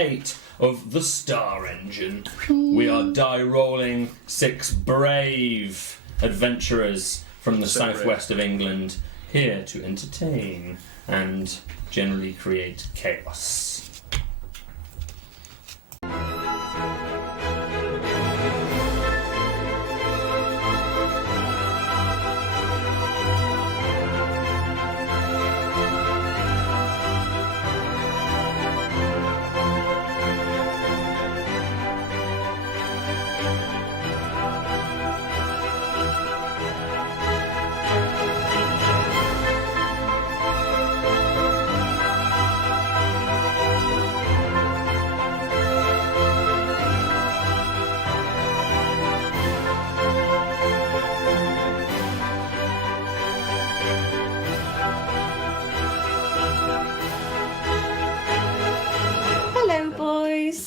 8 of the Star Engine. We are die-rolling 6 brave adventurers from the southwest of England, here to entertain and generally create chaos.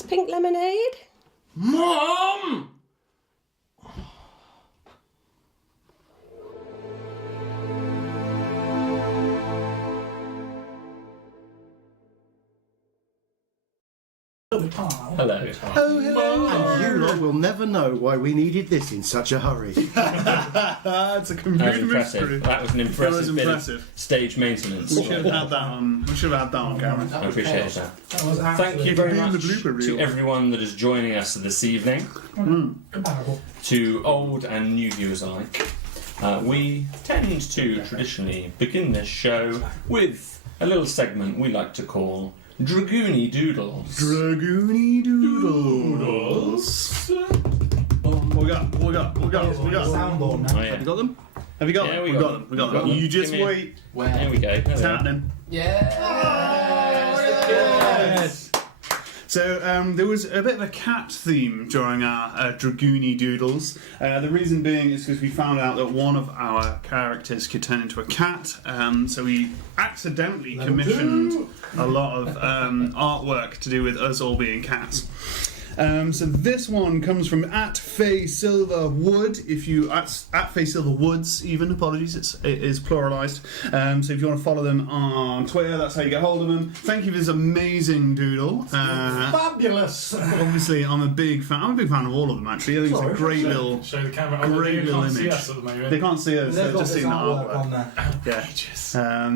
Pink lemonade? Mom! Hello. Oh, hello. And you lot will never know why we needed this in such a hurry. It's a computer mystery. That was an impressive bit of stage maintenance. We should have had that on. We should have had that on camera. I appreciate that. Thank you very much to everyone that is joining us this evening, to old and new viewers alike. We tend to traditionally begin this show with a little segment we like to call Dragoony Doodles. Dragoony Doodles. We got. Soundboard now. Oh, yeah. Have you got them? Have you got them? We got them. You just wait. There we go. It's happening. Yes. So there was a bit of a cat theme during our Dragoony Doodles. The reason being is because we found out that one of our characters could turn into a cat. So we accidentally commissioned a lot of artwork to do with us all being cats. So this one comes from @FaySilverWood. If you @FaySilverWoods, even apologies, it is pluralised. So if you want to follow them on Twitter, that's how you get hold of them. Thank you for this amazing doodle. Fabulous. Obviously, I'm a big fan. I'm a big fan of all of them. Actually, I think it's a great little, show the camera. great little image. See us at the moment. They can't see us. They're just seeing the artwork. on there. Yeah.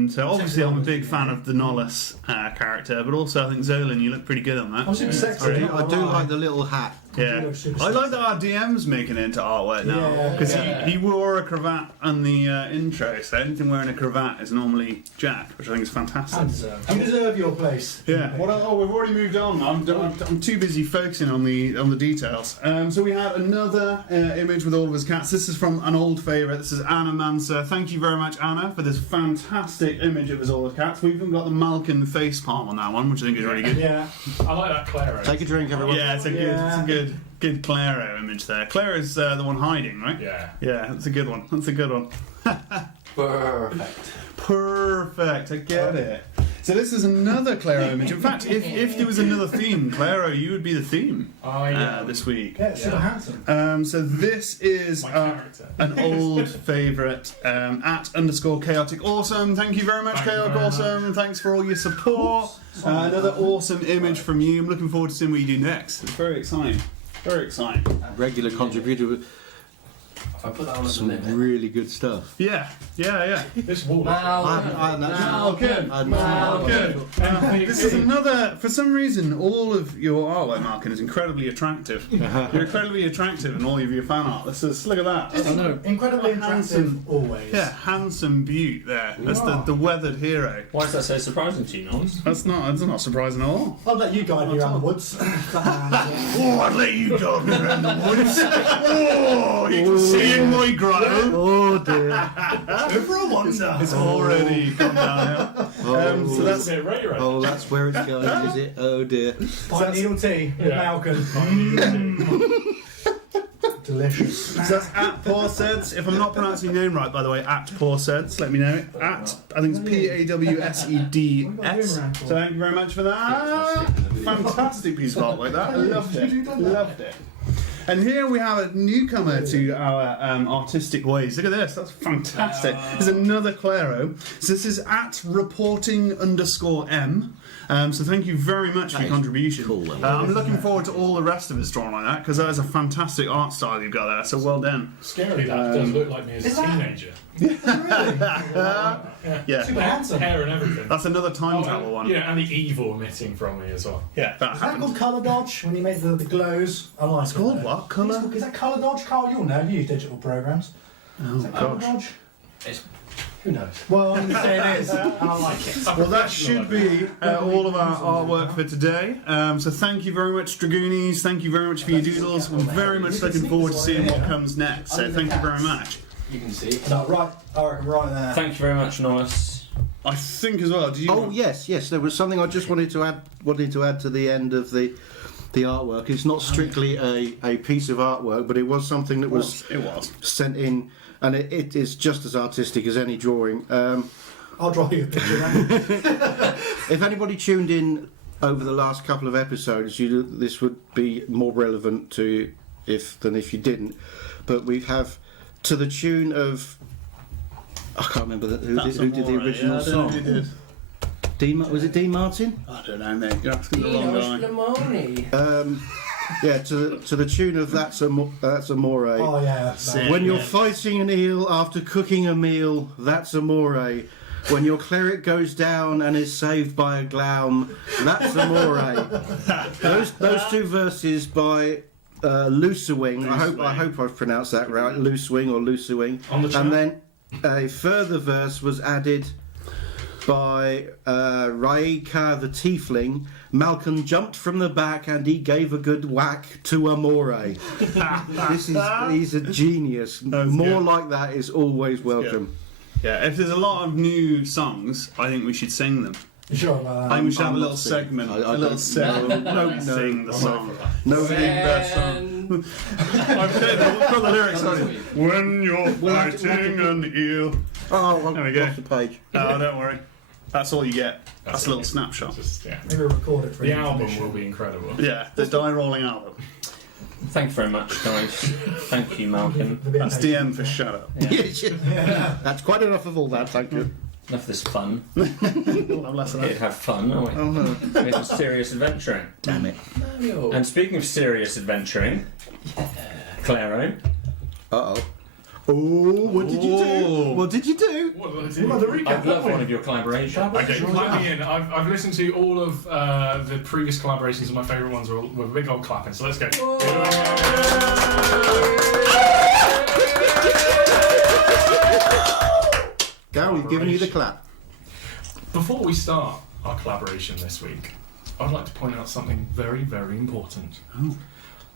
So obviously, I'm a big fan of the Nollis character, but also I think Zolan, you look pretty good on that. Super sexy. I do like the little hat. Yeah, I like that our DM's making it into artwork now, because he wore a cravat on the intro, so anything wearing a cravat is normally Jack, which I think is fantastic. You deserve your place. Yeah. We've already moved on. I'm too busy focusing on the details. So we have another image with all of his cats. This is from an old favourite. This is Anna Manser. Thank you very much, Anna, for this fantastic image of his all his cats. We've even got the Malkin face palm on that one, which I think is really good. Yeah. I like that Claro. Take a drink, everyone. Yeah, it's a good Claro image there. Claro's the one hiding, right? Yeah. Yeah, that's a good one. Perfect. I get it. So this is another Claro image. In fact, if there was another theme, Claro, you would be the theme this week. Yeah, super handsome. So this is an old favourite, @_chaotic awesome. Thank you very much, Chaotic Awesome. Thanks for all your support. Another awesome image from you. I'm looking forward to seeing what you do next. It's very exciting. Very exciting. Regular contributor. I put that on Some really good stuff. Yeah. This wall. This is another. For some reason, all of your artwork, Malkin, is incredibly attractive. You're incredibly attractive in all of your fan art. Look at that. I know. Incredibly Handsome. always. Yeah, handsome beaut there. That's the weathered hero. Why is that so surprising to you, Noms? That's not surprising at all. I'll let you guide me around the woods. I'd let you guide me around the woods. You can see in my grotto. Oh dear. Over a wonder. It's already gone downhill. So that's Oh, that's where it's going, is it? Oh dear. Pine needle tea with Malcolm. Delicious. So that's @Pawseds. If I'm not pronouncing your name right, by the way, @Pawseds, let me know. I think it's PAWSEDS. So thank you very much for that. Fantastic piece of art like that. I loved it. And here we have a newcomer to our artistic ways. Look at this, that's fantastic. There's another Claro. So this is @reporting_M. So thank you very much for your contribution. cool, I'm looking forward to all the rest of his drawing like that, because that is a fantastic art style you've got there, so well done. Scarily, that does look like me as a teenager. Yeah. Super handsome. Hair and everything. That's another time travel one. Yeah, and the evil emitting from me as well. Yeah, that Is that happened. called colour dodge when you make the glows? I like It's called what? Colour? Is that colour dodge? Carl, you'll know. You use digital programs. Is that colour dodge? Who knows? Well, I'm going to say it is. I like it. Well, that should be all of our artwork for today. So thank you very much, Dragoonies. Thank you very much for your doodles. We're very much looking forward to seeing what comes next. So thank you very much. You can see. No, right. I reckon right there. Thank you very much, Norris. I think as well. Did you? Oh yes. There was something I just wanted to add to the end of the artwork. It's not strictly a piece of artwork, but it was something that was sent in, and it is just as artistic as any drawing. I'll draw you a picture. If anybody tuned in over the last couple of episodes, this would be more relevant than if you didn't. But we have, to the tune of, I can't remember who did the original song. Who did. Was it Dean Martin? I don't know, mate. You're asking the wrong guy. Yeah, to the tune of That's Amore. Oh, yeah. When you're fighting an eel after cooking a meal, that's amore. When your cleric goes down and is saved by a gloum, that's amore. Those two verses by Loosewing. I hope I've pronounced that right. Loosewing or Loosewing. And then a further verse was added by Raika the Tiefling. Malcolm jumped from the back and he gave a good whack to Amore. He's a genius. More like that is always welcome. Yeah, if there's a lot of new songs, I think we should sing them. You sure about that? I think we should have a I'm little not singing. segment. I A little don't- segment. no, Sing the song. No, Sing the song. I've got the lyrics on it. When you're fighting an eel. Oh, There we go. off the page. Oh, don't worry. That's all you get. That's a little snapshot. Just, yeah. Maybe we'll record it for The you. album will be incredible. Yeah, the die rolling album. Thank you very much, guys. Thank you, Malcolm. That's DM for shut up. Yeah. That's quite enough of all that, thank you. Enough of this fun. We'll have less of Here that. to have fun, aren't we? Oh no. We're some serious adventuring. Damn it. And speaking of serious adventuring, Claro, Uh-oh. Oh, what did you do? What did you do? What did I do? I'd love one of your collaborations. Okay, clapping in. I've listened to all of the previous collaborations, and my favourite ones were big old clapping. So let's go. Gary, we've given you the clap. Before we start our collaboration this week, I'd like to point out something very, very important.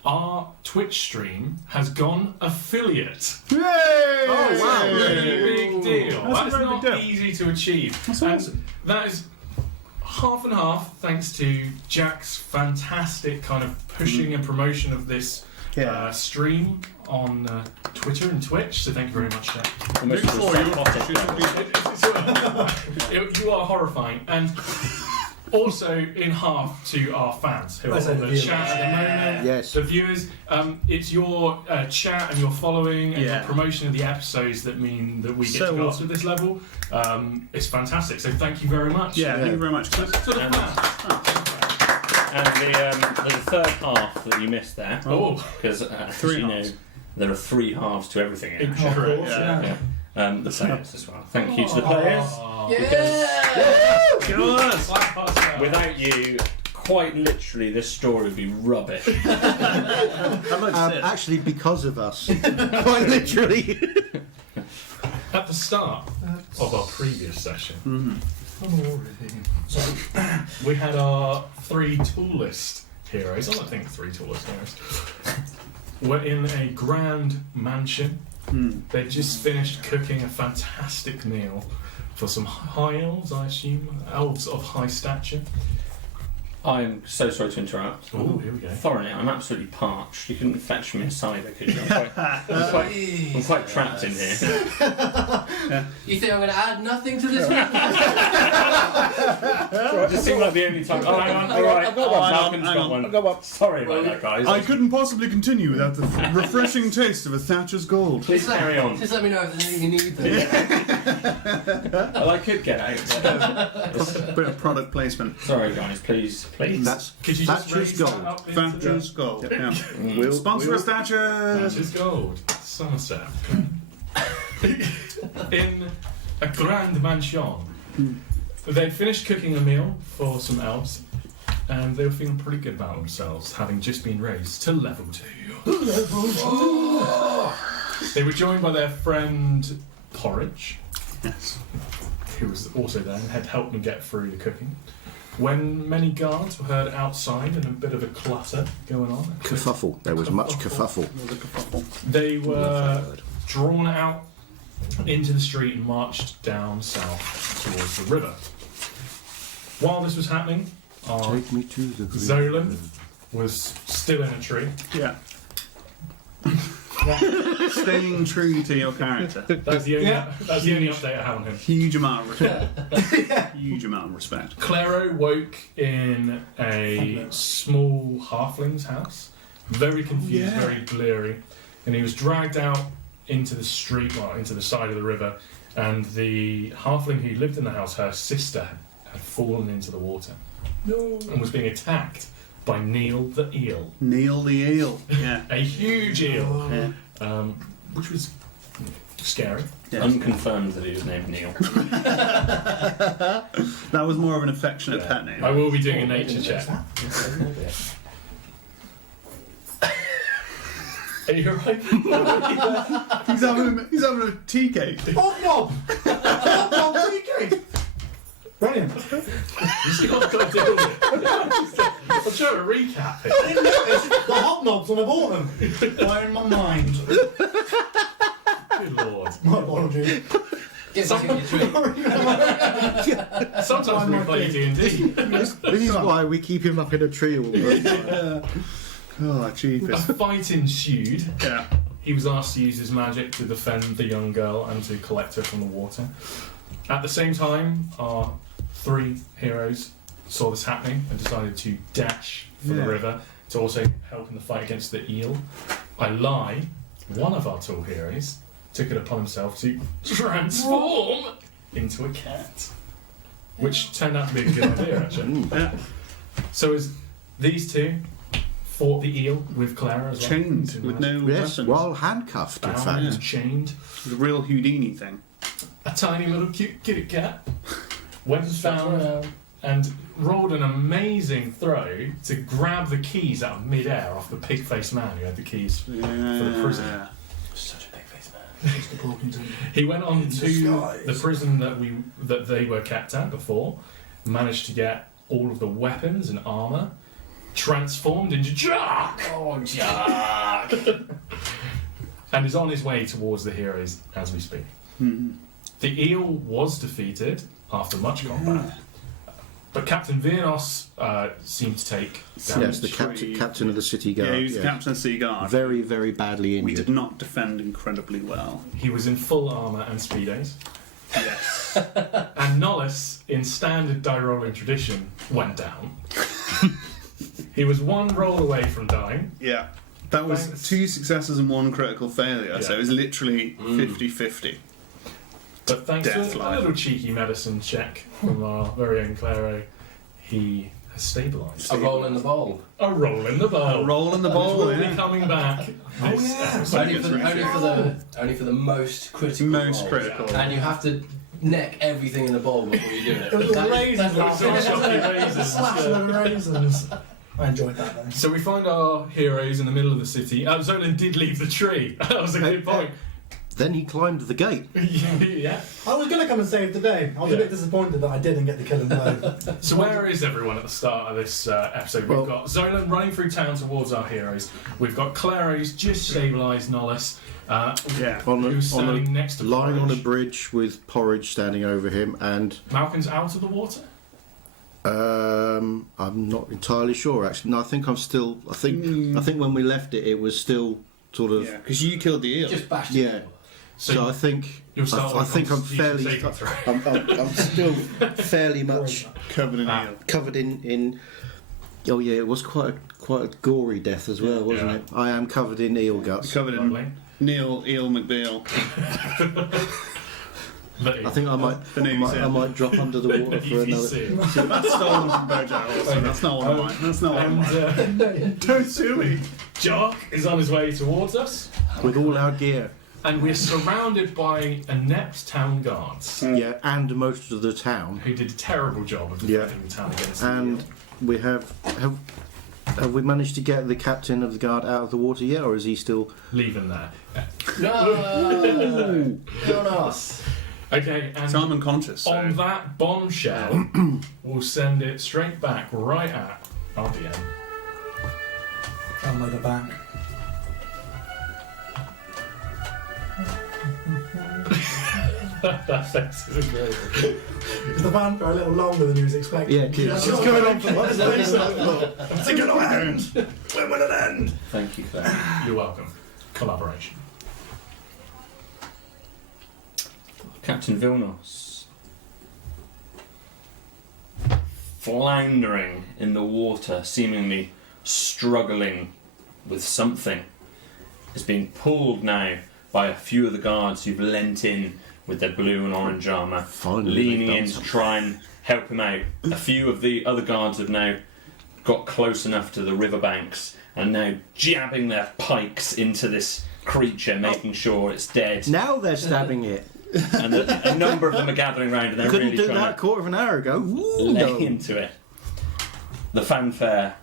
Our Twitch stream has gone affiliate. Yay! Oh, wow. Really big deal. That's a That's very not big deal. easy to achieve. That's And awesome. that is half and half thanks to Jack's fantastic kind of pushing and promotion of this stream on Twitter and Twitch. So thank you very much, Jack. Almost Before you- You are horrifying. And also in half to our fans who are Let's say on the the viewers. chat at the moment. Yes. The viewers, it's your chat and your following and Yeah. your promotion of the episodes that mean that we get to go up to this level. It's fantastic. So thank you very much. Yeah, thank you very much. To the fans. And there's a third half that you missed there. Oh. Because, as Three you know, halves. there are three halves to everything. in Correct, Action. yeah. The players as well. Thank you to the players. Because Without you, quite literally, this story would be rubbish. Actually, because of us. Quite literally. at the start of our previous session, we had our three tallest heroes. I don't think three tallest heroes. We're in a grand mansion. They've just finished cooking a fantastic meal for some high elves, I assume, elves of high stature. I'm so sorry to interrupt. Oh, here we go. Thoroughly, I'm absolutely parched. You couldn't fetch me a cider, could you? I'm quite trapped in here. You think I'm going to add nothing to this? It just seemed like the only time. Oh, hang on. All right. I've got one. Malcolm's got one. I've got one. Sorry about that, guys. I couldn't possibly continue without the refreshing taste of a Thatcher's Gold. Please carry on. Just let me know if there's anything you need. Then. Well, I could get out. But Bit of product placement. sorry, guys. Please. That's Could you just Thatcher's raise that Gold. up into Thatcher's Gold. Yeah. We'll, Sponsor us, Thatcher! Thatcher's Gold, Somerset. In a grand mansion. They'd finished cooking a meal for some elves, and they were feeling pretty good about themselves, having just been raised to level 2. They were joined by their friend Porridge, Yes. who was also there and had helped them get through the cooking. When many guards were heard outside and a bit of a clutter going on, kerfuffle. There was much kerfuffle. they were drawn out into the street and marched down south towards the river. While this was happening, our Take me to the Zolan was still in a tree. Yeah. Staying true to your character. That's the only update I have on him. Huge amount of respect. Huge amount of respect. Claro woke in a small halfling's house, very confused, very bleary, and he was dragged out into the street, well, into the side of the river, and the halfling who lived in the house, her sister, had fallen into the water and was being attacked by Neil the eel, Neil the eel. Yeah. a huge eel, Yeah. which was scary. Yes. Unconfirmed that he was named Neil. That was more of an affectionate pet name. I will be doing a nature check. Are you alright? He's having a tea cake. Hobnob! Hobnob tea cake! Brilliant. You see what I've got to do with it? I'm trying to recap I it. didn't notice the hobnobs when I bought them. They're in my mind. Good lord. My apologies. Get back in your tree. Sometimes we play D&D. This is why we keep him up in a tree all the time. Oh, A jeepers. fight ensued. Yeah. He was asked to use his magic to defend the young girl and to collect her from the water. At the same time, our 3 heroes saw this happening and decided to dash for the river to also help in the fight against the eel. I lie, one of our tall heroes took it upon himself to transform into a cat, which turned out to be a good idea, actually. Yeah. So as these two fought the eel with Clara as well. Chained with no Yes, weapons. while handcuffed, in Bound fact. and chained. The real Houdini thing. A tiny little cute kitty cat went and found and rolled an amazing throw to grab the keys out of mid-air off the pig-faced man who had the keys for the prison. Such a big face man. Mr. Porkington. He went on to disguise. the prison that they were kept at before, managed to get all of the weapons and armour, transformed into Jack! Oh, Jack! And is on his way towards the heroes as we speak. The eel was defeated after much combat, but Captain Vianos seemed to take damage. Yes, the captain of the city guard. Yeah, he was the yes. captain of the Sea Guard. Very, very badly We injured. did not defend incredibly well. He was in full armour and speedos. Yes. And Nollis, in standard die rolling tradition, went down. He was one roll away from dying. Yeah. That was Thanks. 2 successes and 1 critical failure, so Yeah. it was literally 50-50. But thanks Death to a line. little cheeky medicine check from our very own Claro, he has stabilised. A roll in the bowl. A roll in the bowl. Roll in the Which ball, will be yeah. coming back this episode. Only for the most critical. Most roll. critical. And you have to neck everything in the bowl before you do it. It was That is- raisins. that's- It was all shocking raisins. Slash them raisins. I enjoyed that though. So we find our heroes in the middle of the city. Zolan did leave the tree. That was a good point. Then he climbed the gate. Yeah. I was going to come and save the day. I was a bit disappointed that I didn't get the killing blow. So where is everyone at the start of this episode? We've got Zolan running through town towards our heroes. We've got Claire who's just stabilised Nollis. Yeah. Who's standing next to lying on a Porridge. bridge with Porridge standing over him, and Malcolm's out of the water. I'm not entirely sure actually. No, I think I'm still. I think when we left it, it was still sort of. Yeah, because you killed the eel. Just bashed Yeah. it. So I think You'll start I with think I'm Constitution fairly. saving throw. I'm still fairly much Covered in eel. covered in. Oh yeah, it was quite a gory death as well, wasn't Yeah. it? I am covered in eel guts. Covered Lovely. in Neil Eel McBeal. I think I might drop under the water for another. That's stolen from BoJack Horseman. That's not one of mine. That's not one of mine. Don't sue me. Jark is on his way towards us, With all our gear. and we're surrounded by inept town guards Yeah, and most of the town. who did a terrible job of defending the town against the And eel. we have we managed to get the captain of the guard out of the water yet, or is he still? Leave him there. No! Not us. Okay, and So I'm unconscious. So. on that bombshell, we'll send it straight back right at RDM. Download it back. That face is incredible. Is the fanfare a little longer than you was expecting? Yeah, it is. It's going on for months. What's it going to end? When will it end? Thank you, Claire. You're welcome. Collaboration. Captain Vilnos. Floundering in the water, seemingly struggling with something, is being pulled now by a few of the guards who've leant in with their blue and orange armour, Finally, leaning they've in done to something. try and help him out. A few of the other guards have now got close enough to the riverbanks and now jabbing their pikes into this creature, making sure it's dead. Now they're stabbing it. And a number of them are gathering around and they're Couldn't really do trying that a quarter of an hour ago. to Ooh, lay no. into it. The fanfare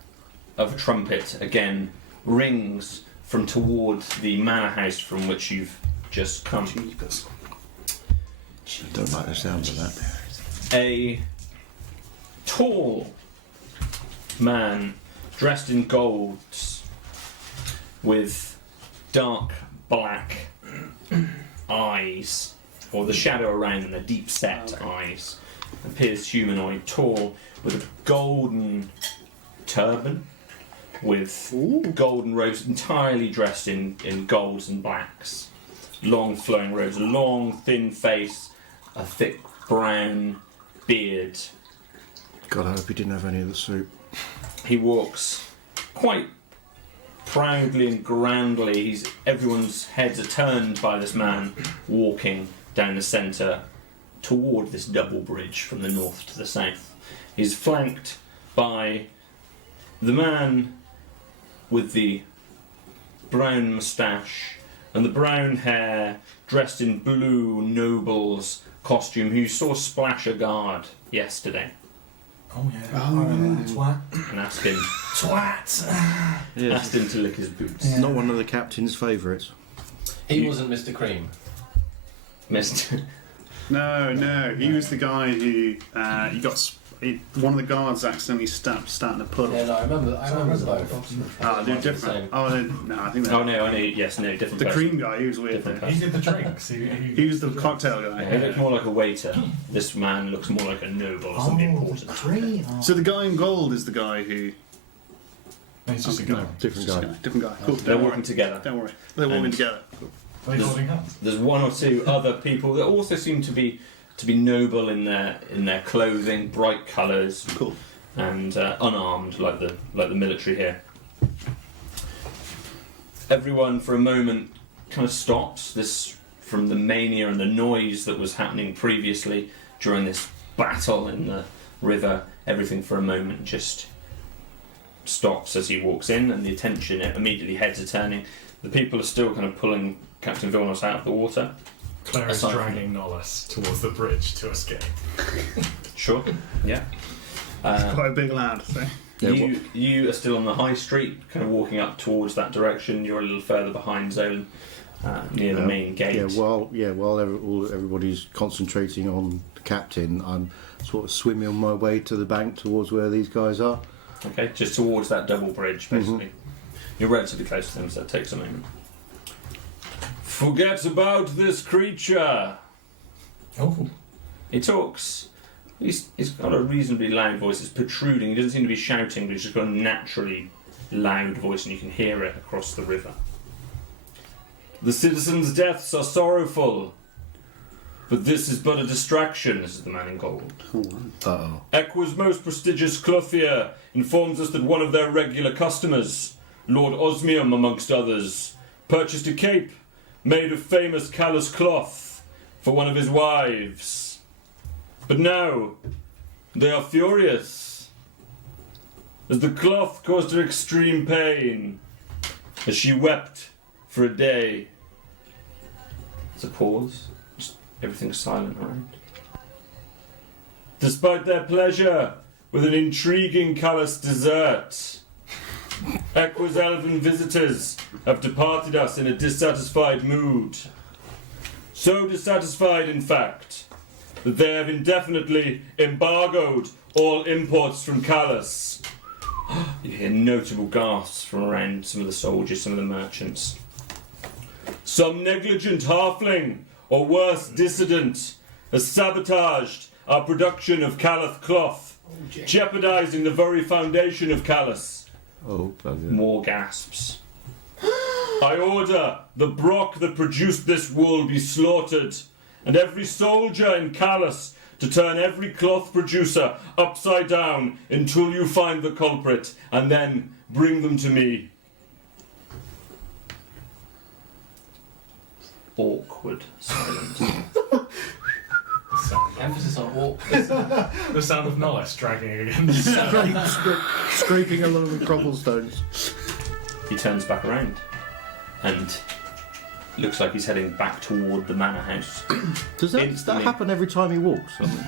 of a trumpet again rings from toward the manor house from which you've just come. Don't like the sound of that. A tall man dressed in golds with dark black eyes, or the shadow around them, the deep set eyes, appears humanoid, tall, with a golden turban, with golden robes, entirely dressed in golds and blacks, long flowing robes, a long thin face, a thick brown beard. God, I hope he didn't have any of the soup. He walks quite proudly and grandly. Everyone's heads are turned by this man walking down the centre toward this double bridge from the north to the south. He's flanked by the man with the brown moustache and the brown hair, dressed in blue noble's costume, who saw splash a guard yesterday Oh yeah. I remember that twat. and asked him Yes. asked him to lick his boots. Yeah. Not one of the captain's favourites. He wasn't Mr. Cream. Missed. No, he was the guy who one of the guards accidentally starting to puddle. Yeah, no, I remember both. Ah, they're Might be the different. same. Oh, no, I think they're Oh no, I know. Yes, no, different. the person. cream guy. He was weird. Different Though. He did the drinks. He was the cocktail guy. Yeah, he looks more like a waiter. This man looks more like a noble or something important. Green. Oh. So the guy in gold is the guy who. He's just a Okay, guy. Different guy. Different guy. Cool. They're working together. Don't worry. They're walking And- together. Are they holding hands? There's one or two other people that also seem to be noble in their clothing, bright colours, Cool. and unarmed like the military here. Everyone for a moment kind of stops this from the mania and the noise that was happening previously during this battle in the river. Everything for a moment just stops as he walks in, and the attention immediately heads are turning. The people are still kind of pulling Captain Vilnos out of the water. Claire is Aside from- dragging Nollis towards the bridge to escape. Sure. Yeah. Quite a big lad. So. Yeah, You are still on the high street, kind of walking up towards that direction. You're a little further behind Zolan, near the main gate. While everybody's concentrating on the captain, I'm sort of swimming on my way to the bank towards where these guys are. Okay, just towards that double bridge, basically. You're relatively close to them, so it takes a moment. Forget about this creature. Oh. He talks He's got a reasonably loud voice. It's protruding. He doesn't seem to be shouting, but he's just got a naturally loud voice, and you can hear it across the river. The citizens' deaths are sorrowful, but this is but a distraction, this is the man in gold. Uh-oh. Equa's most prestigious clothier informs us that one of their regular customers, Lord Osmium amongst others, purchased a cape made of famous callous cloth for one of his wives. But now they are furious, as the cloth caused her extreme pain, as she wept for a day. There's a pause. Just everything's silent around. Despite their pleasure with an intriguing callous dessert, Equa's elven visitors have departed us in a dissatisfied mood. So dissatisfied, in fact, that they have indefinitely embargoed all imports from Callus. You hear notable gasps from around some of the soldiers, some of the merchants. Some negligent halfling, or worse, dissident, has sabotaged our production of Callus cloth, jeopardizing the very foundation of Callus. Oh, bugger. More gasps. I order the brock that produced this wool be slaughtered, and every soldier in Callus to turn every cloth producer upside down until you find the culprit, and then bring them to me. Awkward silence. Emphasis on walk. The sound of Nollis dragging against. Scraping along the cobblestones. He turns back around and looks like he's heading back toward the manor house. Does that Instantly. happen every time he walks? I mean,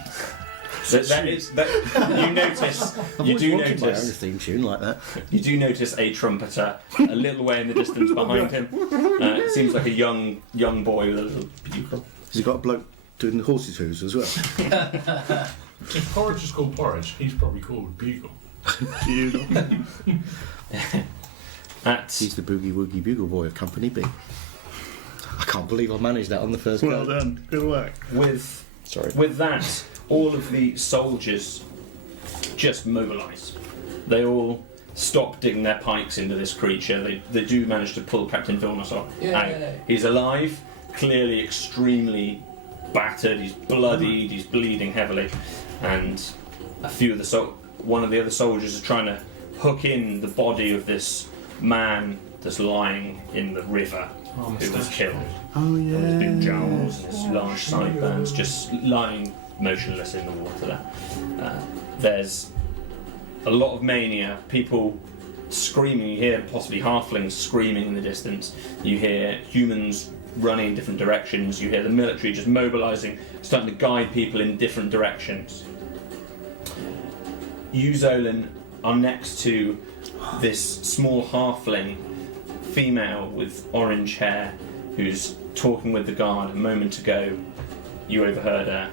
you notice. You do notice. theme tune like that. You do notice a trumpeter a little way in the distance behind him. It seems like a young boy with a little bugle. Has he got a bloke doing the horses' hooves as well? If Porridge is called Porridge, he's probably called Bugle. Bugle. He's the boogie woogie bugle boy of Company B. I can't believe I managed that on the first Well go. done. Good work. With that, all of the soldiers just mobilise. They all stop digging their pikes into this creature. They do manage to pull Captain Vilnos out. He's alive, clearly extremely battered. He's bloodied. He's bleeding heavily, and a few of one of the other soldiers is trying to hook in the body of this man that's lying in the river who was killed. Oh yeah. With his big jowls and his large sideburns, just lying motionless in the water there. There's a lot of mania, people screaming. You hear possibly halflings screaming in the distance. You hear humans running in different directions. You hear the military just mobilising, starting to guide people in different directions. You, Zolan, are next to this small halfling female with orange hair who's talking with the guard. A moment ago, you overheard her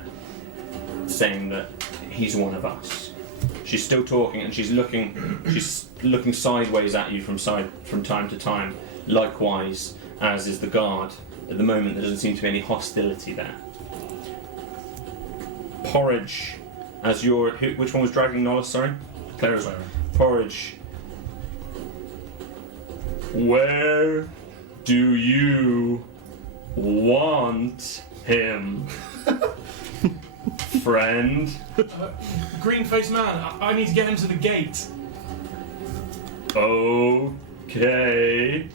saying that he's one of us. She's still talking, and she's looking sideways at you from time to time. Likewise, as is the guard. At the moment, there doesn't seem to be any hostility there. Porridge, which one was dragging Nollis? Sorry, Clara's. Porridge. Where do you want him, friend? Green-faced man, I need to get him to the gate. Okay.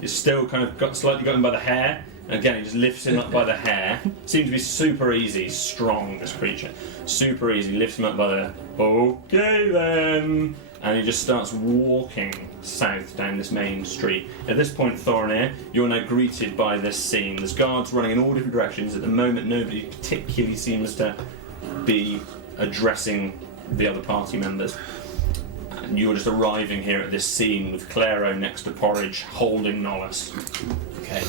He's still kind of slightly got him by the hair, and again he just lifts him up by the hair. Seems to be super easy, strong, this creature. Super easy, lifts him up by the... Okay then. And he just starts walking south down this main street. At this point, Thorinir, you're now greeted by this scene. There's guards running in all different directions. At the moment, nobody particularly seems to be addressing the other party members. And you're just arriving here at this scene with Claro next to Porridge, holding Nollis. Okay.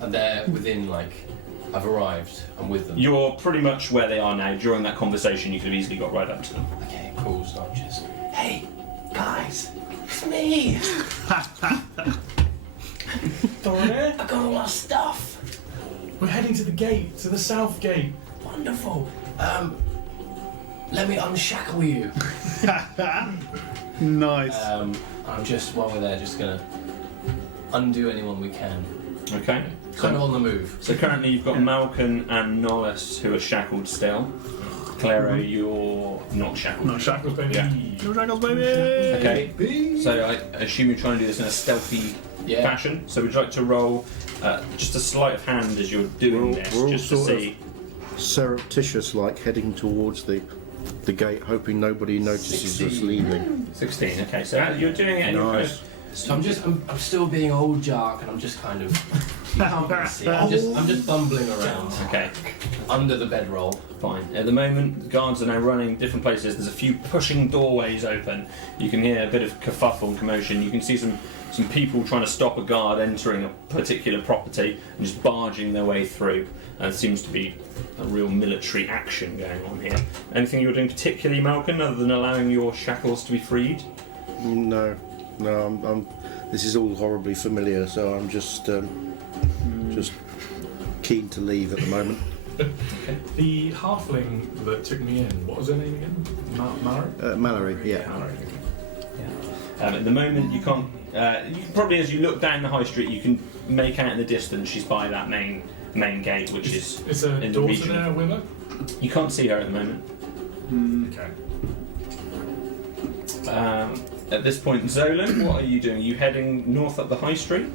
And they're within, I've arrived. I'm with them. You're pretty much where they are now. During that conversation, you could have easily got right up to them. Okay, cool. So I'm just... Hey, guys, it's me. Thorinir, I got all our stuff. we're heading to the gate, to the south gate. Wonderful. let me unshackle you. Nice. I'm just, while we're there, just gonna undo anyone we can. Okay. Kind of on the move. So currently you've got Malcolm and Nollis who are shackled still. Claro, you're not shackled. Not shackled, baby. Yeah. No shackles, baby. Okay. So I assume you're trying to do this in a stealthy fashion. So would you like to roll just a sleight of hand as you're doing this, we're all just to sort of see? Surreptitious, like heading towards the gate, hoping nobody notices us leaving. 16. Okay. So you're doing it. And you're kind of, So I'm still being old Jark, and I'm just kind of. You can't really see. I'm just bumbling around. Okay. Under the bedroll. Fine. At the moment, the guards are now running different places. There's a few pushing doorways open. You can hear a bit of kerfuffle and commotion. You can see some people trying to stop a guard entering a particular property and just barging their way through. There seems to be a real military action going on here. Anything you're doing particularly, Malcolm, other than allowing your shackles to be freed? No, I'm this is all horribly familiar, so I'm just keen to leave at the moment. Okay. The halfling that took me in, what was her name again? Mallory? Mallory, yeah. Mallory. At the moment, you can't. You can probably, as you look down the high street, you can make out in the distance she's by that main gate, which is a in the daughter region. there with her? You can't see her at the moment. Okay. At this point, Zolan, what are you doing? Are you heading north up the high street?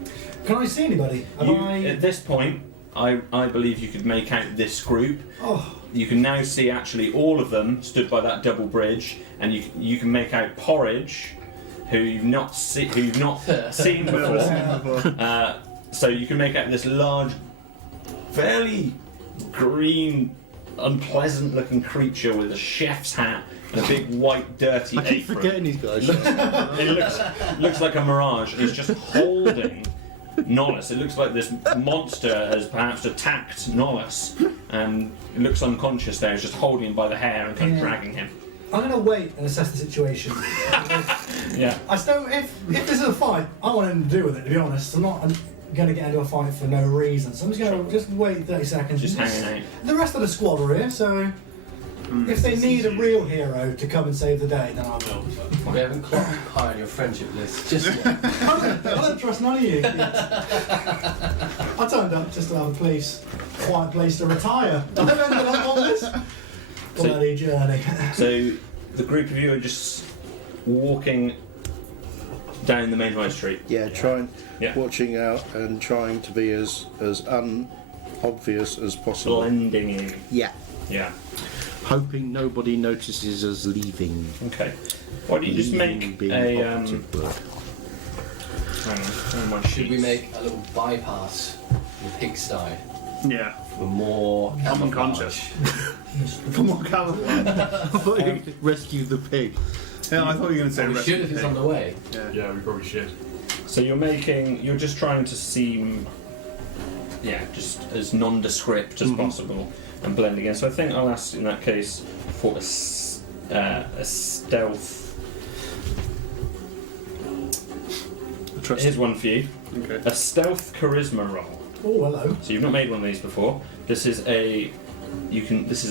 Can I see anybody? At this point, I believe you could make out this group. Oh. You can now see actually all of them stood by that double bridge, and you can make out Porridge, who you've not seen before. So you can make out this large, fairly green, unpleasant-looking creature with a chef's hat and a big white dirty I keep apron. forgetting these guys. It looks like a mirage, and he's just holding Nollis. It looks like this monster has perhaps attacked Nollis, and it looks unconscious there. He's just holding him by the hair and kind of dragging him. I'm going to wait and assess the situation. Yeah. I still, if this is a fight, I want anything to do with it, to be honest. I'm not going to get into a fight for no reason, so I'm just going to just wait 30 seconds. Just hanging out. The rest of the squad are here, so if they need a real hero to come and save the day, then I will. We haven't clocked high on your friendship list just yet. I don't trust none of you. I turned up just to have a quiet place to retire. I've ended up on this bloody journey. So the group of you are just walking down the main high street. Yeah, watching out and trying to be as unobvious as possible. Blending in. Yeah. Yeah. Hoping nobody notices us leaving. Okay. Why don't you just make Being a operative word. hang on my Should we sheets. make a little bypass the pigsty Yeah. for more I'm camouflage? unconscious. For more camouflage. I thought you could rescue the pig. Yeah, I thought you were going to say We rescue should if it's pig. on the way. Yeah, we probably should. So you're just trying to seem, just as nondescript as possible and blending in. So I think I'll ask in that case for a stealth. Here's one for you. Okay. A stealth charisma roll. Oh, hello. So you've not made one of these before. This is a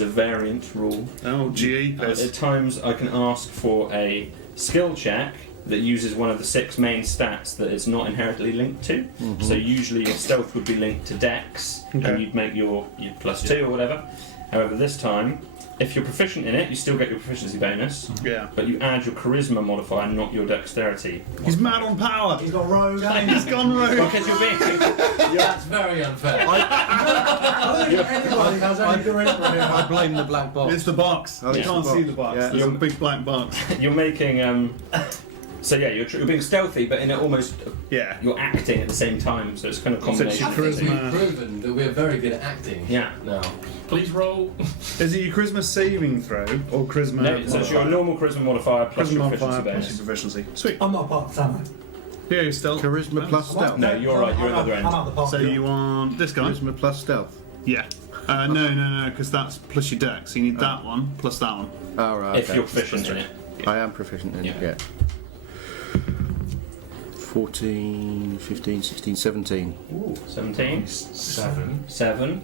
variant rule. Oh, gee. At times I can ask for a skill check that uses one of the 6 main stats that it's not inherently linked to. So usually your stealth would be linked to dex, and you'd make your +2 or whatever. However, this time, if you're proficient in it, you still get your proficiency bonus, Yeah. but you add your charisma modifier, not your dexterity. He's mad on power. He's got rogue. He's gone rogue. Because you're being... That's very unfair. I don't think anybody has any charisma here. I blame the black box. It's the box. Oh, You it's can't the see box. the box. Yeah. There's a big black box. You're making... So yeah, you're being stealthy, but in it almost... Yeah. You're acting at the same time, so it's kind of So it's combination. I think charisma. we've proven that we're very good at acting. Yeah. No. Please roll. Is it your charisma saving throw or charisma? No, so it's your normal charisma modifier plus charisma your modifier proficiency plus bonus. your proficiency. Sweet. I'm not a part of the time. Yeah, you're still Charisma plus stealth. No, you're right, you're at the other end. I'm out the party. So you want this guy? Charisma plus stealth. Yeah. No, because that's plus your dex. So you need that one plus that one. Oh, right. If you're proficient in it. I am proficient in it, Yeah. yeah. 14, 15, 16, 17. Ooh, 17. 7. 7.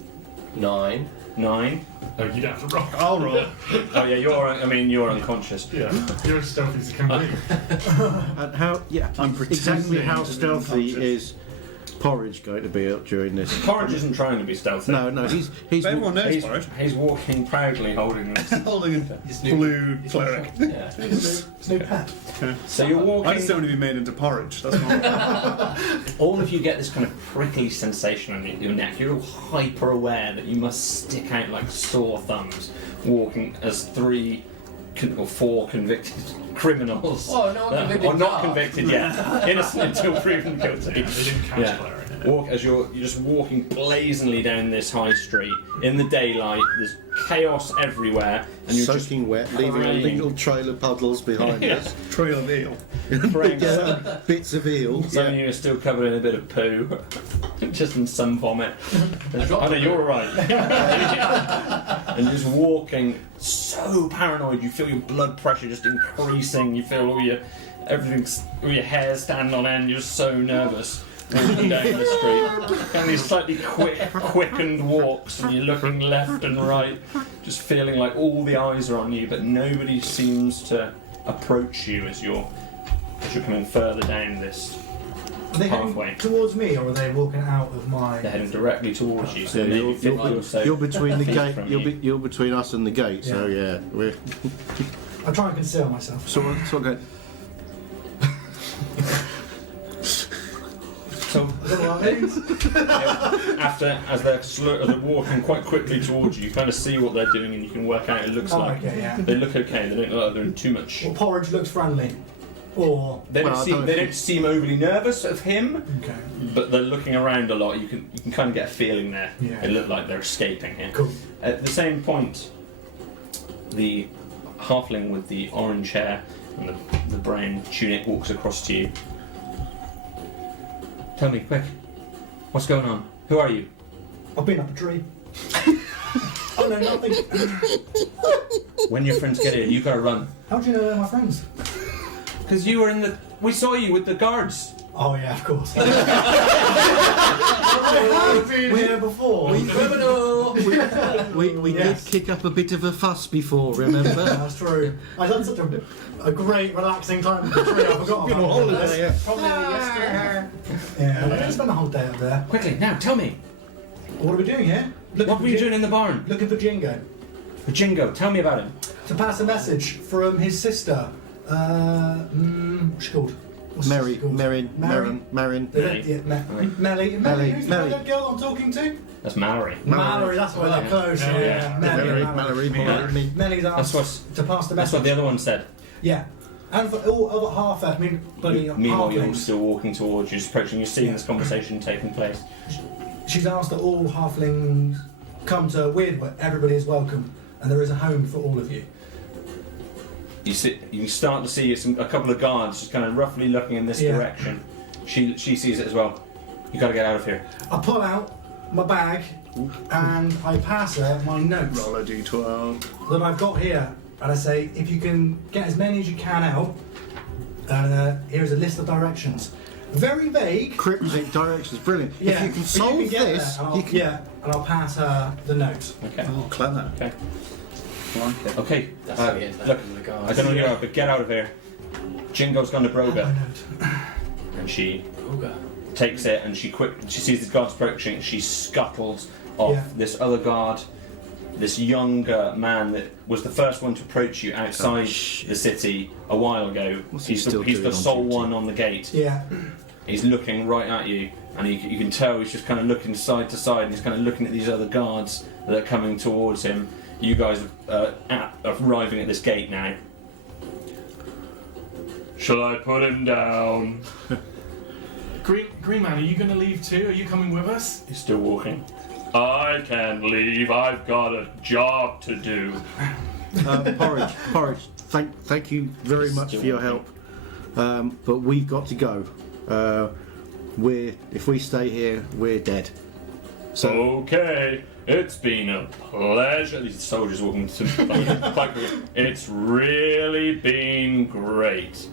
9. 9. Oh, you don't have to roll. I'll roll. Oh yeah, you're unconscious. Yeah, you're as stealthy as you can be. And how? Yeah. I'm Exactly pretending how to be stealthy unconscious. is Porridge going to be up during this? Porridge isn't trying to be stealthy. No, he's But everyone knows Porridge. He's walking proudly holding this. Holding a blue cleric. Yeah. It's no pet. So you're walking. I just don't want to be made into porridge. That's not. All of you get this kind of prickly sensation on your neck. You're all hyper aware that you must stick out like sore thumbs walking as 3 or 4 convicted criminals. Oh, no one convicted or not yet. convicted yet. Innocent until proven guilty. They didn't catch Yeah. Claire in it. You're just walking blazingly down this high street in the daylight. There's chaos everywhere, and you're soaking wet, leaving praying. little trail of puddles behind Yeah. us. Trail of eel. praying. Bits of eel. Some of you are still covered in a bit of poo, just in some vomit. dropped I know the you're all right. And just walking, so paranoid. You feel your blood pressure just increasing. You feel all your hair standing on end. You're so nervous walking down the street. And these slightly quickened walks, and you're looking left and right, just feeling like all the eyes are on you, but nobody seems to approach you as you're coming further down this Are they pathway. heading towards me, or are they walking out of my? They're heading directly towards you, so Yeah, maybe you're, 50 or so. you're between the feet gate. from You're, you. you're between us and the gate. So yeah, we're I try and conceal myself. sort of going. So Is that what that means? as they're walking quite quickly towards you, you kind of see what they're doing, and you can work out it looks Oh, like okay, yeah. they look okay. They don't look like they're doing too much. Well, Porridge looks friendly. Or They don't Well, I seem don't they think- don't seem overly nervous of him, okay, but they're looking around a lot. You can kind of get a feeling there. Yeah. They look like they're escaping here. cool. At the same point, the halfling with the orange hair and the brown tunic walks across to you. Tell me, quick, what's going on? Who are you? I've been up a tree. Oh no, nothing. When your friends get here, you gotta run. How do you know they're my friends? Because you were in the... We saw you with the guards. Oh yeah, of course. I've been here before. Criminal! We Yes. did kick up a bit of a fuss before, remember? That's true. I had such a great relaxing time at the tree. I forgot Been about on holiday, yeah. Probably yesterday. Yeah, I didn't spend the whole day up there. Quickly, now, tell me. What are we doing here? Looking What for were you Jin- doing in the barn? Looking for Jingo For Jingo, tell me about him. to pass a message from his sister. What's she called? What's Mary, she called? Marin. Melly. Yeah, Melly. Melly. Who's Melly. that girl I'm talking to? That's Mallory. Mallory, that's why they're close. Mallory. Yeah, Mallory. Melly's That's asked to pass the That's message. what the other one said. Yeah. And for all other half I mean, bloody Meanwhile, you're all halflings. still walking towards you, just approaching. You're seeing this conversation taking place. She's asked that all halflings come to Weirdwood. Everybody is welcome, and there is a home for all of you. You start to see a couple of guards just kind of roughly looking in this Yeah. direction. She sees it as well. You got to get out of here. I pull out my bag and I pass her my notes Roll a d12. that I've got here, and I say, if you can get as many as you can out, here's a list of directions. Very vague. Cryptic directions, brilliant. Yeah, If you can but solve get this, there, and you can. yeah, and I'll pass her the note. Okay. Oh, clever. Okay. Like it. Okay. That's Uh, the end look, of the I guards. don't know who you are, but get out of here. Jingo's gone to My Broga, note. and she Ooga. takes it, and she sees these guards approaching. She scuttles off. Yeah. This other guard, this younger man that was the first one to approach you outside the city a while ago. What's he He's still the doing on sole duty? one on the gate. Yeah. He's looking right at you, and you can tell he's just kind of looking side to side, and he's kind of looking at these other guards that are coming towards him. You guys are arriving at this gate now. Shall I put him down? Green Man, are you going to leave too? Are you coming with us? He's still walking. I can't leave. I've got a job to do. Porridge. Thank you very much for your help. But we've got to go. If we stay here, we're dead. So Okay, it's been a pleasure. These soldiers walking to quite quickly. It's really been great.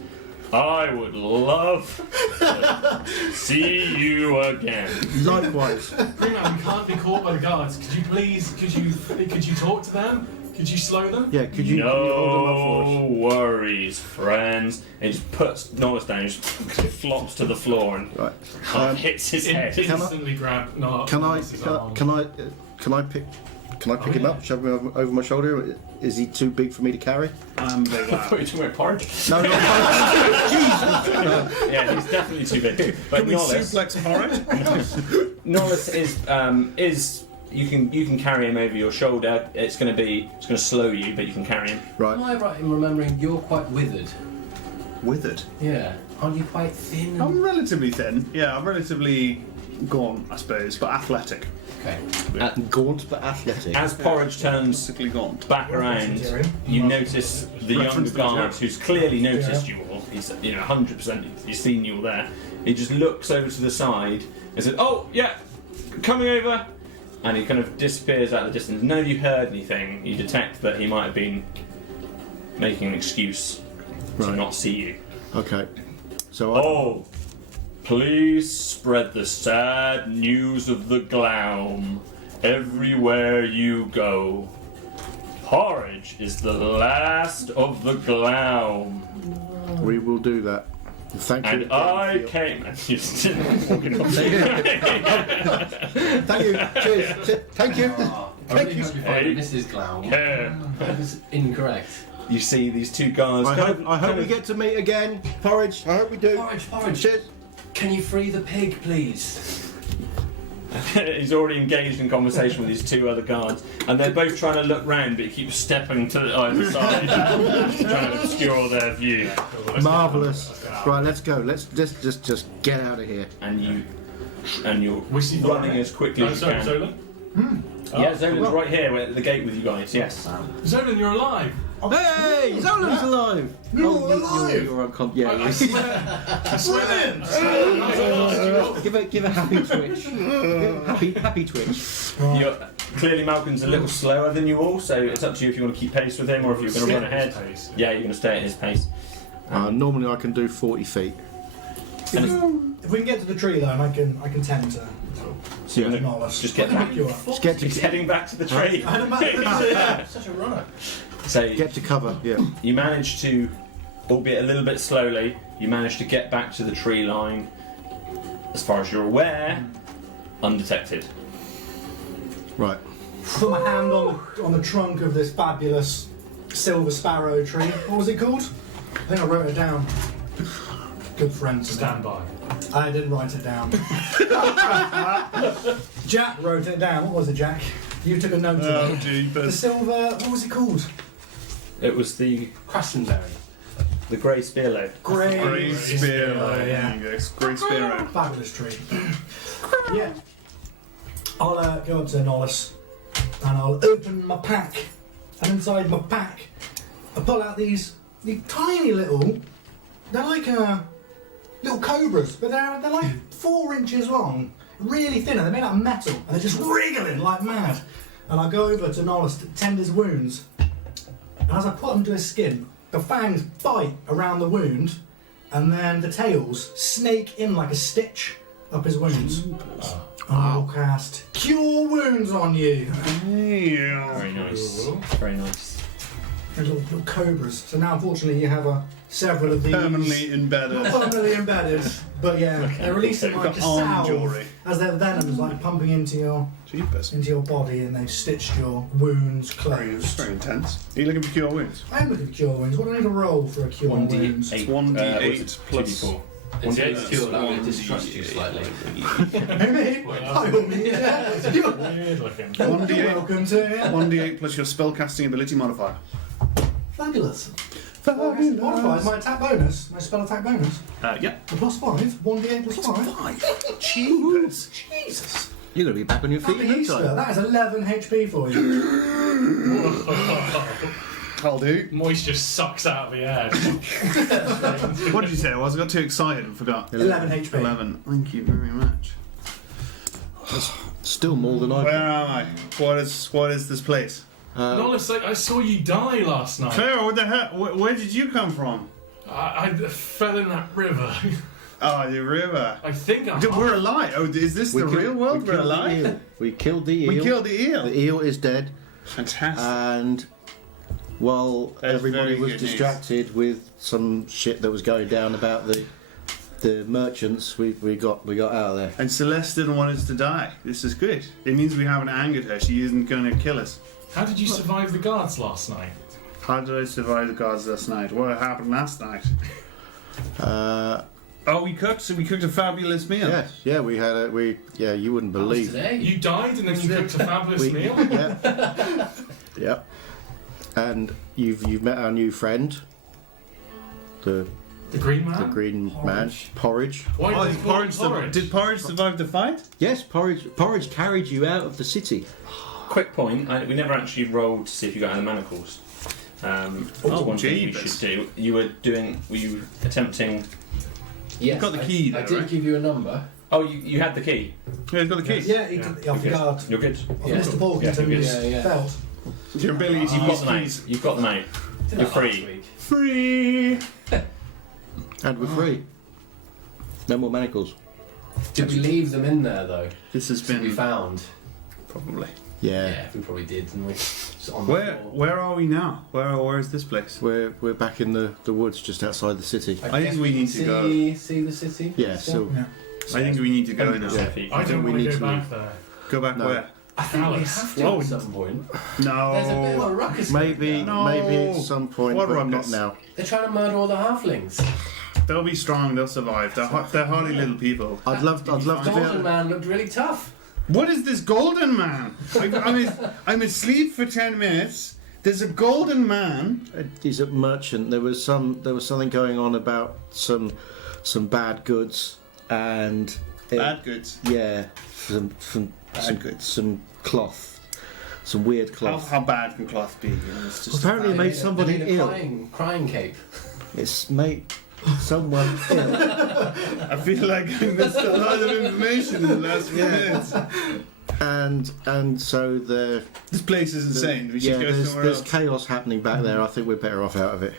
I would love to see you again. Likewise. Prima, we can't be caught by the guards. Could you please, could you talk to them? Could you slow them? Yeah, could you hold them up for us? No worries, friends. And he just puts Norris down, he just flops to the floor and Right. hits his head. Instantly grab. No, Can I pick him up, shove him over my shoulder? Is he too big for me to carry? I'm big I lad. thought you were talking about porridge. No, not Jesus. Yeah, he's definitely too big. But Can we Norris, suplex porridge? Norris is you can carry him over your shoulder. It's going to slow you, but you can carry him. Am Right. I right in remembering you're quite withered? Withered. Yeah. Aren't you quite thin? I'm relatively thin. Yeah, I'm relatively gaunt, I suppose, but athletic. Okay. Gaunt but athletic. As Porridge turns Basically gaunt. back around, you notice the younger guard who's clearly noticed you all. He's 100%. He's seen you all there. He just looks over to the side and says, "Oh yeah, coming over." And he kind of disappears out of the distance. None of you heard anything. You detect that he might have been making an excuse to not see you. Okay. So Oh, please spread the sad news of the Glaum everywhere you go. Porridge is the last of the Glaum. we will do that. Thank you. And I came and you still walking off. Thank you. Cheers. Thank you. I really hope you Hey. find Mrs. Glown. Yeah. That is incorrect. You see these two guards. I hope we get to meet again. Porridge. I hope we do. Porridge. Cheers. Can you free the pig, please? He's already engaged in conversation with these two other guards, and they're both trying to look round, but he keeps stepping to either side, trying to obscure their view. Marvelous. Right, let's go. Let's just get out of here. And you're We see running Zolan. as quickly as you Sorry, can. Zolan? Yeah, Zolan's right here at the gate with you guys. Yes. Zolan, you're alive. Hey, Zolan's alive. You're alive? You're unconscious. I Yeah. swear. Brilliant. Give a happy twitch. Happy twitch. You're, clearly, Malcolm's a little slower than you all, so it's up to you if you want to keep pace with him or if you're going to run ahead. Yeah, you're going to stay at his pace. Normally I can do 40 feet. If we can get to the tree though, and I can tend to. So you're going to Marvelous. just get I can back. pick you up. Just get He's to heading back to the tree. Such a runner. So get to cover. Yeah. you manage to, albeit a little bit slowly, you manage to get back to the tree line, as far as you're aware, undetected. Right. Put my hand on the trunk of this fabulous silver sparrow tree. What was it called? I think I wrote it down. Good friend to me. Stand by. I didn't write it down. Jack wrote it down. What was it, Jack? You took a note of it. The jeepers. silver. What was it called? It was the Crassenberry. grey spearload. Grey Sparrow. yeah. Great Sparrow. Fabulous tree. Yeah. I'll go up to Nollis and I'll open my pack. And inside my pack, I pull out these tiny little. They're like little cobras, but they're like 4 inches long, really thin, and they're made out of metal, and they're just wriggling like mad. And I go over to Nollis to tend his wounds, and as I put them to his skin, the fangs bite around the wound, and then the tails snake in like a stitch up his wounds. And I'll cast Cure Wounds on you. Very nice. Very nice. They're little cobras. So now, unfortunately, you have several of these. Permanently embedded. Not permanently embedded, but yeah, they're releasing like a Got arm salve jewelry. as their venom's like pumping into your body, and they've stitched your wounds closed. Very intense. Are you looking for cure wounds? I am looking for cure wounds. What do I need to roll for a cure wounds? 1d8. 1d8 plus 2d4. It's 1d8 cure that will distrust you slightly. Maybe. By all means, yeah. You're Weird looking. 1d8. welcome to it. 1d8 plus your spellcasting ability modifier. Fabulous. Modifies my attack bonus, my spell attack bonus. Yeah. A +5, 1d8 +5. Cheapers. Jesus. You're going to be back on your feet Happy in no Easter. time. That is 11 HP for you. I'll do. Moisture sucks out of the air. What did you say? I got too excited and forgot. 11 HP. 11. Thank you very much. Still more than I Where can. am I? What is this place? Nollis, I saw you die last night. Claire, what the hell? Where did you come from? I fell in that river. Oh, the river. I think We're alive. Oh, is this the real world? We're alive. We killed the eel. We killed the eel. The eel is dead. Fantastic. And while That's everybody very was good news. distracted with some shit that was going down about the merchants, we got out of there. And Celeste didn't want us to die. This is good. It means we haven't angered her. She isn't going to kill us. How did you survive the guards last night? How did I survive the guards last night? What happened last night? We cooked. So we cooked a fabulous meal. Yes, yeah, we had you wouldn't That was believe. today. You died and then you cooked a fabulous meal? Yeah. Yep. And you've met our new friend, the The green man? the green man, Porridge. Why Oh, did did they call him Porridge survive the fight? Yes, Porridge carried you out of the city. Quick point, we never actually rolled to see if you got any manacles. That's one thing we jeepers. should do. Were you attempting... Yes, got the key I there, did right? give you a number. Oh, you had the key? Yeah, he's got the key. Yeah, he could, off the guard. You're good. Of Yeah. Mr. Porkington's Yeah, yeah. belt. Your ability to You've got use them keys. out. You've got them out. Did You're that last free. week. Free. And we're free. No more manacles. Did we leave them in there though? This has We been found. probably. Yeah. Yeah, we probably did, didn't we? Just on the floor. Where are we now? Where is this place? We're back in the woods just outside the city. I think guess we need to go. See the city. Yeah, so Yeah. I think we need to go now. Yeah. I don't we want to need go to back leave. there. Go back No. where? I think we Alice. have to Whoa. at some point. No. There's a bit of a ruckus. going maybe down. maybe at some point, What but ruckus? not now. They're trying to murder all the halflings. They'll be strong. They'll survive. They're hardy little people. I'd love to be Golden able. Man looked really tough. What is this golden man? I'm asleep for 10 minutes. There's a golden man. He's a merchant. There was something going on about some bad goods and Bad goods. yeah, some goods. some cloth, some weird cloth. How bad can cloth be? It's just Apparently, it made somebody They made a ill. crying cape. It's made someone ill. I feel like I missed a lot of information in the last few minutes. And so This place is insane. We should go somewhere there's else. chaos happening back there. I think we're better off out of it.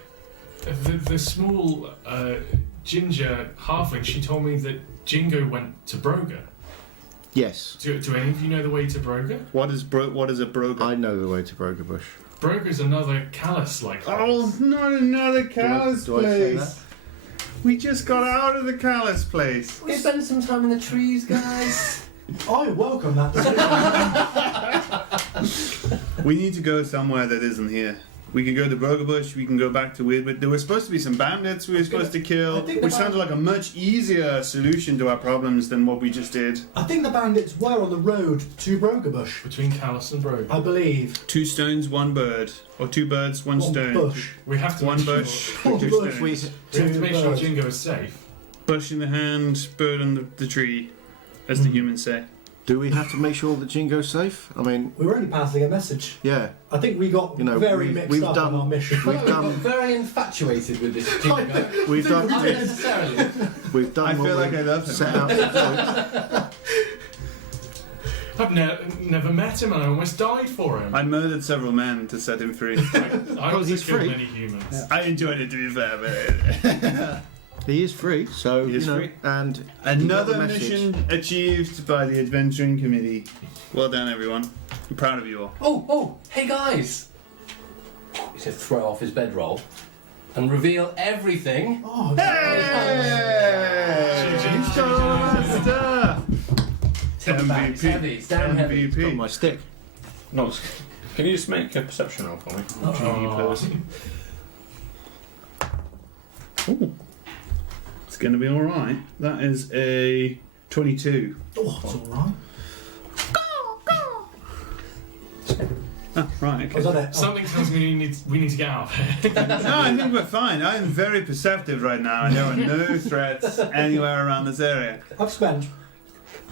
The small ginger halfling, she told me that Jingo went to Broga. Yes, Do any of you know the way to Broga? What is a brogan? I know the way to Brogerbush. Broga's another callus-like Oh, not another callous do I say place. We just got out of the callous place. We spent some time in the trees, guys. I welcome that decision. We need to go somewhere that isn't here. We can go to Brogerbush, we can go back to Weirdwood. There were supposed to be some bandits we were supposed to kill, I think which the sounded like a much easier solution to our problems than what we just did. I think the bandits were on the road to Brogerbush, between Callus and Broga. I believe. 2 stones, 1 bird. Or 2 birds, 1 stone. Bush. We have to 1 make bush, Sure, 2 bush. stones. we have to make sure birds. Jingo is safe. Bush in the hand, bird on the tree, as the humans say. Do we have to make sure that Jingo's safe? I mean, We were only passing a message. yeah. I think we got You know, very we've mixed up done- on our mission. We've We got done very infatuated with this jingo. we've Not done necessarily. we've done I what feel like we I love him. set out to do. I've never met him and I almost died for him. I murdered several men to set him free. I also he's killed free. many humans. I enjoyed it, to be fair, but... He is free, so He is you know, free. and he got Another the message. mission achieved by the Adventuring Committee. Well done, everyone. I'm proud of you all. Oh, hey guys! He said throw off his bedroll and reveal everything. Oh, Hey! He's got all that stuff! Take it back, it's heavy, it's damn heavy. Got MVP. my stick. No, can you just make a perception roll for me? Oh. Ooh. It's going to be alright. That is a 22. oh, it's alright. Ah, right, Was okay. that it? Oh, Something tells me we need to get out of here. No, I think we're fine. I am very perceptive right now, and there are no threats anywhere around this area. I've spent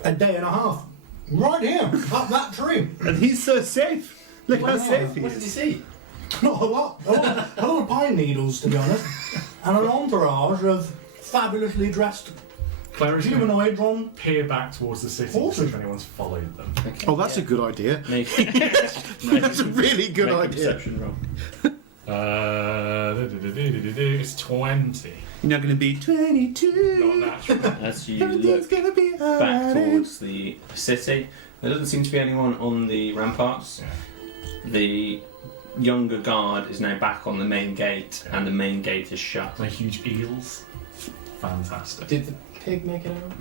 a day and a half right here, up that tree. And he's so safe. Look how Wow, safe he what did you is. see? Not a lot. A lot of pine needles, to be honest. And an entourage of fabulously dressed Claire is going to humanoids on. peer back towards the city to see Horses. if anyone's followed them. Oh, that's a good idea. Make, That's a really good make a idea. perception roll. It's 20. You're not going to be 22. Not natural. As you Everything's look going to be back alright. towards the city, there doesn't seem to be anyone on the ramparts. Yeah. The younger guard is now back on the main gate, and the main gate is shut. They're huge eels. Fantastic. Did the pig make it out?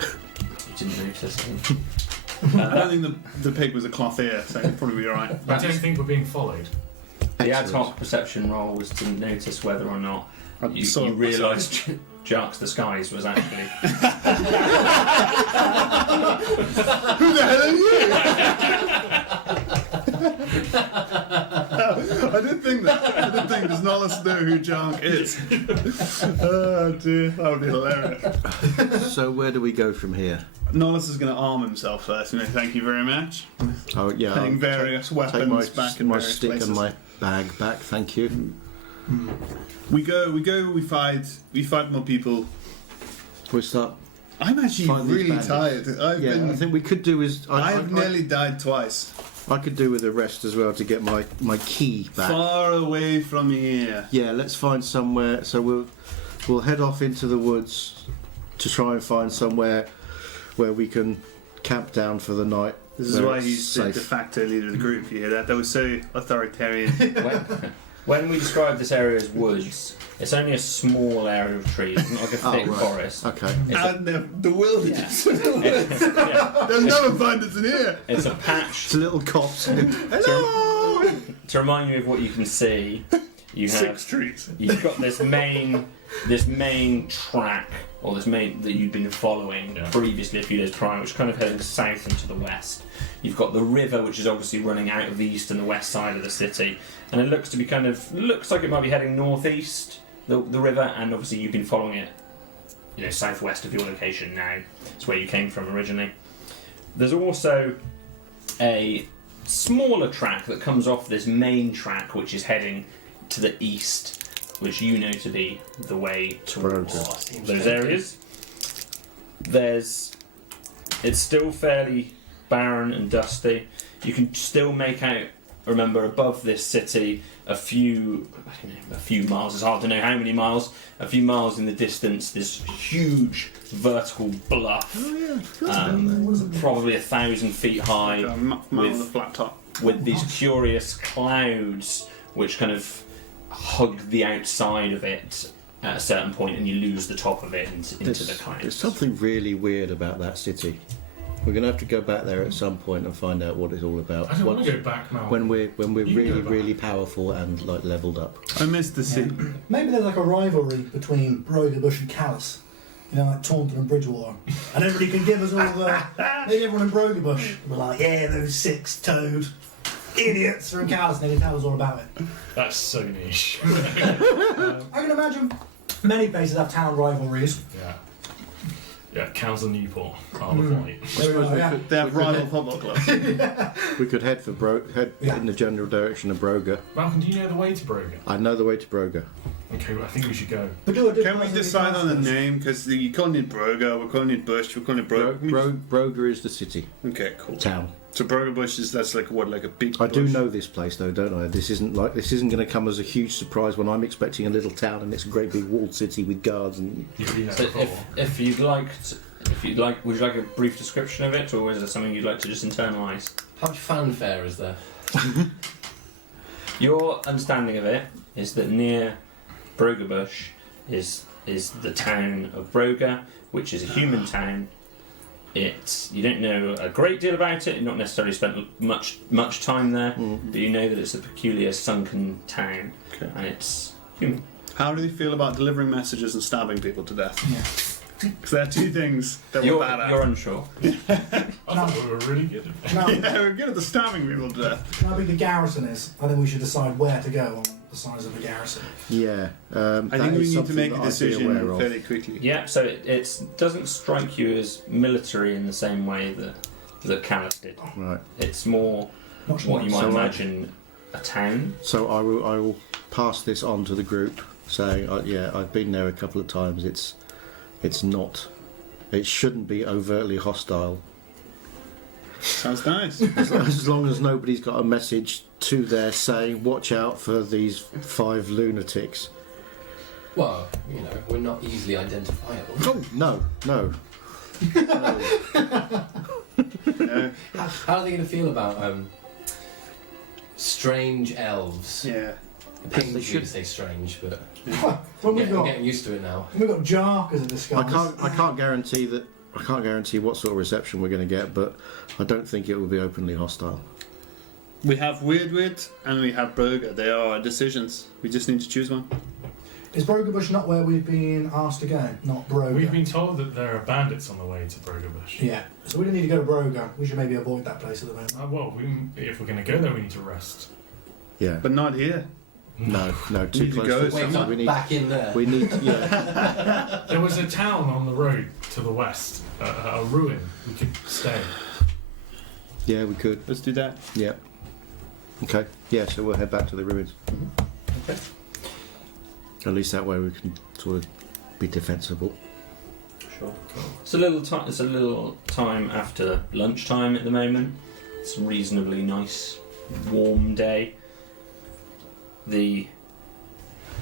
You didn't notice it. I don't think the pig was a cloth ear, so it'd probably be alright. I don't think we're being followed. The ad hoc perception roll was to notice whether or not you realised Jark's disguise was actually. Who the hell are you? I didn't think that. I didn't think. Does Nollis know who Jark is? Oh dear, that would be hilarious. So where do we go from here? Nollis is going to arm himself first. Thank you very much. Oh yeah, Putting I'll various take weapons back in my various stick places. and my bag back. Thank you. We fight more people. We start. I'm actually Find these really bandits. tired. I think we could do is I have nearly died twice. I could do with a rest as well to get my key back. Far away from here. Yeah, let's find somewhere. So we'll head off into the woods to try and find somewhere where we can camp down for the night. This is where why it's he's the safe. de facto leader of the group. You hear that? That was so authoritarian. When we describe this area as woods, it's only a small area of trees, it's not like a thick right. forest. Okay. It's a, And the wilderness. yeah, They'll never find us in here. it's a patch. It's a little copse. Hello. To remind you of what you can see, you have 6 trees. you've got this main track, or this main that you've been following previously a few days prior, which is kind of heading south and to the west. You've got the river, which is obviously running out of the east and the west side of the city, and it looks like it might be heading northeast. The river, and obviously you've been following it, southwest of your location now. It's where you came from originally. There's also a smaller track that comes off this main track, which is heading to the east, which you know to be the way towards those areas. It's still fairly barren and dusty. You can still make out, remember, above this city a few miles, it's hard to know how many miles, a few miles in the distance, this huge vertical bluff, probably 1,000 feet high, On the flat top. with these curious clouds which kind of hug the outside of it at a certain point, and you lose the top of it into the clouds. There's something really weird about that city. We're going to have to go back there at some point and find out what it's all about. I don't want to go back now. When we're You can really go back. really powerful and like leveled up. I missed the sea. Maybe there's like a rivalry between Brogabush and Callus. Like Taunton and Bridgewater. And everybody can give us all the... Maybe everyone in Brogabush will be like, yeah, those 6-toed idiots from Callus, and they can tell us all about it. That's so niche. I can imagine many places have town rivalries. Yeah. Yeah, Cows and Newport are the point. They have rival football clubs. We could head for in the general direction of Broga. Malcolm, do you know the way to Brogan? I know the way to Broga. Okay, well, I think we should go. But do it Can we decide on a name? Because you're calling it Broga, we're calling it Bush, we're calling it Broga. Broga is the city Okay, cool. town. So Broga Bush that's like what, like a big I do bush? know this place though, don't I? This isn't going to come as a huge surprise when I'm expecting a little town and it's a great big walled city with guards and. You've been there So before. if you'd like, would you like a brief description of it, or is there something you'd like to just internalise? How much fanfare is there? Your understanding of it is that near Brogabush is the town of Broga, which is a human town. You don't know a great deal about it. You've not necessarily spent much time there, but you know that it's a peculiar sunken town, and it's human. How do you feel about delivering messages and stabbing people to death? Because there are two things that we're bad at. You're unsure. I thought we were really good at it. Now, Yeah, we're good at the stabbing people to death. how big the garrison is, I think we should decide where to go on the size of the garrison. Yeah, I think we need to make a decision fairly quickly. Yeah, so it doesn't strike you as military in the same way that Callus did. Right. It's more Much what you more. might So, imagine a town. So I will pass this on to the group, saying, I've been there a couple of times. It shouldn't be overtly hostile. Sounds nice. As long as nobody's got a message to there saying, watch out for these 5 lunatics. Well, you know, we're not easily identifiable. Oh, no. How are they going to feel about strange elves? Yeah. Pings They should- would say strange, but What we I'm got? getting used to it now. We've got Jark as a disguise. I can't guarantee that. I can't guarantee what sort of reception we're going to get, but I don't think it will be openly hostile. We have Weirdwit and we have Broga. They are our decisions. We just need to choose one. Is Brogerbush not where we've been asked to go? Not Broga. We've been told that there are bandits on the way to Brogerbush. Yeah. So we don't need to go to Broga. We should maybe avoid that place at the moment. Well, if we're going to go there, we need to rest. Yeah. But not here. No, too Need to close go to the somewhere. Wait, center. not back in there. We need to, yeah. There was a town on the road to the west, a ruin. We could stay. Yeah, we could. Let's do that. Yeah. Okay. Yeah, so we'll head back to the ruins. Okay. At least that way we can sort of be defensible. Sure. It's a little time. It's a little time after lunchtime at the moment. It's a reasonably nice, warm day. The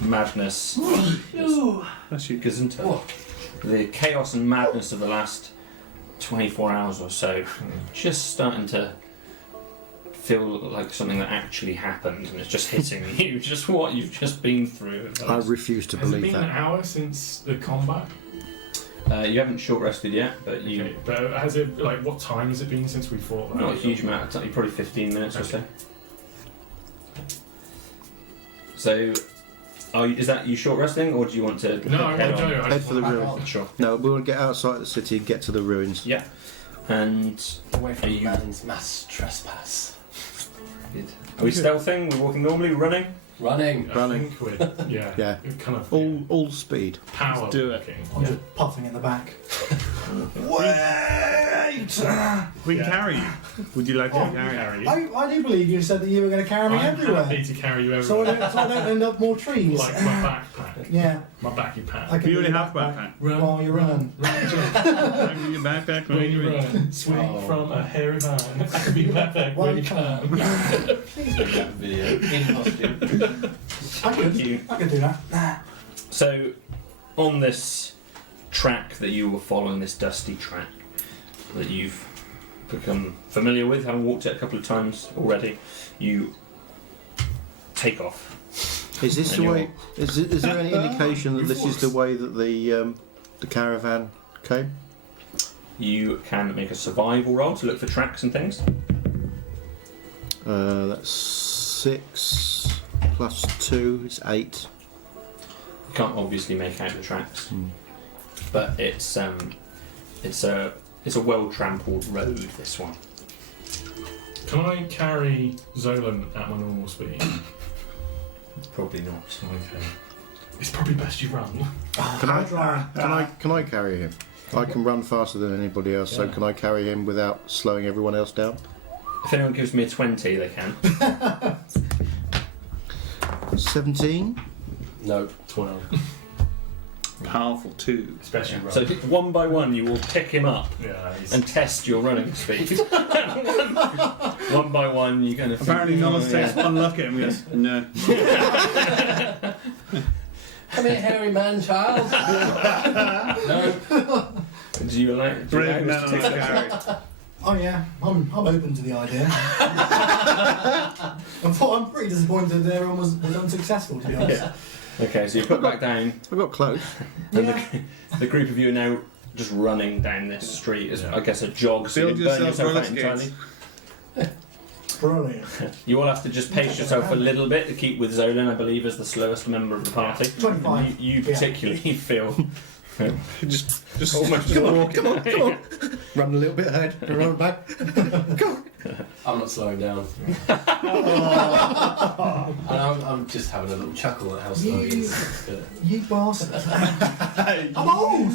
madness, That's you. Gesundheit. The chaos and madness of the last 24 hours or so, just starting to feel like something that actually happened, and it's just hitting you, just what you've just been through. I refuse to Has it believe been an that. hour since the combat? You haven't short rested yet, but you Okay, but has it, like, what time has it been since we fought? not a huge amount of time, probably 15 minutes or so. So, is that you short resting, or do you want to No, I head want to on? go. I Head just for the want- ruins. Sure. No, we want to get outside the city and get to the ruins. Yeah. And Away from Are you- man's mass trespass. are we stealthing? We're walking normally, running? Running. I Running. think we're, yeah, Yeah. we're kind of All speed. power Let's do it. walking. I'm just puffing in the back. We can Yeah. carry you. Would you like Oh, to carry you? I do believe you said that you were going to carry me I'm everywhere. happy to carry you So everywhere. I don't end up more trees. Like my backpack, Yeah. my backy pack. I can You do already the have a backpack. Run, While you run. run, Run your backpack when when you you run, swing Oh. from a hairy vine. I can be backpack when you come. Please make that video in costume. I could. You. I could do that. So, on this track that you were following, this dusty track that you've become familiar with, having walked it a couple of times already, you take off. Is this And the way? Is there any indication that this is the Force. way that the caravan came? You can make a survival roll to look for tracks and things. That's 6 plus 2 is 8. You can't obviously make out the tracks, but it's a well trampled road. This one. Can I carry Zolan at my normal speed? Probably not. Okay. It's probably best you run. Can I carry him? I can run faster than anybody else, so Yeah. can I carry him without slowing everyone else down? If anyone gives me a 20, they can. 17. No. 12. Powerful too. Especially run. So one by one, you will pick him up yeah, he's, and test your running speed. One by one, you're going to. Apparently, Nollis takes one look at him and goes, no. Come here, hairy man child. No. Do you like? Do you Brave like man us on to the take carry. Oh yeah, I'm open to the idea. I'm pretty disappointed that everyone was unsuccessful, to be honest. Yeah. Okay, so you put back down, I got close. and Yeah. the group of you are now just running down this street. As, Yeah. I guess a jog, so Build you burn yourself yourself roller out entirely. skates. Brilliant. You all have to just pace yourself a little bit to keep with Zolan, I believe, as the slowest member of the party. 25. You Yeah. particularly feel Just almost Come on, walking. come on, come on. Run a little bit ahead, run back. I'm not slowing down. And I'm just having a little chuckle at how slow he is. You bastard. I'm old.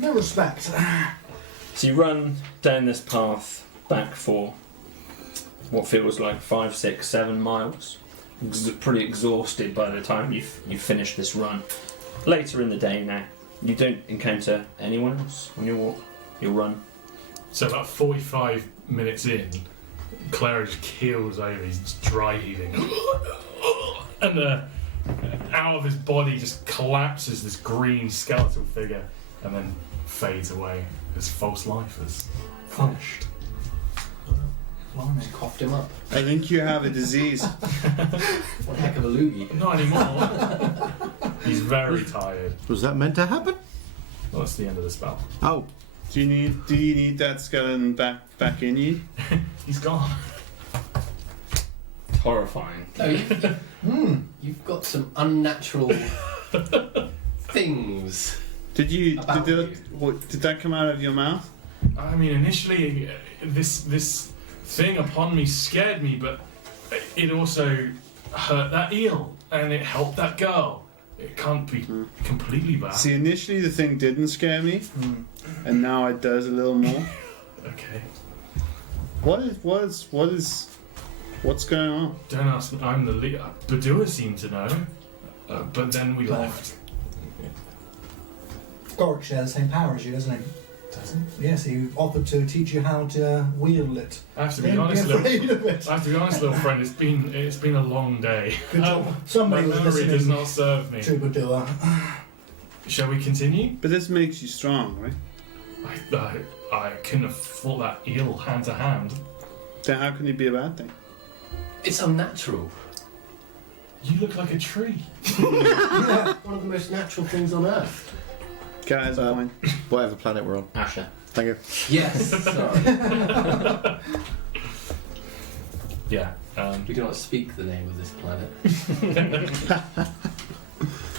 No respect. So you run down this path back for what feels like 5, 6, 7 miles. Pretty exhausted by the time you've finished this run. Later in the day now, you don't encounter anyone else on your walk, your run. So about 45 minutes in, Claire just keels over. He's just dry heaving, and out of his body just collapses this green skeletal figure, and then fades away. His false life has vanished. Just coughed him up. I think you have a disease. What a heck of a loogie. Not anymore. He's very tired. Was that meant to happen? Well, that's the end of the spell. Oh, Do you need that skeleton back in you? He's gone. It's horrifying. No, you've got some unnatural things. Did that come out of your mouth? I mean, initially, this thing upon me scared me, but it also hurt that eel, and it helped that girl. It can't be completely bad. See, initially the thing didn't scare me, and now it does a little more. Okay. What's going on? Don't ask me. I'm the leader. Badua seemed to know, but then we left. Goric shares the same power as you, doesn't he? Doesn't? Yes, he offered to teach you how to wield it. I have to be Don't honest, be afraid little. of it. I have to be honest, little friend. It's been a long day. Good job. My Somebody was memory does listening not serve me. to Badua. Shall we continue? But this makes you strong, right? I couldn't have fought that eel hand to hand. Then how can it be a bad thing? It's unnatural. You look like a tree. One of the most natural things on Earth. Guys, point. whatever planet we're on. Asher. Thank you. Yes, sorry. Yeah. We cannot speak the name of this planet.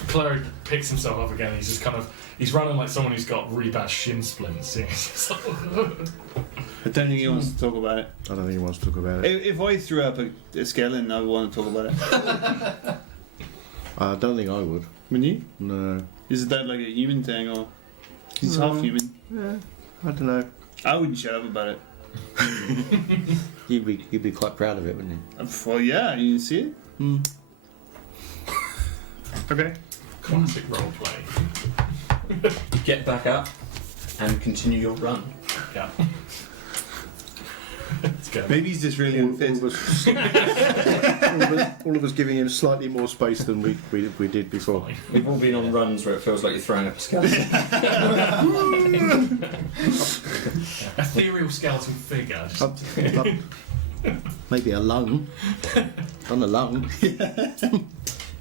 Clary picks himself up again. He's just he's running like someone who's got really bad shin splints. I don't think he wants to talk about it. I don't think he wants to talk about it. If I threw up a skeleton, I would want to talk about it. I don't think I would. Wouldn't you? No. Is that like a human thing, or he's half human? Yeah, I don't know. I wouldn't shut up about it. You'd be quite proud of it, wouldn't you? Well, yeah, you see it. Okay. Classic roleplay. Get back up and continue your run. Yeah. Let's go. Maybe he's just really unfit. All of us giving him slightly more space than we did before. We've all been on runs where it feels like you're throwing up a skeleton. Ethereal skeleton figure. Maybe a lung. On a lung.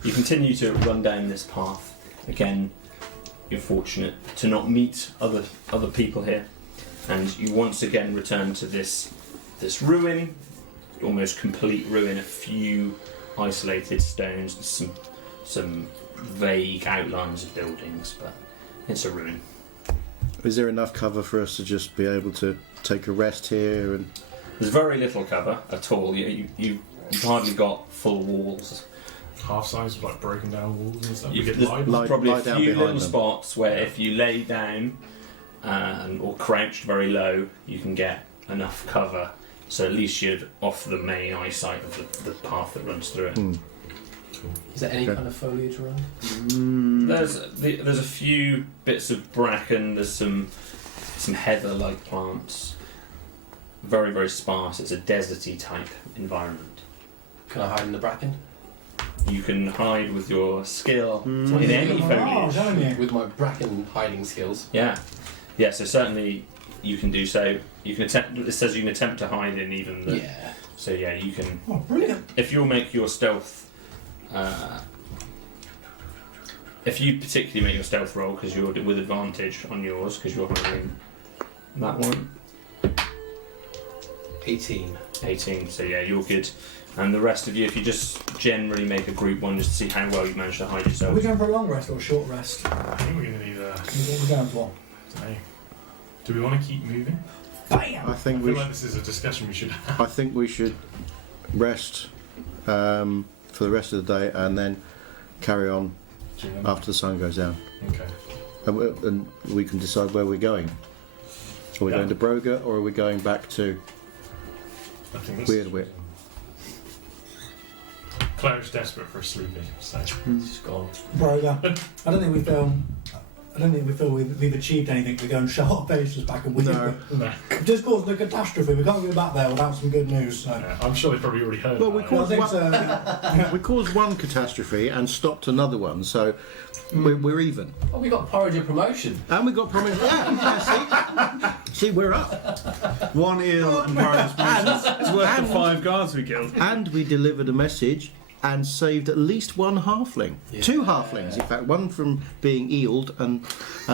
You continue to run down this path. Again, you're fortunate to not meet other people here, and you once again return to this ruin, almost complete ruin. A few isolated stones, and some vague outlines of buildings, but it's a ruin. Is there enough cover for us to just be able to take a rest here? And There's very little cover at all. You've hardly got full walls. Half size, like broken down walls and stuff. You You get there's live. probably lie a down few behind little them. spots where if you lay down or crouched very low, you can get enough cover. So at least you're off the main eyesight of the path that runs through it. Is there any Okay. kind of foliage around? There's a few bits of bracken. There's some heather-like plants. Very, very sparse. It's a deserty type environment. Can I hide in the bracken? You can hide with your skill Mm. in any Oh, foliage. haven't you? With my bracken hiding skills. Yeah. So certainly you can do so. You can attempt. It says you can attempt to hide in even the. Yeah. So yeah, you can. Oh, brilliant. If you'll make your stealth. If you particularly make your stealth roll because you're with advantage on yours because you're hiding that one. 18. 18. So yeah, you're good. And the rest of you, if you just generally make a group one just to see how well you manage to hide Are yourself. we going for a long rest or a short rest? I think we're going to need a. What are we going for? Do we want to keep moving? Bam! I I think feel like this is a discussion we should have. I think we should rest for the rest of the day and then carry on after the sun goes down. Okay. And we can decide where we're going. Are we Yeah. going to Broga or are we going back to I think that's Weird Wit? Claire's desperate for a sleepy, so It's gone. Broga. I don't think we feel I don't think we feel we've achieved anything to go and show our faces back and we No. We've just caused a catastrophe. We can't go back there without some good news. So. Yeah, I'm sure they've probably already heard Well, about we it. call- I think so. Yeah. We caused one catastrophe and stopped another one, so we're even. Oh, we got porridge and promotion. And we got promised. Yeah, see, we're up. One eel and Paradise is worth the 5 guards we killed. And we delivered a message and saved at least one halfling. Yeah. 2 halflings, in fact, one from being eeled and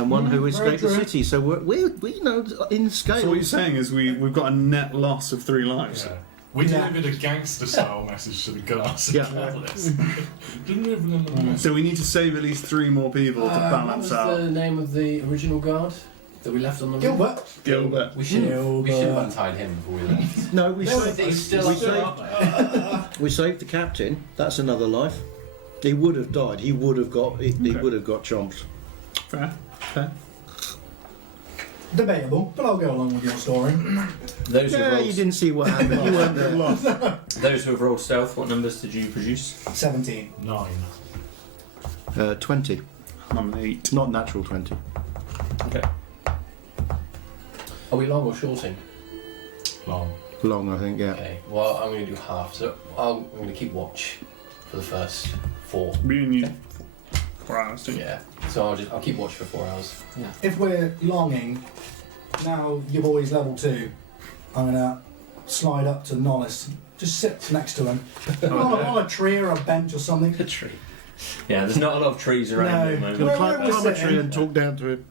one who escaped the true. city. So we know in scale. So what you're saying is we've got a net loss of 3 lives. Yeah. We Yeah. delivered a gangster-style message to the guards. Yeah. Delivered them a message. So we need to save at least 3 more people to What balance was out. the name of the original guard that we left on the roof? Gilbert. Gilbert. We should have untied him before we left. No, we No, saved, He's still we, up there. saved, we saved the captain. That's another life. He would have died. He would have got. He would have got chomped. Fair. Debatable, but I'll go along with your story. Those who have Yeah, you rolled, didn't see what happened. You weren't there. those who have rolled stealth, what numbers did you produce? 17. 9. 20, I'm an 8. not natural 20. Okay. Are we long or shorting? Long. Long, I think. Yeah. Okay. Well, I'm going to do half. So I'm going to keep watch for the first 4. Me and you. 4 hours, didn't you? Yeah. So I'll keep watch for 4 hours. If we're longing, now your boy's level 2, I'm going to slide up to Nollis. Just sit next to him. On a tree or a bench or something. A tree. Yeah, there's not a lot of trees around No. at the moment. Gonna Where climb we're climb a tree sitting. and talk down to him.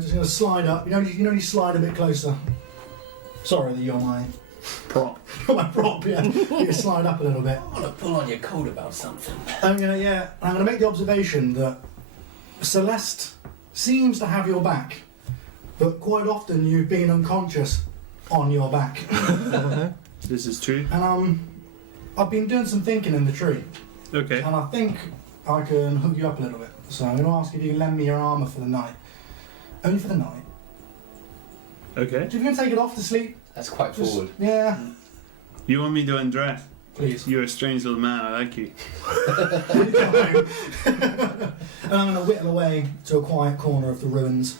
Just going to slide up. You know, you slide a bit closer. Sorry that you're my Prop. prop, yeah. You slide up a little bit. I want to pull on your coat about something. I'm gonna make the observation that Celeste seems to have your back, but quite often you've been unconscious on your back. This is true. And I've been doing some thinking in the tree, Okay. and I think I can hook you up a little bit. So I'm gonna ask if you can lend me your armour for the night. Only for the night. Okay. If you're gonna take it off to sleep, That's quite just, forward. yeah, You want me to undress? please. You're a strange little man, I like you. And I'm gonna whittle away to a quiet corner of the ruins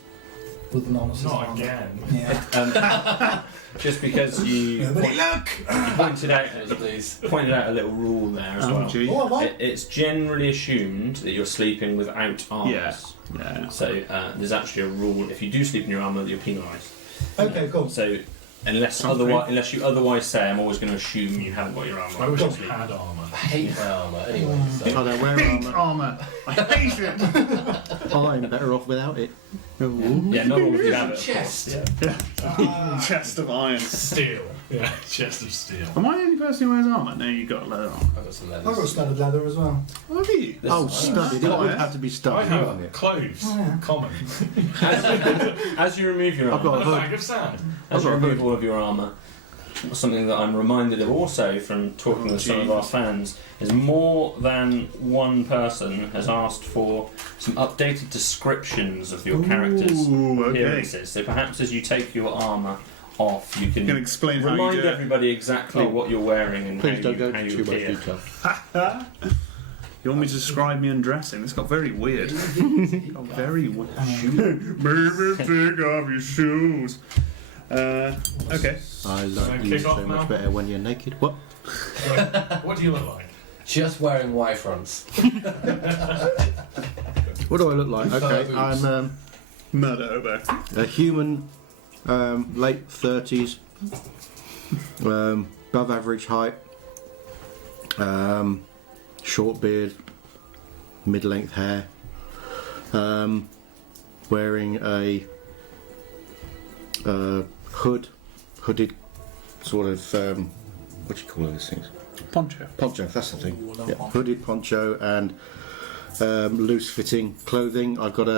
with the Nollis. Not again. Yeah. Just because you Nobody look! pointed out Please. a little rule there as well. gee. Oh, what? It's generally assumed that you're sleeping without armour. Yeah. So there's actually a rule: if you do sleep in your armour, you're penalised. Okay, cool. So unless you otherwise say, I'm always going to assume you haven't got your armour. I wish I Cool. had armour. I hate my armour anyway. So. I don't wear armour. Armour. I hate it. I'm better off without it. Yeah, not all of you have it. of Chest. course, yeah. Chest of iron. Steel. Yeah, chest of steel. Am I the only person who wears armour? No, you got leather armour. I've got some I've got leathers. studded leather as well. Oh, have you? Oh, studded. It would have to be I studded, wouldn't have it? clothes. Oh, yeah. Common. As you remove your I've got armour, a A hood. bag of sand. as you I've got a remove hood. all of your armour, something that I'm reminded of also from talking with some of our fans is more than one person has asked for some updated descriptions of your characters' Ooh, okay. appearances. So perhaps as you take your armour off, you You can can explain how you remind do it. everybody exactly Oh. what you're wearing and Please how don't go you, how into you too much appear. detail. You want me to describe me undressing? This got very weird. Got very weird. Baby, take off your shoes. Okay. I like kick you so off now? much better when you're naked. What? What do you look like? Just wearing Y fronts. What do I look like? Fur Okay, boots. I'm Murder hobo. a human, late 30s, above average height, short beard, mid-length hair, wearing a hooded sort of, what do you call those things? Poncho. Poncho, that's the thing. Yeah, hooded poncho and loose-fitting clothing. I've got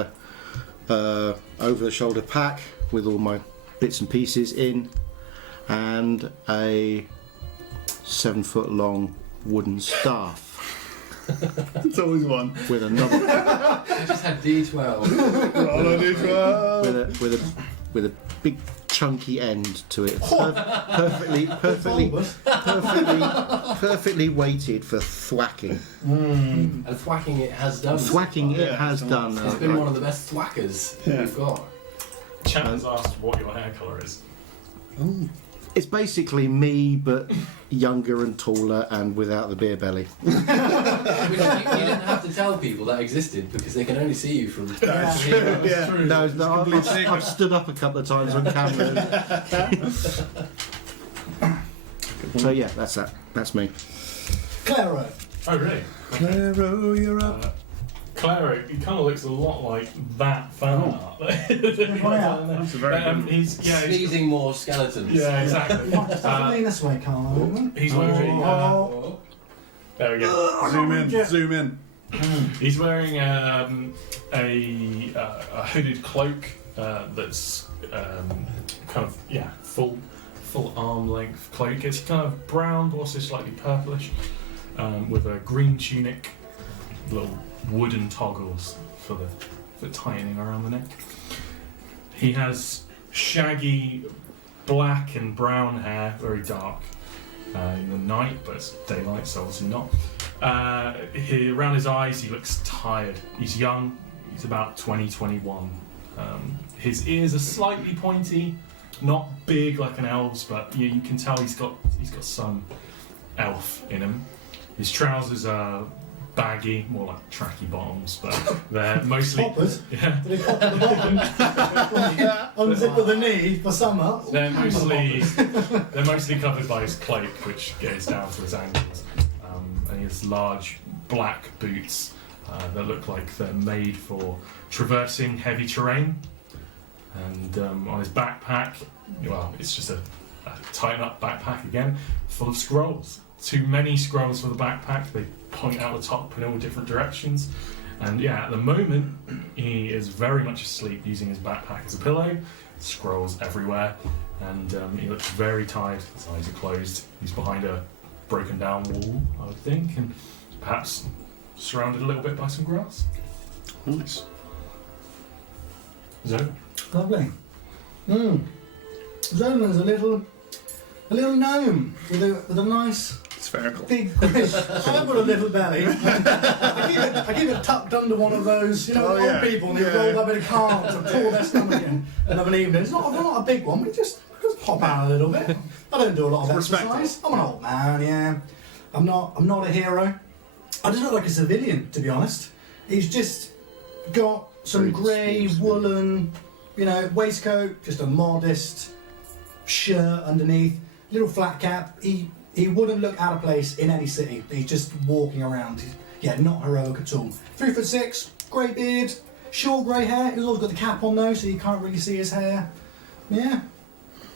a over-the-shoulder pack with all my bits and pieces in, and a 7-foot-long wooden staff It's always one. with another I just had D12. Roll a d12. with a big chunky end to it. Perfectly weighted for thwacking. And thwacking it has done. Thwacking it has done. It's been one of the best thwackers we've got. Chat has asked what your hair colour is. It's basically me, but younger and taller and without the beer belly. You didn't have to tell people that existed because they can only see you from. No, I've stood up a couple of times on camera. So yeah, that's that. That's me. Claro. Oh, really? Claro, you're up. Claro, he kind of looks a lot like that fan art. That's a very good. He's Sneezing more skeletons. yeah, exactly. Lean this way, Carl. He's wearing. There we go. Zoom in. He's wearing a hooded cloak that's kind of full arm length cloak. It's kind of brown, but also slightly purplish, with a green tunic, little wooden toggles for tightening around the neck. He has shaggy black and brown hair, very dark in the night, but it's daylight, so obviously not. Around his eyes, he looks tired. He's young. He's about 20, 21. His ears are slightly pointy, not big like an elf's, but you can tell he's got some elf in him. His trousers are baggy, more like tracky bottoms, but they're mostly Poppers? yeah. Do they pop at the bottom? Unzip at the knee for summer? They're mostly covered by his cloak, which goes down to his ankles, and he has large black boots that look like they're made for traversing heavy terrain. And on his backpack, well, it's just a tighten-up backpack again, full of scrolls. Too many scrolls for the backpack. They point out the top in all different directions. And yeah, at the moment, he is very much asleep, using his backpack as a pillow. Scrolls everywhere, and he looks very tired. His eyes are closed. He's behind a broken down wall, I would think, and perhaps surrounded a little bit by some grass. Nice. So, Lovely. Zolan's a little gnome with a nice Spherical. big. I've got a little belly. I keep it tucked under one of those, old people, and they roll up in a cart to pour their stomach in and have an evening. It's not a big one, but it just pop out a little bit. I don't do a lot of exercise. I'm an old man, yeah. I'm not a hero. I just look like a civilian, to be honest. He's just got some grey woolen, waistcoat, just a modest shirt underneath, little flat cap. He wouldn't look out of place in any city. He's just walking around. He's, not heroic at all. 3'6", grey beard, short grey hair. He's always got the cap on though, so you can't really see his hair. Yeah.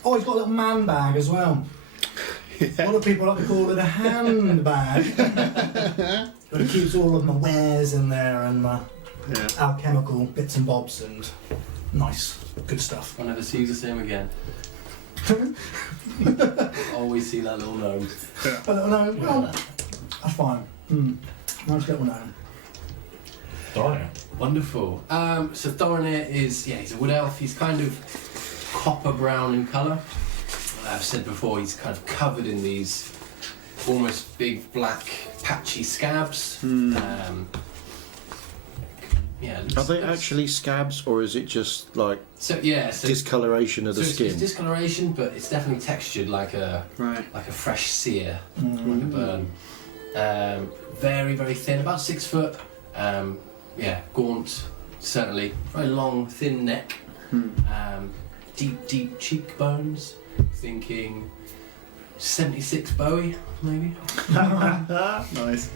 Oh, he's got a little man bag as well. A lot of people like to call it a handbag. But it keeps all of my wares in there and alchemical bits and bobs and nice, good stuff. I'll never see you the same again. Always see that little gnome. A little gnome, well, that's fine. Nice little gnome. Doria. Wonderful. So Thorinir is, he's a wood elf. He's kind of copper brown in colour. I've said before, he's kind of covered in these almost big black patchy scabs. Are they actually scabs, or is it just like discoloration of the skin? It's discoloration, but it's definitely textured like a fresh sear, like a burn. Very, very thin, about 6 foot. Gaunt, certainly. Very long, thin neck. Deep cheekbones. Thinking 76 Bowie, maybe. Nice.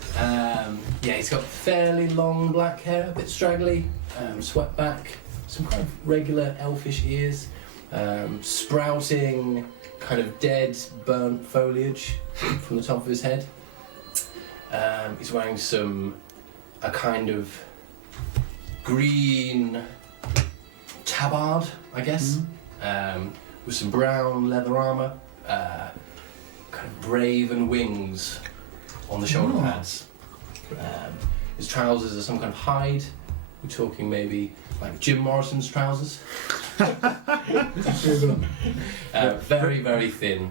He's got fairly long black hair, a bit straggly, swept back, some kind of regular elfish ears, sprouting kind of dead, burnt foliage from the top of his head. He's wearing a kind of green tabard, I guess, with some brown leather armour. Kind of braven wings on the shoulder pads. His trousers are some kind of hide. We're talking maybe like Jim Morrison's trousers. Very, very thin.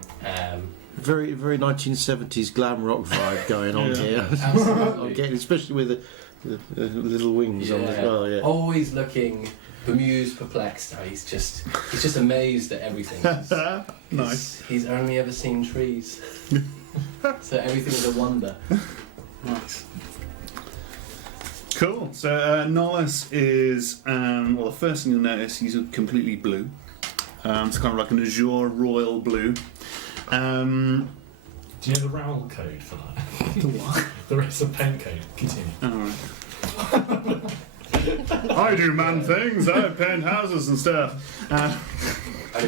Very, very 1970s glam rock vibe going on here. Absolutely. I'm getting, especially with the little wings on as well. Yeah. Always looking bemused, perplexed. Oh, he's just amazed at everything. Nice. He's only ever seen trees, so everything is a wonder. Nice. Cool. So Nollis is well. The first thing you'll notice, he's completely blue. It's kind of like an azure royal blue. Do you know the RAL code for that? The what? The rest of paint code. Continue. Alright. I do man things. I paint houses and stuff. I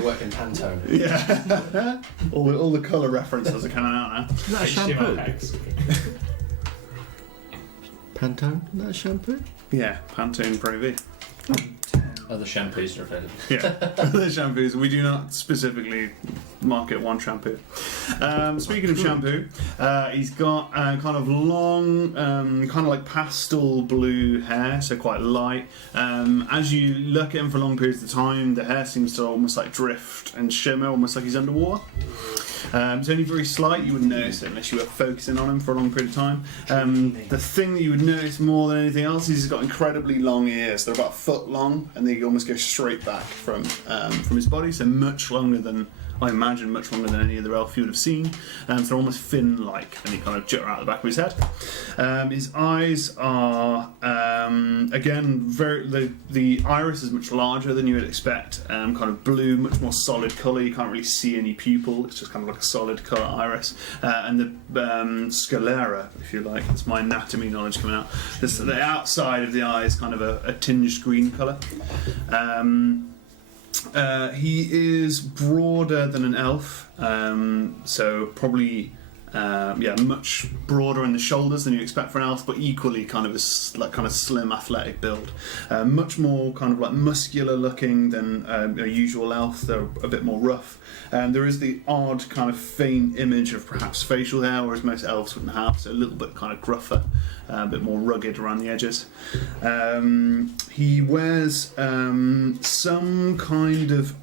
work in Pantone. Yeah. all the colour references are coming out now. Is that a shampoo? HTML. Pantone? Is that a shampoo? Yeah, Pantone Pro V. Other shampoos are available. Yeah, the shampoos. We do not specifically market one shampoo. Speaking of shampoo, he's got kind of long, kind of like pastel blue hair, so quite light. As you look at him for long periods of time, the hair seems to almost like drift and shimmer, almost like he's underwater. It's only very slight, you wouldn't notice it unless you were focusing on him for a long period of time. The thing that you would notice more than anything else is he's got incredibly long ears. They're about a foot long and they almost go straight back from his body, so much longer than, I imagine, much longer than any other elf you would have seen. So they're almost fin-like, and they kind of jut out the back of his head. His eyes are, again, the iris is much larger than you would expect. Kind of blue, much more solid colour. You can't really see any pupil. It's just kind of like a solid colour iris. And the sclera, if you like, that's my anatomy knowledge coming out. The outside of the eye is kind of a tinged green colour. He is broader than an elf, so probably much broader in the shoulders than you expect for an elf, but equally kind of a slim, athletic build. Much more kind of like muscular looking than a usual elf. They're a bit more rough. There is the odd kind of faint image of perhaps facial hair, whereas most elves wouldn't have, so a little bit kind of gruffer, a bit more rugged around the edges. He wears some kind of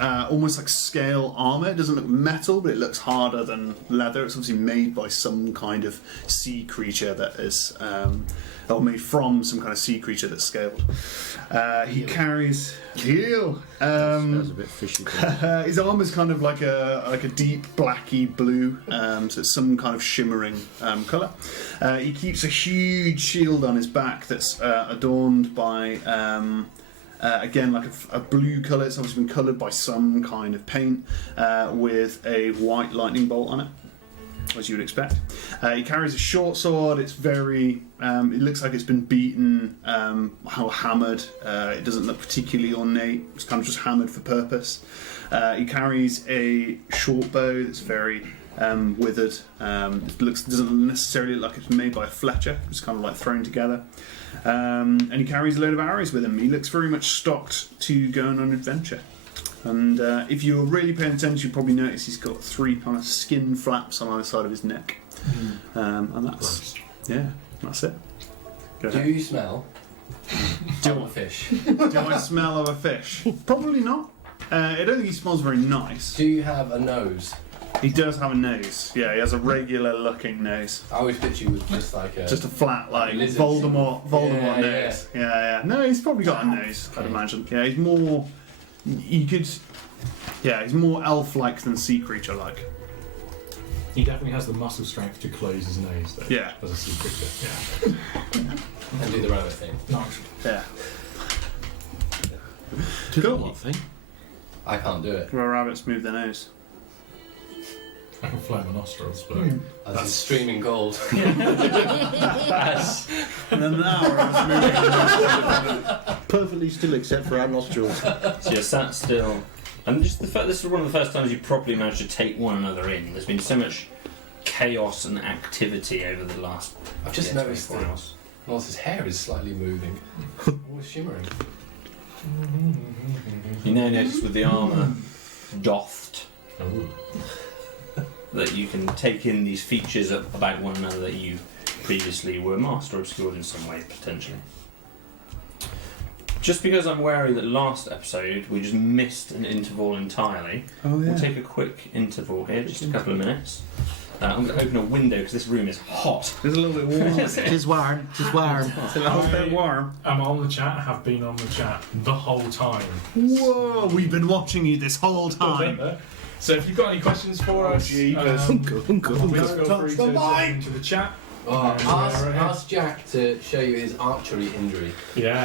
almost like scale armour. It doesn't look metal, but it looks harder than leather. It's obviously made by some kind of sea creature that is, or made from some kind of sea creature that's scaled. He carries heel. That's a bit fishy. His armour's kind of like a deep blacky blue, so it's some kind of shimmering colour. He keeps a huge shield on his back that's adorned by again like a blue colour. It's obviously been coloured by some kind of paint, with a white lightning bolt on it, as you would expect. He carries a short sword. It's very, it looks like it's been beaten, how hammered. It doesn't look particularly ornate. It's kind of just hammered for purpose. He carries a short bow that's very withered. It doesn't necessarily look like it's made by a fletcher. It's kind of like thrown together. And he carries a load of arrows with him. He looks very much stocked to go on an adventure. And if you're really paying attention, you'll probably notice he's got 3 kind of skin flaps on either side of his neck. And that's, that's it. Go Do ahead. you smell a fish? Do I smell of a fish? Probably not. I don't think he smells very nice. Do you have a nose? He does have a nose. Yeah, he has a regular looking nose. I always picture you with just like a... Just a flat, like lizard. Voldemort Yeah, nose. Yeah. No, he's probably got a nose, I'd imagine. Yeah, he's more... he's more elf-like than sea creature-like. He definitely has the muscle strength to close his nose, though. Yeah. As a sea creature. Yeah. and do the rabbit thing. Nice. Yeah. Cool. What thing? I can't do it. Where rabbits move their nose. I can float my nostrils, but... That's streaming cold. Yes. And then now we're moving. Perfectly still, except for our nostrils. So you're sat still, and just this is one of the first times you properly managed to take one another in. There's been so much chaos and activity over the last. I've just noticed 24 that hours. Nollis's hair is slightly moving. Always shimmering. You now notice with the armour doffed Ooh. that you can take in these features about one another that you previously were master obscured in some way, potentially. Just because I'm wary that last episode we just missed an interval entirely, we'll take a quick interval here, just a couple of minutes. I'm going to open a window because this room is hot. It's a little bit warm. It is warm. It is warm. It's a little bit warm. I'm on the chat, have been on the chat the whole time. Whoa, we've been watching you this whole time. So if you've got any questions for us, please feel free to jump into the chat. Ask Jack to show you his archery injury. Yeah.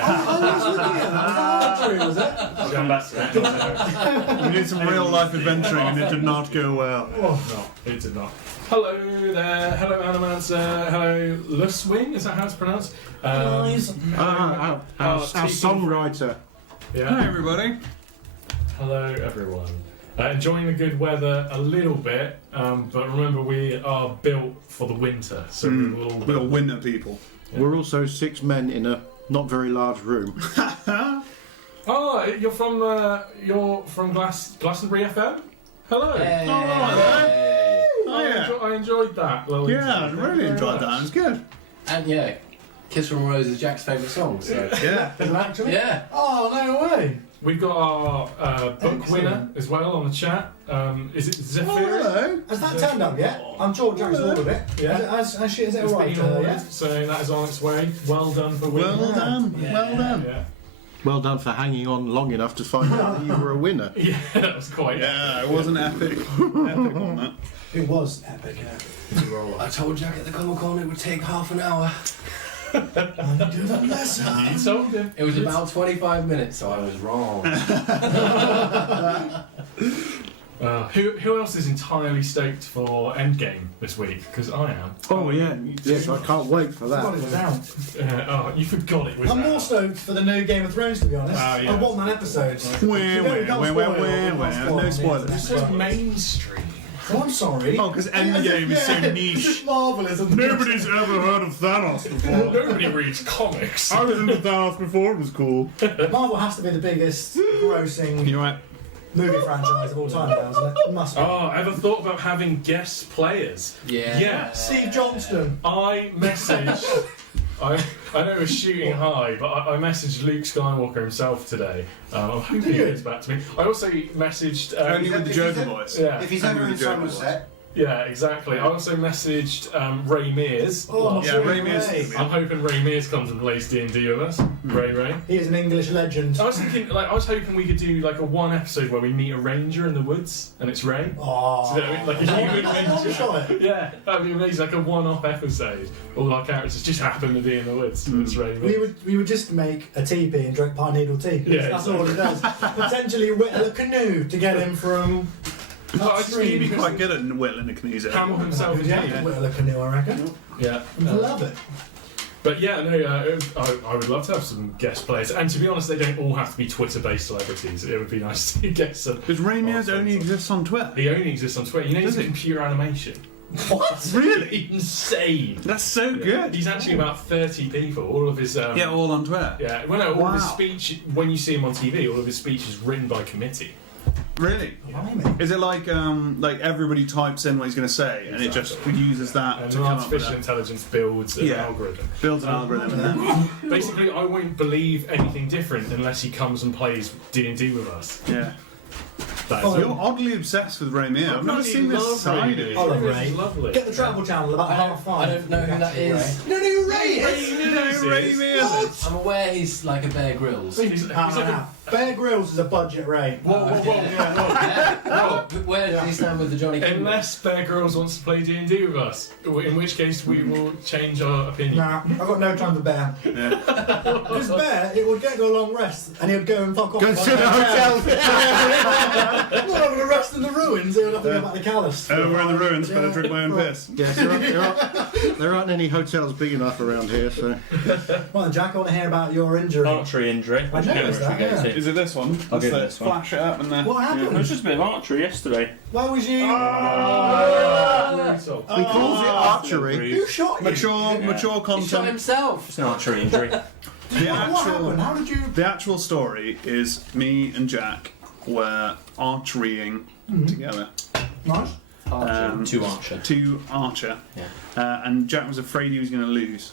Archery, was it? I'll come back to that. We did some real life adventuring and it did not go well. No, it did not. Hello there. Hello, Animancer. Hello, Luswing. Is that how it's pronounced? Our songwriter. Yeah. Hi, everybody. Hello, everyone. Enjoying the good weather a little bit, but remember we are built for the winter, so We're winter people. Yeah. We're also 6 men in a not very large room. Oh, you're from Glastonbury FM. Hello. Hey. I enjoyed that. Little Yeah, I interview. really Thank you enjoyed very that. It much. was good. And yeah, Kiss from a Rose is Jack's favourite song. So Yeah. Is it actually? yeah. Oh, no way. We've got our book Excellent. winner as well on the chat. Is it Zephyr? Hello. Has that turned up yet? I'm sure Jack's ordered it. Yeah. Is it It's alright? been ordered, Yeah? so that is on its way. Well done for winning. Well done. Yeah. Well done. Yeah. Well done for hanging on long enough to find out that you were a winner. Yeah, that was quite. Yeah, it was an epic. Epic one, that. It was epic, I told Jack at the Comic-Con it would take half an hour. You told him. It was about 25 minutes, so I was wrong. Who else is entirely stoked for Endgame this week? Because I am. Oh yeah, yes, I can't wait for I forgot that. it was out. You forgot it was. I'm out. more stoked for the new Game of Thrones, to be honest. Yeah. I want that episode. No spoilers. It's so mainstream. Oh, I'm sorry. Oh, because Endgame is so niche. It's marvellous. Nobody's ever heard of Thanos before. Nobody reads comics. I was into Thanos before, it was cool. Marvel has to be the biggest grossing You're right. movie franchise of all time now, isn't it? It must be. Oh, ever thought about having guest players? Yeah. Yes. Steve Johnston. I messaged. I know it was shooting high, but I messaged Luke Skywalker himself today. I'm hoping he gets back to me. I also messaged. Only with the Joker voice. Yeah. If he's Only ever with in the Joker Somerset, Yeah, exactly. I also messaged Ray Mears. Oh, Yeah, sorry, Ray Mears. I'm hoping Ray Mears comes and plays D&D with us. Ray. He is an English legend. I was thinking, I was hoping we could do like a one episode where we meet a ranger in the woods and it's Ray. Oh, So that, like a human ranger. shot it. Yeah, that'd be amazing. Like a one-off episode. All our characters just happen to be in the woods. And it's Ray. We would just make a teepee and drink pine needle tea. Yeah, That's all it does. Potentially whittle a canoe to get him from Well, I just He'd upstream. be quite good at whittling a canoe. Hamill himself is Yeah, yeah. whittle a canoe, I reckon. Yeah. I love it. But yeah, no, I would love to have some guest players. And to be honest, they don't all have to be Twitter-based celebrities. It would be nice to get some. Does Ray Mears only exist on Twitter? He only exists on Twitter. You know, he's Does a he? computer animation. What? Really? Insane. That's so good. He's actually about 30 people. All of his. Yeah, all on Twitter. Yeah, well, no, all of his Wow. speech, when you see him on TV, all of his speech is written by committee. Really? Blimey. Is it like everybody types in what he's going to say and it just uses that And to come up with artificial that? intelligence builds an Yeah. algorithm. Builds an algorithm and then Basically, I won't believe anything different unless he comes and plays D&D with us. yeah. That Oh, is You're oddly obsessed with Ray Mears. I've never seen this side of you. I love Ray Ray. is lovely. Get the travel channel about half five. I don't know who that is. You don't know who Ray is? You know Ray Mears. I'm aware he's like a Bear Grylls. He's like a... Bear Grylls is a budget Ray. Whoa, yeah, Where does he stand with the Johnny King? Unless Bear Grylls wants to play D&D with us, in which case we will change our opinion. Nah, I've got no time for Bear. Because Bear, it would get a long rest and he'll go and fuck off. go and sit in a hotel. I'm not having a rest in the ruins, he'll have to go back to Callus. We're in the ruins, but I drink my own piss. Yes, there aren't any hotels big enough around here, so. Well then, Jack, I want to hear about your injury. Archery injury. I noticed that, yeah. Is it this one? I'll That's give it the- this one. Flash it up and then. What happened? It was just a bit of archery yesterday. Why was you... Brutal. He calls it archery. Who shot you? Mature He shot content. himself. It's an archery injury. The What happened? How did you... The actual story is me and Jack were archerying together. Nice. To Archer. To Archer. Yeah. And Jack was afraid he was going to lose.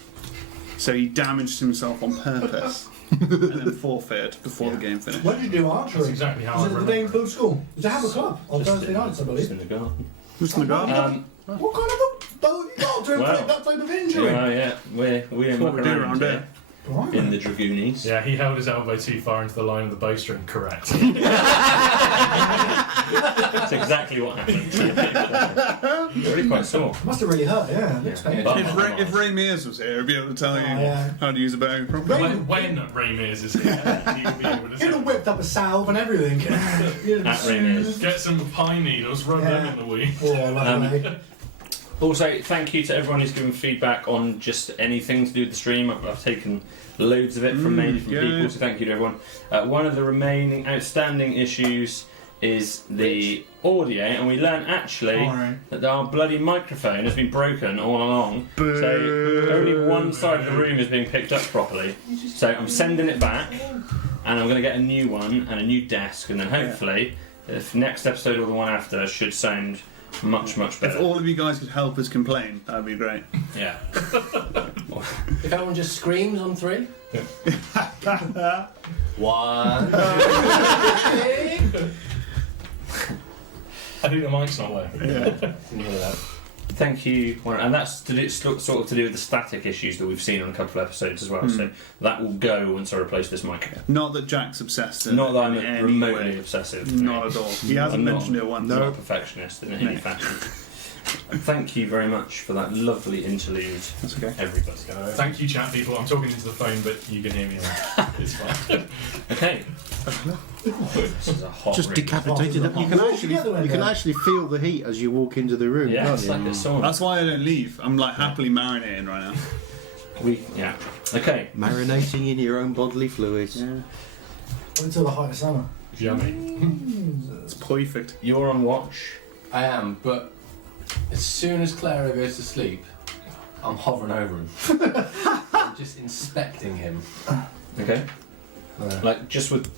So he damaged himself on purpose and then forfeited before the game finished. When did you do archery? That's exactly how I Was it at the remember Danefield School? Was it Hammer Club on Just Thursday in- nights, I Just believe? in the garden. Just in the garden. What kind of a bow you got to inflict that type of injury? Yeah, we don't what muck we do around around here. Right. in the Dragoonies. Yeah, he held his elbow too far into the line of the bowstring. Correct. That's exactly what happened. Really quite sore. Must have really hurt, yeah. It looks Yeah. painful. But- If Ray Mears was here, he'd be able to tell you yeah. how to use a bow properly. when Ray Mears is here, he will be able to He'd say, have whipped up a salve and everything. At Ray Mears. get some pine needles, rub them Yeah. in the wee. Oh, lovely. Also, thank you to everyone who's given feedback on just anything to do with the stream. I've taken loads of it from many different people, so thank you to everyone. One of the remaining outstanding issues is the audio, and we learned actually that our bloody microphone has been broken all along. So only one side of the room is being picked up properly. So I'm sending it back, and I'm going to get a new one and a new desk, and then hopefully, the next episode or the one after should sound much better. If all of you guys could help us complain, that'd be great. Yeah. If everyone just screams on 3. 1, 2, 3. I think the mic's not working. Yeah. Can you hear that? Thank you, Warren. And that's sort of to do with the static issues that we've seen on a couple of episodes as well. So that will go once I replace this mic. Not that Jack's obsessed. Not that I'm in any remotely way. obsessive. Not at all. He hasn't I'm mentioned not, it once. I'm not a perfectionist in any fashion. Thank you very much for that lovely interlude, That's okay. everybody. Thank you, chat people. I'm talking into the phone, but you can hear me now. It's fine. Okay. This is a hot Just room. decapitated them. You can actually feel the heat as you walk into the room. Yeah, can't it's you? like a sauna. That's why I don't leave. I'm like happily marinating right now. Yeah. Okay. Marinating in your own bodily fluids. Yeah. Until the height of summer. Yummy. It's perfect. You're on watch. I am, but as soon as Clara goes to sleep, I'm hovering over him. I'm just inspecting him. Okay. Like just with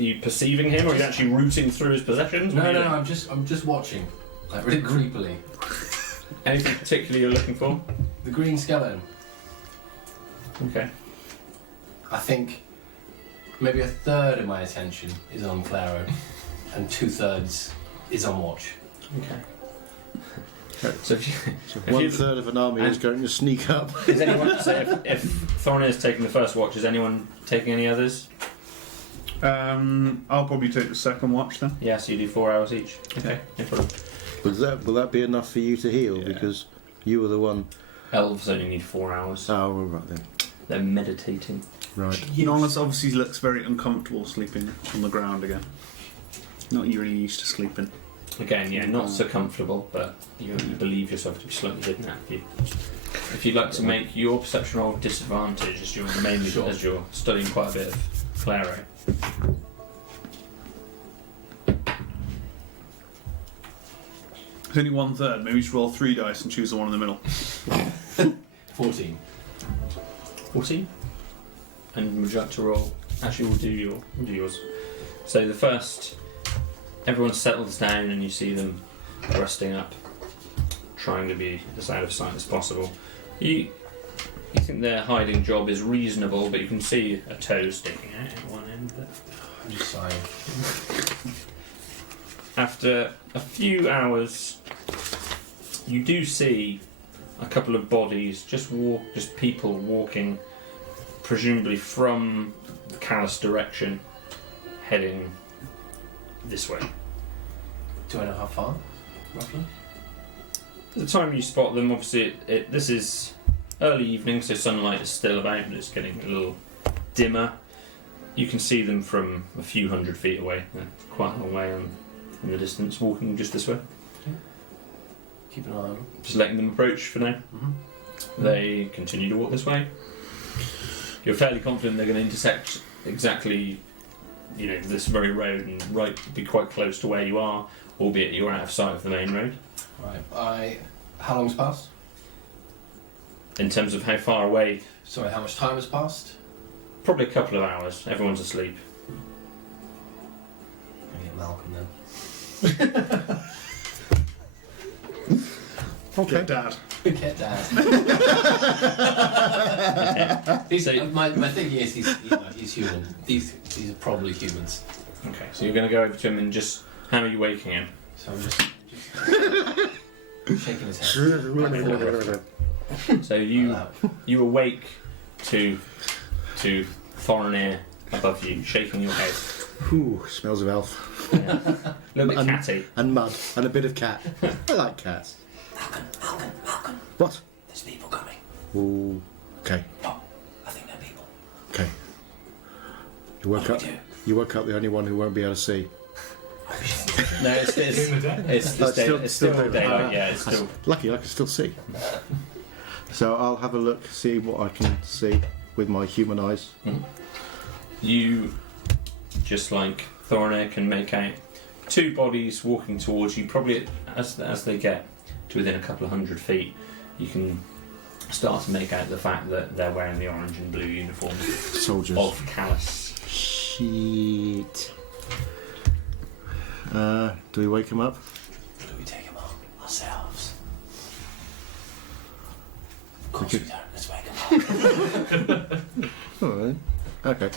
you perceiving him, or are you actually rooting through his possessions? No, I'm just watching, like really creepily. Anything particular you're looking for? The green skeleton. Okay. I think maybe a third of my attention is on Claro, and 2/3 is on watch. Okay. So if you, So if one you- third of an army is going to sneak up. is anyone? So if Thorin is taking the first watch, is anyone taking any others? I'll probably take the second watch then. Yeah, so you do 4 hours each. Okay, no problem. Will that be enough for you to heal? Yeah. Because you were the one. Elves only need 4 hours. Oh, right then. They're meditating. Right. Nonus obviously looks very uncomfortable sleeping on the ground again. Not really used to sleeping. Again, yeah, not so comfortable, but you believe yourself to be slightly hidden at you. If you'd like to make your perception roll disadvantage, as you're mainly as you're studying quite a bit of Claro. It's only 1/3. Maybe you should roll 3 dice and choose the one in the middle. 14. 14. And would you like to roll? Actually, we'll do yours. So the first, everyone settles down and you see them resting up, trying to be as out of sight as possible. You think their hiding job is reasonable, but you can see a toe sticking out at one end. But I'm just sighing. after a few hours, you do see a couple of bodies, just people walking, presumably from the Callus direction, heading this way. Do I know how far, roughly? At the time you spot them, obviously, this is early evening, so sunlight is still about, but it's getting a little dimmer. You can see them from a few hundred feet away. They're quite a long way in the distance, walking just this way. Keep an eye on them. Just letting them approach for now. Mm-hmm. They continue to walk this way. You're fairly confident they're going to intersect exactly, this very road and be quite close to where you are, albeit you're out of sight of the main road. Right. How long's passed? In terms of how far away, Sorry, how much time has passed? probably a couple of hours. Everyone's asleep. I get Malcolm then. Okay, Dad. Get down. My thinking is he's human. These are probably humans. Okay, so you're going to go over to him and just... How are you waking him? So I'm just shaking his head. So you awake to Thornir above you, shaking your head. Ooh, smells of elf. Yeah. A little bit catty. And mud. And a bit of cat. I like cats. Malcolm. What? There's people coming. Ooh. Okay. Oh, I think they're people. Okay. You woke up the only one who won't be able to see. No, it's still daylight. Yeah, it's still. Lucky I can still see. So I'll have a look, see what I can see with my human eyes. Mm-hmm. You, just like Thornir, can make out two bodies walking towards you. Probably as they get to within a couple of 100 feet, you can start to make out the fact that they're wearing the orange and blue uniforms Soldiers. of Callus. Shit. Do we wake him up? Or do we take them on ourselves? Of course we don't. Let's wake them up. Alright. Okay.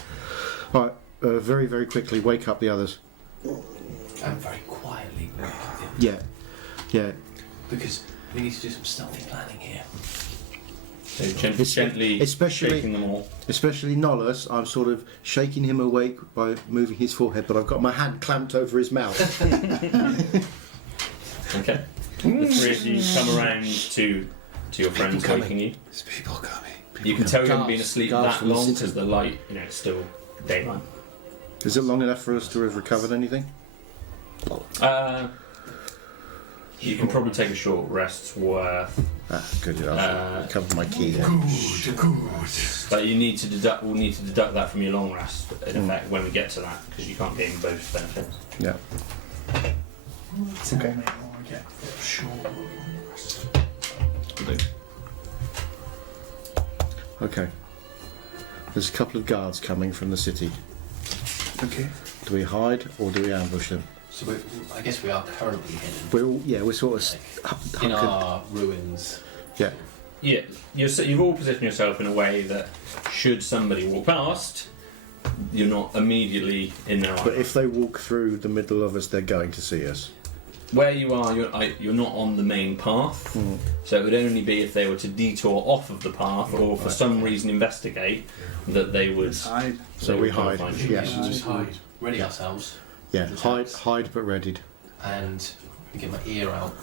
Alright, very, very quickly wake up the others. And very quietly wake up the others. Yeah. Because we need to do some stealthy planning here. So gently shaking them all. Especially Nolus, I'm sort of shaking him awake by moving his forehead, but I've got my hand clamped over his mouth. Okay. The three of you come around to your friends waking you. There's people coming. You can tell you haven't been asleep Guards that from the long city. because the light, it's still daylight. Is it long enough for us to have recovered anything? You can probably take a short rest's worth. Good enough. Covered my key then. But you need to deduct. We'll need to deduct that from your long rest, in effect, when we get to that, because you can't gain both benefits. Yeah. Okay. Okay. There's a couple of guards coming from the city. Okay. Do we hide or do we ambush them? So I guess we are currently hidden. We're sort of in hunkered. our ruins. Yeah. Yeah, you've all positioned yourself in a way that should somebody walk past, you're not immediately in their eye. But if they walk through the middle of us, they're going to see us. Where you are, you're not on the main path, so it would only be if they were to detour off of the path or for some reason investigate that they would. Hide. So we hide. Yeah. Just hide. Ready ourselves. Yeah. Hide but readied. And get my ear out.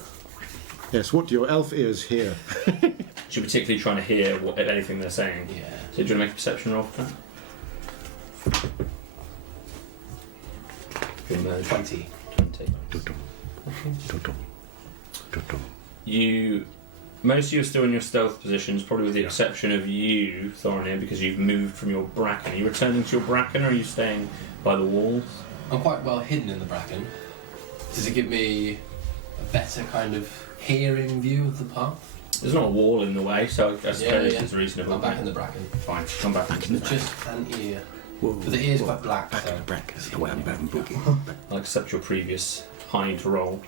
Yes. What do your elf ears hear? You're particularly trying to hear anything they're saying. Yeah. So do you want to make a perception roll for that? 20. 20. Most of you are still in your stealth positions, probably with the exception of you, Thornir, because you've moved from your bracken. Are you returning to your bracken, or are you staying by the walls? I'm quite well hidden in the bracken. Does it give me a better kind of hearing view of the path? There's not a wall in the way, so I suppose it's reasonable. I'm back in the bracken. Fine, come back into the Just an ear. Whoa, But the ear's quite black, Back so in the bracket. That's the way I'm back boogie. I'll accept your previous hide roll.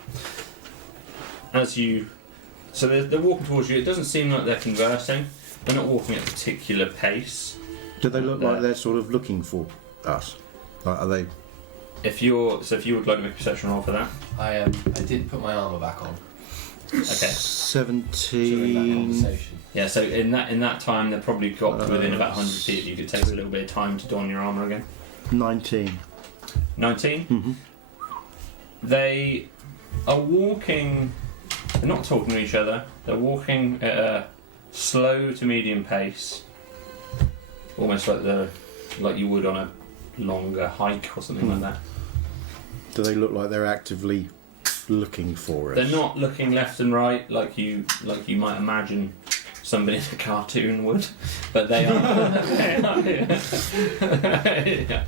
So they're walking towards you. It doesn't seem like they're conversing. They're not walking at a particular pace. Do they look like they're sort of looking for us? Like, are they? If you would like to make a perception roll for that, I did put my armour back on okay. during that 17. conversation. Yeah, so in that time they probably got to within about 100 feet of you. It takes a little bit of time to don your armour again. 19. 19? Mm-hmm. They are walking. They're not talking to each other. They're walking at a slow to medium pace, almost like you would on a longer hike or something like that. Do they look like they're actively looking for us? They're not looking left and right like you might imagine somebody in a cartoon would, but they are. Yeah.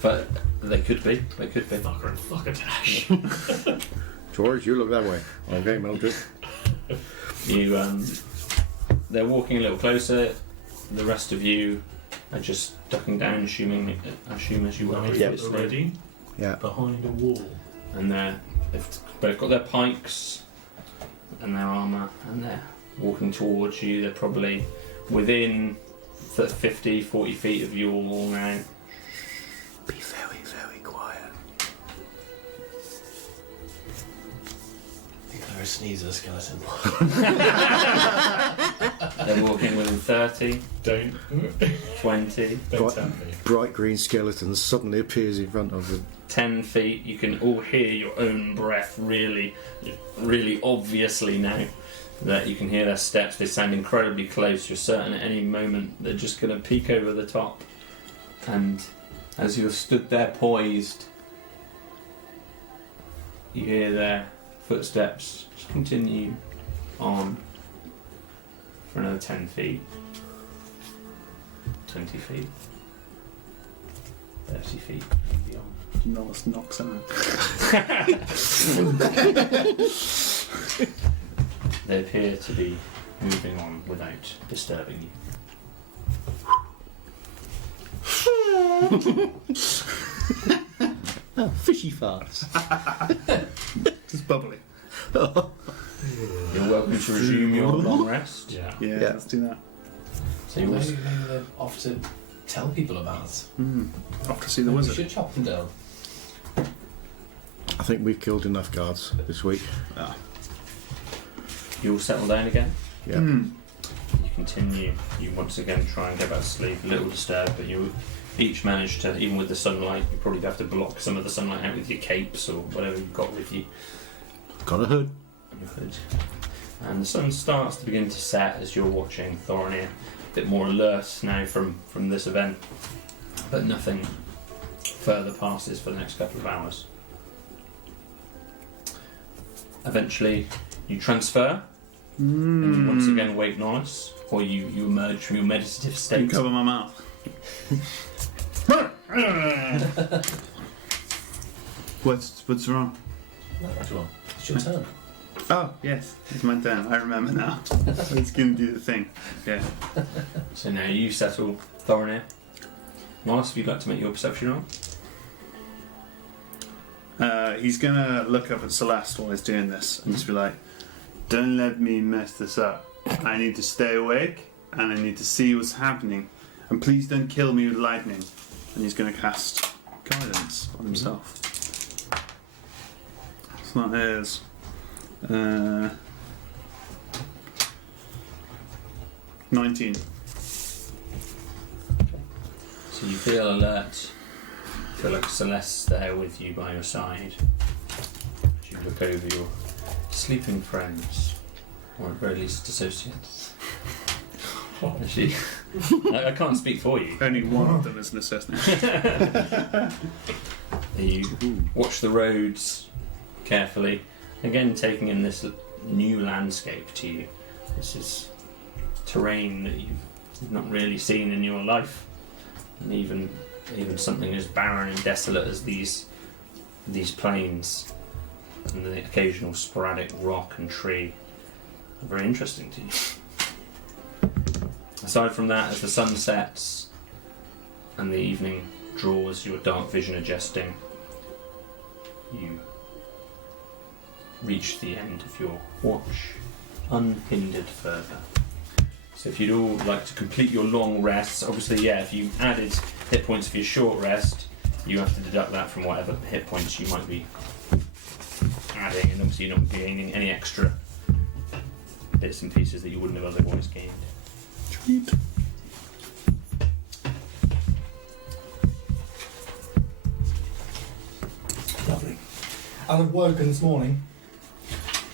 But they could be. They could be. Fucker dash. George, you look that way. Okay, Mildred. They're walking a little closer. The rest of you are just ducking down, assume as you were previously. Ready Yeah. behind a wall. And they've both got their pikes and their armour and their walking towards you. They're probably within 50, 40 feet of you all now. Be very, very quiet. Declare a sneezer skeleton. They're walking within 30, Don't 20, tell me. Bright green skeleton suddenly appears in front of them. 10 feet. You can all hear your own breath really, really obviously now. That you can hear their steps. They sound incredibly close. You're certain at any moment they're just going to peek over the top. And as you're stood there poised, you hear their footsteps just continue on for another 10 feet, 20 feet, 30 feet and beyond. Nollis knocks out. They appear to be moving on without disturbing you. Oh, fishy farts. Just bubbly. You're welcome to resume your long rest. Yeah. Yeah, Yeah. let's do that. So you Maybe they're off to tell people about us. Off to see the We wizard. should chop them down. I think we've killed enough guards this week. you all settle down again. Yeah. You continue. You once again try and get back to sleep. A little disturbed, but you each manage to, even with the sunlight, you probably have to block some of the sunlight out with your capes or whatever you've got with you. Got a hood. Your hood. And the sun starts to begin to set as you're watching Thorinir. A bit more alert now from this event, but nothing further passes for the next couple of hours. Eventually, you transfer, and you once again wake Nollis, or you emerge from your meditative You state. cover my mouth. What's wrong? That's wrong. It's your turn. Oh, yes, it's my turn. I remember now. It's going to do the thing. Yeah. So now you settle Thorinir. Nollis, if you'd like to make your perception roll. He's going to look up at Celeste while he's doing this and just be like, don't let me mess this up. I need to stay awake and I need to see what's happening. And please don't kill me with lightning. And he's going to cast guidance on himself. So that is 19. So you feel alert. You feel like Celeste's there with you by your side. As you look over your sleeping friends, or at very least associates. Actually, I can't speak for you. Only one of them is an assassin. You watch the roads carefully, again taking in this new landscape to you. This is terrain that you've not really seen in your life, and even something as barren and desolate as these plains and the occasional sporadic rock and tree are very interesting to you. Aside from that, as the sun sets and the evening draws your dark vision adjusting, you reach the end of your watch unhindered further. So if you'd all like to complete your long rests, obviously, yeah, if you added hit points for your short rest, you have to deduct that from whatever hit points you might be adding, and obviously you're not gaining any extra bits and pieces that you wouldn't have otherwise gained. Treat. Lovely. I've woken this morning.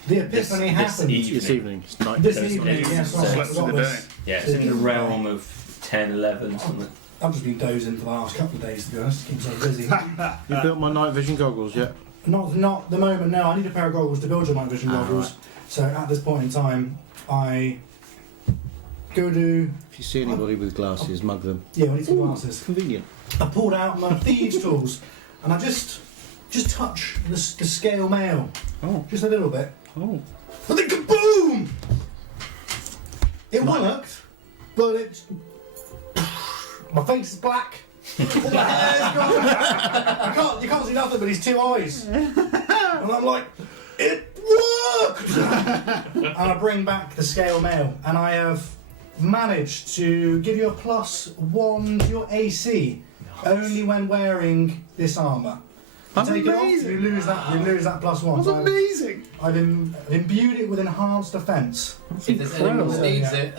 The epiphany happened. This evening. It's night. This It's- evening, it's- yes, it's- I Slept forgot through the this. day. Yeah, it's in the realm of 10, 11, something. I've just been dozing for the last couple of days, to be honest. Keep myself busy. You built my night vision goggles yet? Not the moment. No, I need a pair of goggles to build your night vision goggles. Right. So at this point in time, I go to If you see anybody with glasses, mug them. I need some glasses. Convenient. I pulled out my thieves' tools and I just touch the scale mail, Oh. just a little bit, Oh. and then kaboom! It worked, but it's my face is black. All my hair's gone. You can't see nothing but his two eyes, and I'm like, it worked. and I bring back the scale mail, and I have managed to give you a +1 to your AC only when wearing this armour. That's Take it off, amazing. you lose that +1. That's So amazing. I've imbued it with enhanced defence. If there's anyone that needs it.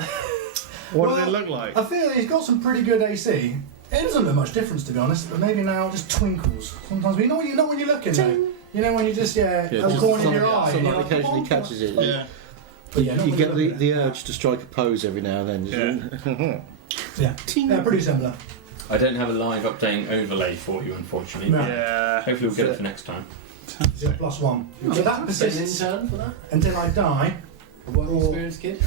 What Well, does it look like? I feel he's got some pretty good AC. It doesn't look much difference, to be honest, but maybe now it just twinkles. Sometimes, but you know when you're looking, though. You know when you just, a just corner of your eye. and someone you're like, occasionally "Oh, catches it. Yeah. But yeah, not You when get you're the, looking the at it. urge to strike a pose every now and then. Yeah, pretty similar. I don't have a live updating overlay for you, unfortunately. No. Yeah. Hopefully we'll get it for next time. So +1. So that Get an persists intern for that? until I die. A work Or- experience kid?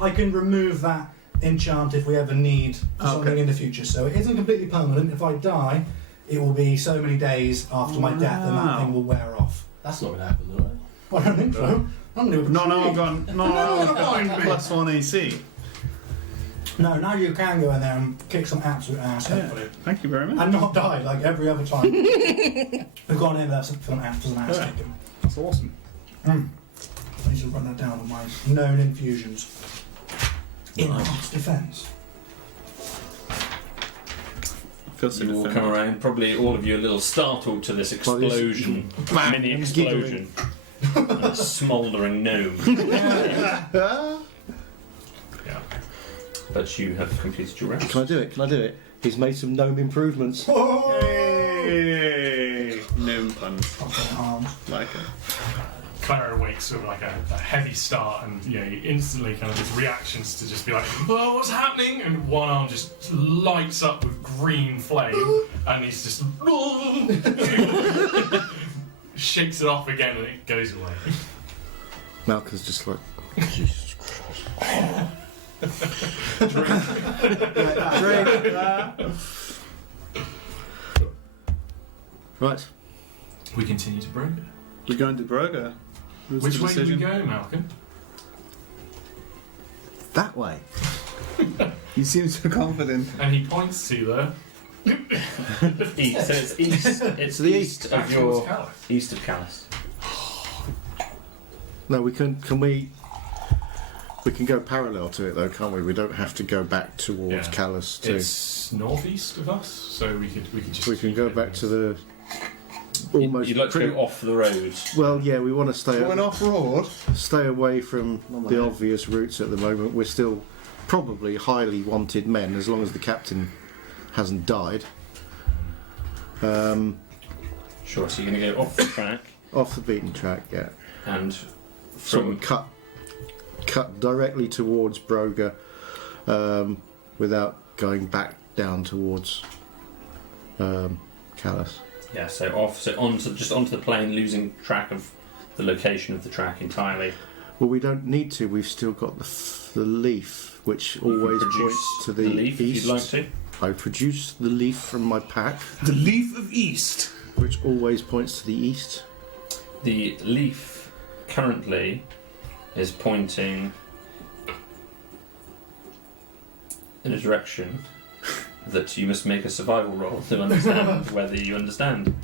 I can remove that enchant if we ever need something in the future. So it isn't completely permanent. If I die, it will be so many days after my death, and that Wow. thing will wear off. That's not going to happen, will it? Well, I don't think so. I'm going to No, I've gone. No, +1 AC. No, now you can go in there and kick some absolute ass, hopefully. Thank you very much. And not die like every other time. We've gone in there for an ass Yeah. kicking. That's awesome. I need to run that down on my known infusions. Enhanced defence. Feels so You will come definitive. around, probably all of you a little startled to this explosion, mini explosion, and a smouldering gnome. Yeah. But you have completed your round. Can I do it? Can I do it? He's made some gnome improvements. Yay! Gnome puns. Fucking arms. Like it. Clara wakes with like a heavy start, and you instantly kind of his reactions to just be like, "Oh, what's happening?" And one arm just lights up with green flame, and he's just shakes it off again, and it goes away. Malcolm's just like, Jesus Christ. Right. We continue to Broga. We're going to Broga. Which way do we go, Malcolm? That way. You seem so confident. And he points to the East. So it's east. It's To the east of back towards your Callus. east of Callus. No, we can go parallel to it though, can't we? We don't have to go back towards Yeah. Callus to. It's northeast of us, so we could just. We can go back to the almost. You'd like to go off the road. Well, yeah, we want to Going off-road? stay away from Oh, the man. obvious routes at the moment. We're still probably highly wanted men, as long as the captain hasn't died. Sure. So you're going to go off the track Off the beaten track, yeah. and Sort from of cut directly towards Broga, without going back down towards Callus. yeah. So off. So onto the plain, losing track of the location of the track entirely. Well, we don't need to. We've still got the leaf, which always Produce points to the leaf east. if you'd like to. I produce the leaf from my pack, The Leaf of East. which always points to the east. The leaf currently is pointing in a direction that you must make a survival roll to understand whether you understand.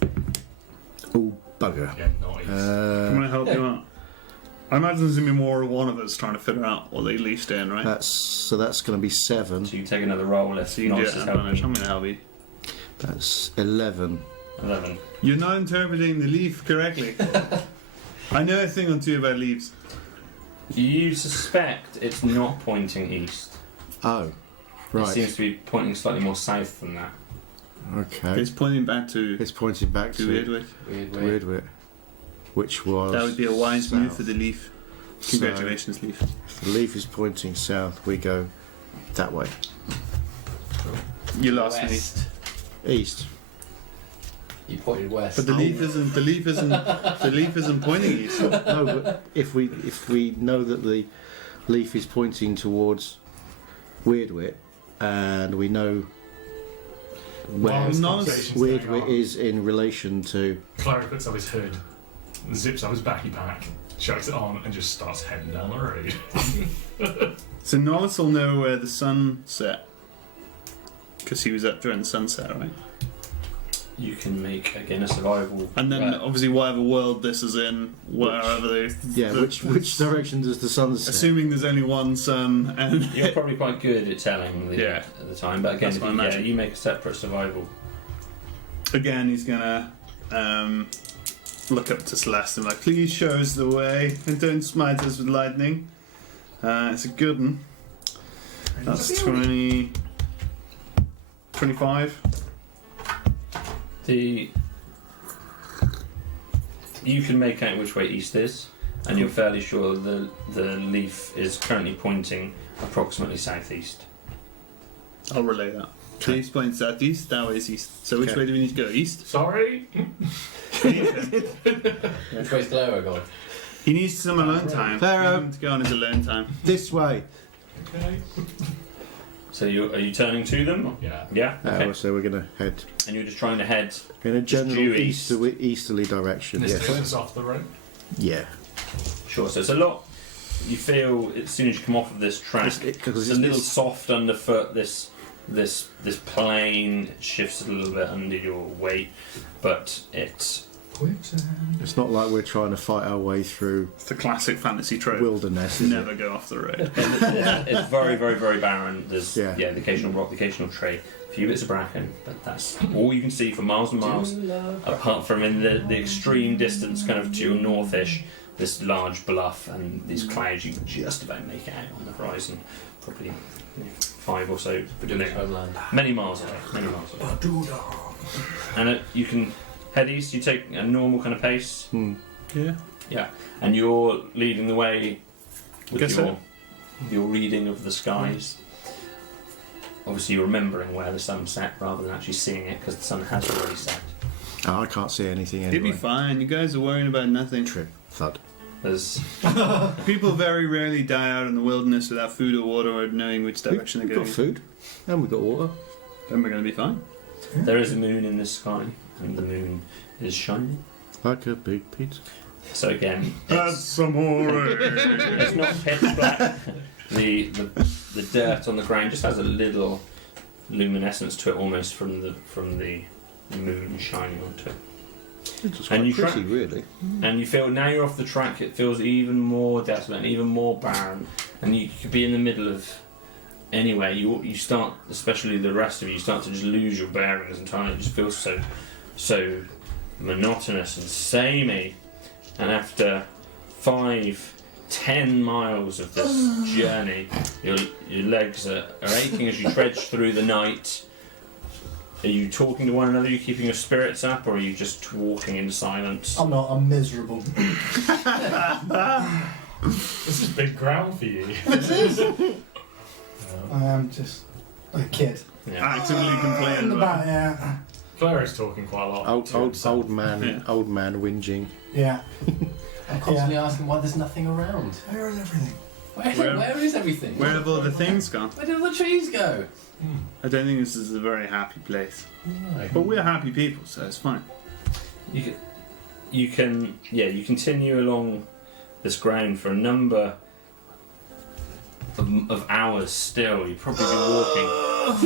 Oh, bugger. Yeah, not east. I'm going to help you out. I imagine there's going to be more than one of us trying to figure out what they leafed in, right? That's going to be 7. So you take another roll if So you can do Norris it is at advantage. I'm helping. going to help you. That's 11. 11. You're not interpreting the leaf correctly. I know a thing or two about leaves. You suspect it's not pointing east. Oh, It right. seems to be pointing slightly more south than that. Okay. It's pointing back to It's pointing back to Weirdwick. Weirdwit, which was. That would be a wise move south. for the leaf. Congratulations, leaf. The leaf is pointing south. We go that way. You lost me. West. East. You pointed west. But the leaf isn't. The leaf isn't. The leaf isn't pointing east. No, but if we know that the leaf is pointing towards Weirdwit, and we know where While this no, conversation's going Weirdwit on, is in relation to. Clara puts up his hood, zips up his backy pack, chucks it on, and just starts heading down the road. So Nollis will know where the sun set. Because he was up during the sunset, right? You can make again a survival. And then obviously whatever world this is in, wherever they. Yeah, which direction does the sun set? Assuming there's only one sun, and You're probably quite good at telling at the time, but again, That's what I imagine. you make a separate survival. again he's gonna look up to Celeste and like, please show us the way and don't smite us with lightning. It's a good one. That's 20, 25. You can make out which way east is, and you're fairly sure the leaf is currently pointing approximately southeast. I'll relay that. Please point southeast, that way is east. So which way do we need to go? East? Sorry. Which way's Clara gone? He needs some alone time. Pharaoh. We need him to go on his alone time. This way. Okay. So are you turning to them? Yeah. Yeah. Okay. So we're going to head And you're just trying to head. in a general due east. easterly direction. This Yes. takes us off the road. Yeah. Sure. So it's a lot. You feel as soon as you come off of this track, it's a little soft underfoot. This plane shifts a little bit under your weight, but it's not like we're trying to fight our way through It's the classic fantasy trope. wilderness. Is Never go off the road. it's very, very, very barren. There's Yeah. the occasional rock, the occasional tree, a few bits of bracken, but that's all you can see for miles and miles. Apart from in the extreme distance, kind of to your northish, this large bluff and these clouds you can just about make out on the horizon, probably 5 or so, Homeland. many miles away. And you can head east. You take a normal kind of pace. Yeah. And you're leading the way with Guess so. your reading of the skies. Obviously, you're remembering where the sun set rather than actually seeing it because the sun has already set. Oh, I can't see anything He'd anyway. be fine. You guys are worrying about nothing. Trip. Thud. There's People very rarely die out in the wilderness without food or water or knowing which direction We've they're got going. food. And we've got water. Then we're going to be fine. there is a moon in the sky, and the moon is shining. Like a big pizza. So again, That's some horror. it's not pitch black. The dirt on the ground just has a little luminescence to it, almost from the moon shining onto it. It's just And quite you pretty, track- really. And you feel now you're off the track, it feels even more desolate and even more barren. And you could be in the middle of anywhere. You start, especially the rest of you, start to just lose your bearings entirely. It just feels so monotonous and samey. And after 5-10 miles of this journey, your legs are aching as you trudge through the night. Are you talking to one another? Are you keeping your spirits up, or are you just walking in silence? I'm not. I'm miserable. This is big ground for you. I am just a kid. Yeah. Actively In complaining the about back, yeah. Clara's talking quite a lot. Old man whinging. Yeah. I'm constantly asking why there's nothing around. Where is everything? Where is everything? where have all the things gone? Where did all the trees go? I don't think this is a very happy place. No. But we're happy people, so it's fine. You continue along this ground for a number of hours still. You've probably been walking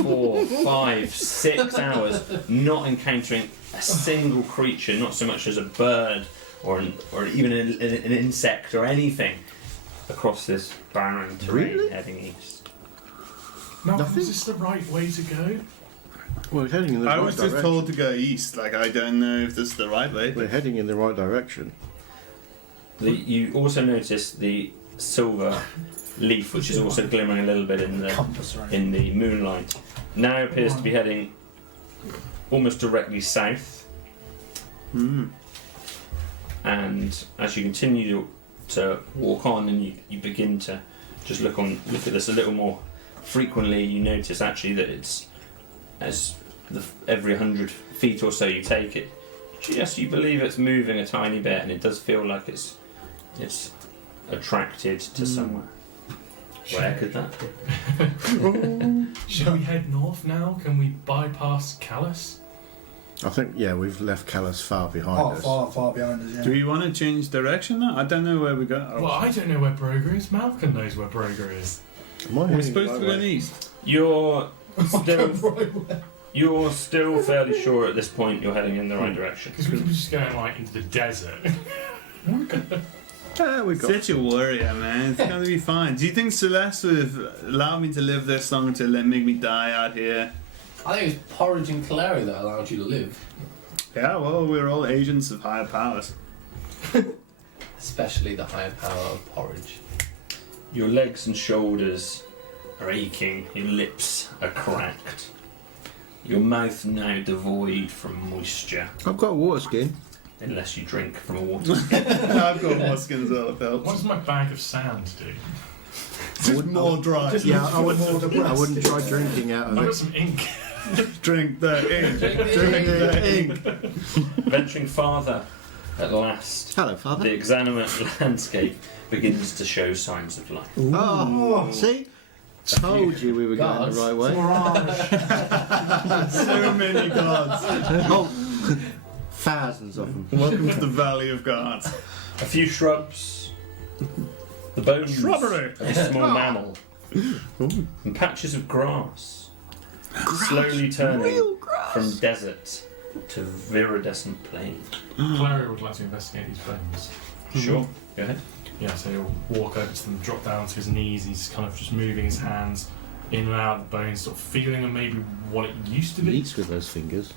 4, 5, 6 hours, not encountering a single creature, not so much as a bird or even an insect or anything across this barren terrain heading east. Malcolm, is this the right way to go? We're heading in the I right was direction. just told to go east. Like, I don't know if this is the right way. We're heading in the right direction. You also notice the silver leaf, which is also glimmering a little bit Compass, right? in the moonlight, now appears to be heading almost directly south. And as you continue to walk on, and you begin to just look at this a little more frequently, you notice actually that it's every 100 feet or so you take it, you believe it's moving a tiny bit, and it does feel like it's attracted to somewhere. Where could that be? Shall we head north now? Can we bypass Callus? I think, we've left Callus far behind us. Far behind us, yeah. Do you want to change direction now? I don't know where we go. Well, I don't know where Broger is. Malcolm knows where Broger is. Am I We're heading supposed the to right go way? east. You're still You're still fairly sure at this point you're heading in the right direction. Because we could be just going like into the desert. We got. Such a warrior, man. It's gonna be fine. Do you think Celeste would have allowed me to live this long to make me die out here? I think it's porridge and clary that allowed you to live. Yeah, well, we're all agents of higher powers. Especially the higher power of porridge. Your legs and shoulders are aching, your lips are cracked. Your mouth now devoid from moisture, I've got a water skin. unless you drink from a water. I've got more skin as well, if it What helps. does my bag of sand do? Just more dry. Just Yeah, looks I wouldn't. more depressed. I wouldn't try drinking out I've of got it. some ink. Drink the ink. Drink the ink. Venturing farther, at last, Hello, the Father. exanimate landscape begins to show signs of life. Oh, see? Told you we were going Guards. the right way. Mirage. So many gods. Oh, thousands of them. Welcome to the Valley of Gods. A few shrubs, the bones Shrubbery. of a small mammal, and patches of grass, slowly turning from desert to viridescent plain. Clary would like to investigate these bones. Sure, go ahead. Yeah, so he'll walk over to them, drop down to his knees. He's kind of just moving his hands in and out of the bones, sort of feeling maybe what it used to He be. eats with those fingers.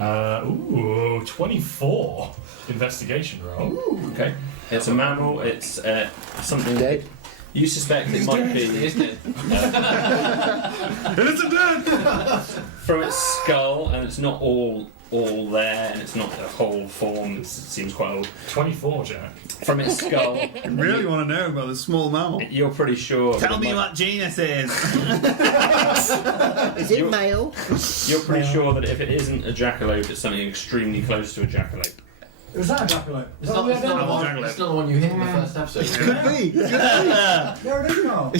Ooh, 24 investigation roll. Okay, it's a mammal. It's something Dead. you suspect it might be Isn't it? It's a dead! from its skull, and it's not all there, and it's not a whole form. It seems quite old. 24, Jack. From its skull, I really want to know about the small mammal. you're pretty sure. Tell that me it might- what genus is. Is it You- male? You're pretty sure that if it isn't a jackalope, it's something extremely close to a jackalope. Was that a jackalope? It's not, it's, not the one, Jackalope. it's not the one you hit in the first episode. Could be. There it is now.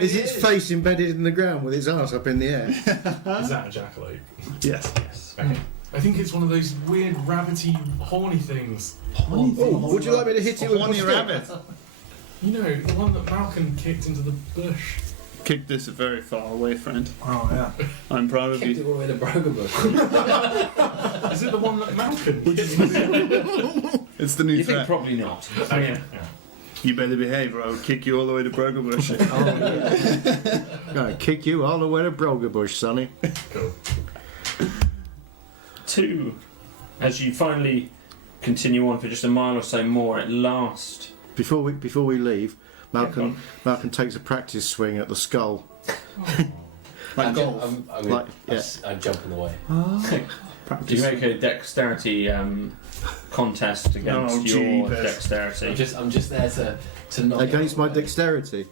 Is its face embedded in the ground with its arse up in the air? Is that a jackalope? Yes. Okay. I think it's one of those weird rabbity, horny things. Would you like me to hit it with my Horny stick? rabbit. You know, the one that Malcolm kicked into the bush. Kick this very far away, friend. Oh, yeah. I'm proud of Kicked you. it away the brogan bush. Is it the one that Malcolm kicked into? It's the new You think threat. probably not. Okay. Yeah. You better behave, or I'll kick you all the way to Brokenbush. Gonna kick you all the way to Brogerbush, sonny. Cool. 2. As you finally continue on for just a mile or so more, at last. Before we leave, Yeah, go on. Malcolm takes a practice swing at the skull. Like golf. I'm Like, yeah. I jump in the way. Do you make a dexterity contest against Oh, your jeepers. dexterity? I'm just there to knock Against it my away. dexterity.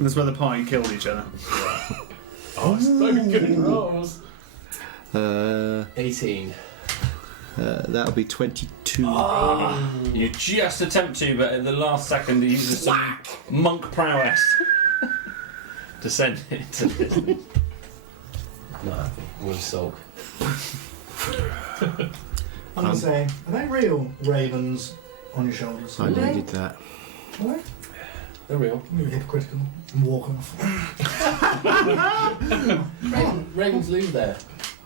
That's where the party killed each other. Oh, so good rolls. 18. That'll be 22. You just attempt to, but at the last second he uses some monk prowess to send it to this. I'm not happy. I'm going to sulk. I'm going to say, are they real ravens on your shoulders? I needed that. Are they? They're real. You're hypocritical. And walk off. Ravens lose their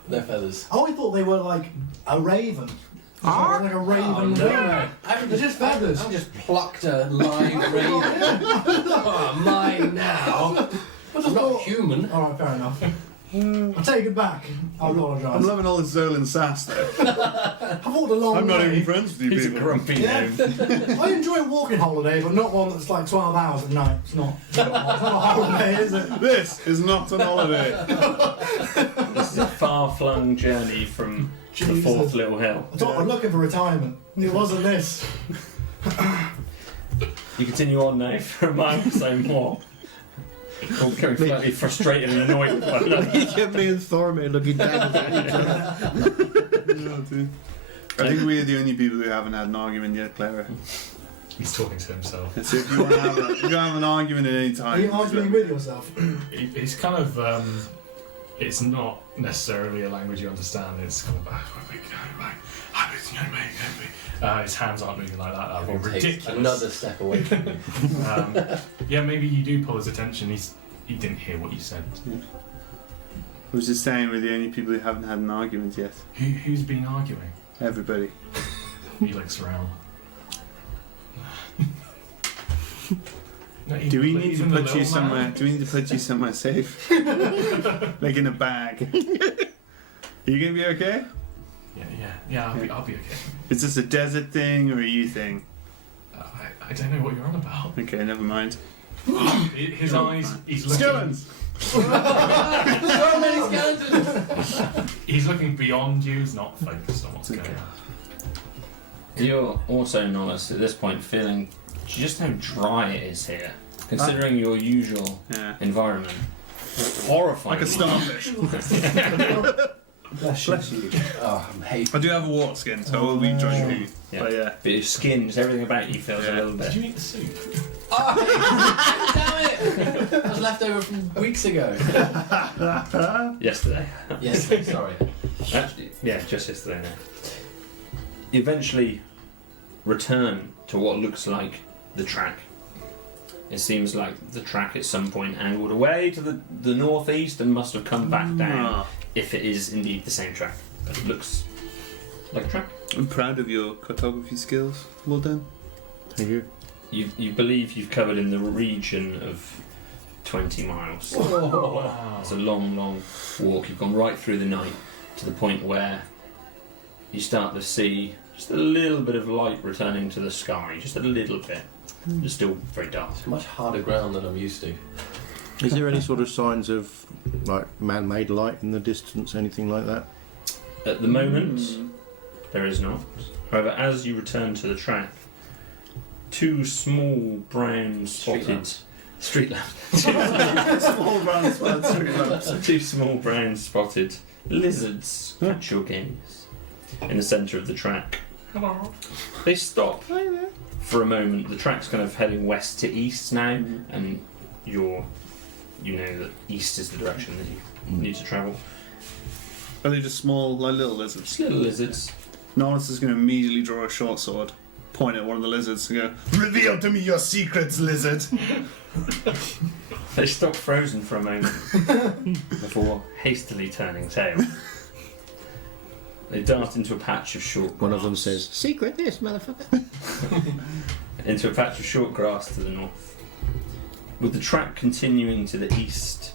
feathers. Oh, I thought they were like a raven. Like a raven Oh, wing. no. They're just feathers. I just plucked a live raven. Oh, mine now. I'm not human. Alright, fair enough. I'll take it back. I I'm apologise. loving all this Zolan sass though. I've walked a long I'm not way. even friends with you He's a people. grumpy Yeah. gnome. I enjoy a walking holiday, but not one that's like 12 hours at night. It's not a holiday, is it? This is not an holiday. This is a far-flung journey from the Jesus. fourth little hill. I thought I'm looking for retirement. It wasn't this. You continue on now for a mile or so more. All becoming slightly frustrated and annoyed by one another. You get me and Thormir looking down at each other. I think we're the only people who haven't had an argument yet, Clara. He's talking to himself. So if you want to have, you can have an argument at any Are time. you arguing with yourself? It's kind of, it's not necessarily a language you understand. It's kind of, his hands aren't moving like that. That would be Takes ridiculous. another step away from me. Yeah, maybe you do pull his attention. He didn't hear what you said. I was just saying we're the only people who haven't had an argument yet. Who's been arguing? Everybody. He looks around. No, Do we need to even the put you little somewhere? man? Do we need to put you somewhere safe? Like in a bag. Are you gonna be okay? Yeah. I'll be okay. Is this a desert thing or a you thing? I don't know what you're on about. Okay, never mind. His eyes. He's looking. Skeletons! So many skeletons! He's looking beyond you. He's not focused on what's going on. You're also, Nollis, at this point feeling just how dry it is here, considering your usual environment. Horrifying. Like a starfish. Bless you. Oh, I'm hating. I do have a water skin, so I will be drinking you. Yeah. But yeah. But your skin, just everything about you feels a little bit. Did you eat the soup? Oh, damn it! That was left over from weeks ago. Yesterday. Yes, sorry. Actually, yeah, just yesterday now. You eventually return to what looks like the track. It seems like the track at some point angled away to the northeast and must have come back down, if it is indeed the same track. But it looks like a track. I'm proud of your cartography skills. Well done. Thank you. You believe you've covered in the region of 20 miles. Wow. It's a long, long walk. You've gone right through the night to the point where you start to see just a little bit of light returning to the sky, just a little bit. It's still very dark. It's much harder ground than I'm used to. Is there any sort of signs of like man-made light in the distance, anything like that? At the moment, there is not. However, as you return to the track, two small brown spotted street lamps. Small brown spotted street lamps. Two small brown spotted lizards catch your gaze in the centre of the track. Hello. They stop for a moment. The track's kind of heading west to east now, and you know that east is the direction that you need to travel. Are they just small, like little lizards? Just little lizards. Nollis is going to immediately draw a short sword, point at one of the lizards, and go, "Reveal to me your secrets, lizard!" They stop frozen for a moment before hastily turning tail. They dart into a patch of short grass. One of them says, "Secret this, motherfucker." Into a patch of short grass to the north. With the track continuing to the east,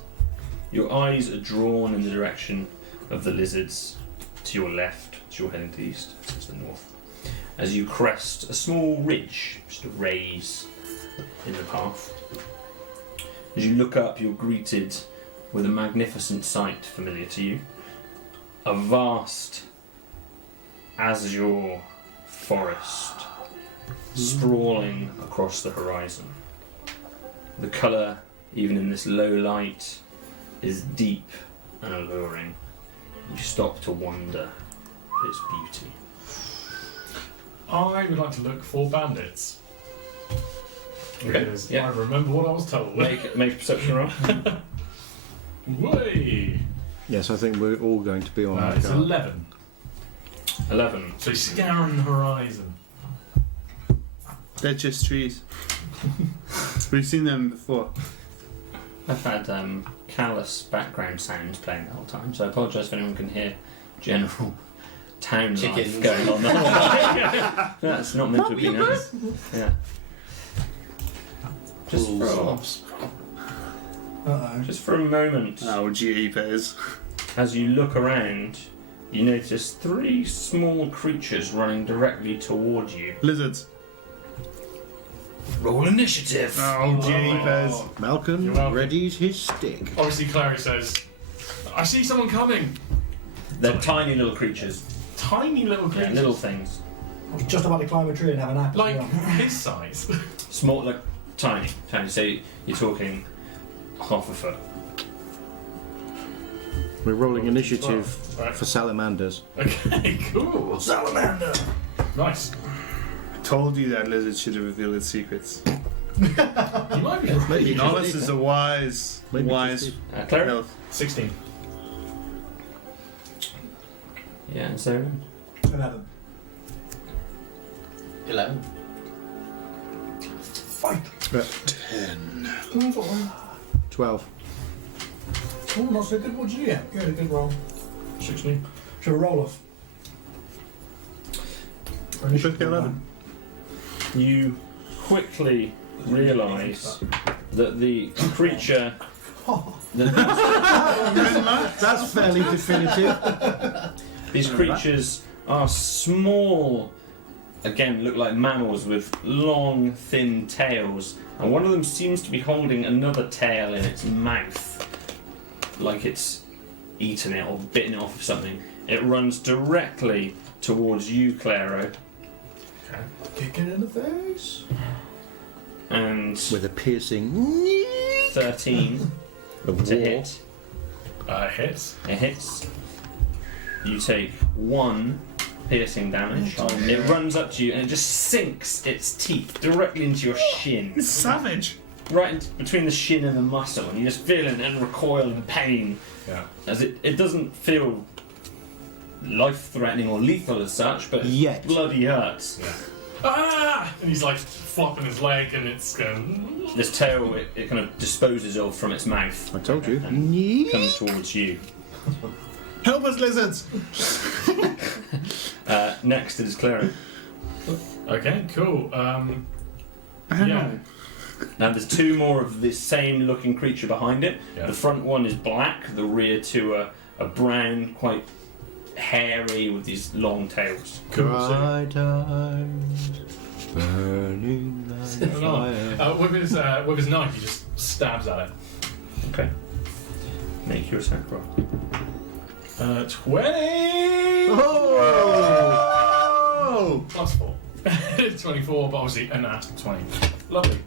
your eyes are drawn in the direction of the lizards to your left, as you're heading to the east, to the north. As you crest a small ridge, just a raise in the path. As you look up, you're greeted with a magnificent sight familiar to you. A vast azure forest sprawling across the horizon. The colour, even in this low light, is deep and alluring. You stop to wonder at its beauty. I would like to look for bandits. Okay, Because yeah. I remember what I was told. Make a perception roll. Way! Yes, I think we're all going to be on that It's card. 11. 11. So he's scouring the horizon. They're just trees. We've seen them before. I've had callous background sounds playing the whole time, so I apologise if anyone can hear general town Chickens. life going on the whole time. That's not meant to be nice. Yeah. Just for a moment, Oh, jeepers. as you look around, you notice three small creatures running directly toward you. Lizards. Roll initiative! Oh, jeepers. Malcolm You're welcome. readies his stick. Obviously, Clary says, I see someone coming! They're tiny little creatures. Tiny little Yeah, creatures. little things. I was just about to climb a tree and have a nap. as Like well. his size. Small, like tiny. So you're talking half a foot. We're rolling initiative Right. for salamanders. Okay, cool. Salamander! Nice. Told you that lizard should have revealed its secrets. You might be right. Maybe Nollis is a wise Claire? elf. 16. Yeah, and so 11. 11. Fight! 12. Oh, not so good. What did you get? You had a good roll. 16. Should a roll off. You both get 11. You quickly realise that the creature. That's fairly definitive. These creatures are small. Again, look like mammals with long, thin tails, and one of them seems to be holding another tail in its mouth, like it's eaten it or bitten it off of something. It runs directly towards you, Claro. Okay. Kick it in the face. And With a piercing 13 of to war. hit. Hits. It hits. You take 1 piercing damage. It runs up to you and it just sinks its teeth directly into your shin. It's savage. Right between the shin and the muscle, and you just feel it and recoil in pain. Yeah. As it doesn't feel life-threatening or lethal as such, but Yet. bloody hurts. Yeah. Ah! And he's like flopping his leg, and it's going. This tail, it kind of disposes of from its mouth I told you. and comes towards you. Help us, lizards! Next is Claro. Okay, cool. Yeah. Now there's 2 more of this same looking creature behind it. Yeah. The front one is black, the rear 2 are brown, quite hairy with these long tails. Cool. So, Bright eyes, burning like fire. with his knife, he just stabs at it. Okay. Make your attack roll. 20 Oh! plus 4. 24, but obviously a nat 20. Lovely.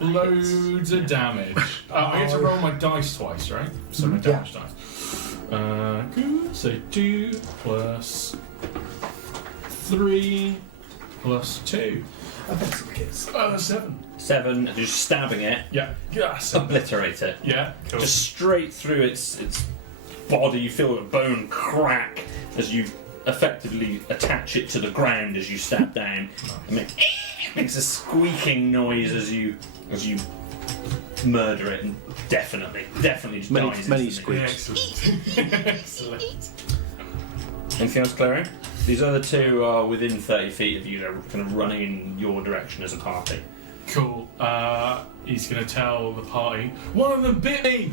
Loads of damage. I get to roll my dice twice, right? So my damage dice. Good. So 2 plus 3 plus 2. I've had some kids. 7. 7, just stabbing it, Yeah. Yes. obliterate it. Yeah. Cool. Just straight through its body. You feel a bone crack as you effectively attach it to the ground as you stab down. It makes a squeaking noise as you murder it, and definitely just dies. Many instantly. squeaks. Excellent. Excellent. Anything else, Clary? These other 2 are within 30 feet of you. They're kind of running in your direction as a party. Cool. He's going to tell the party, one of them bit me!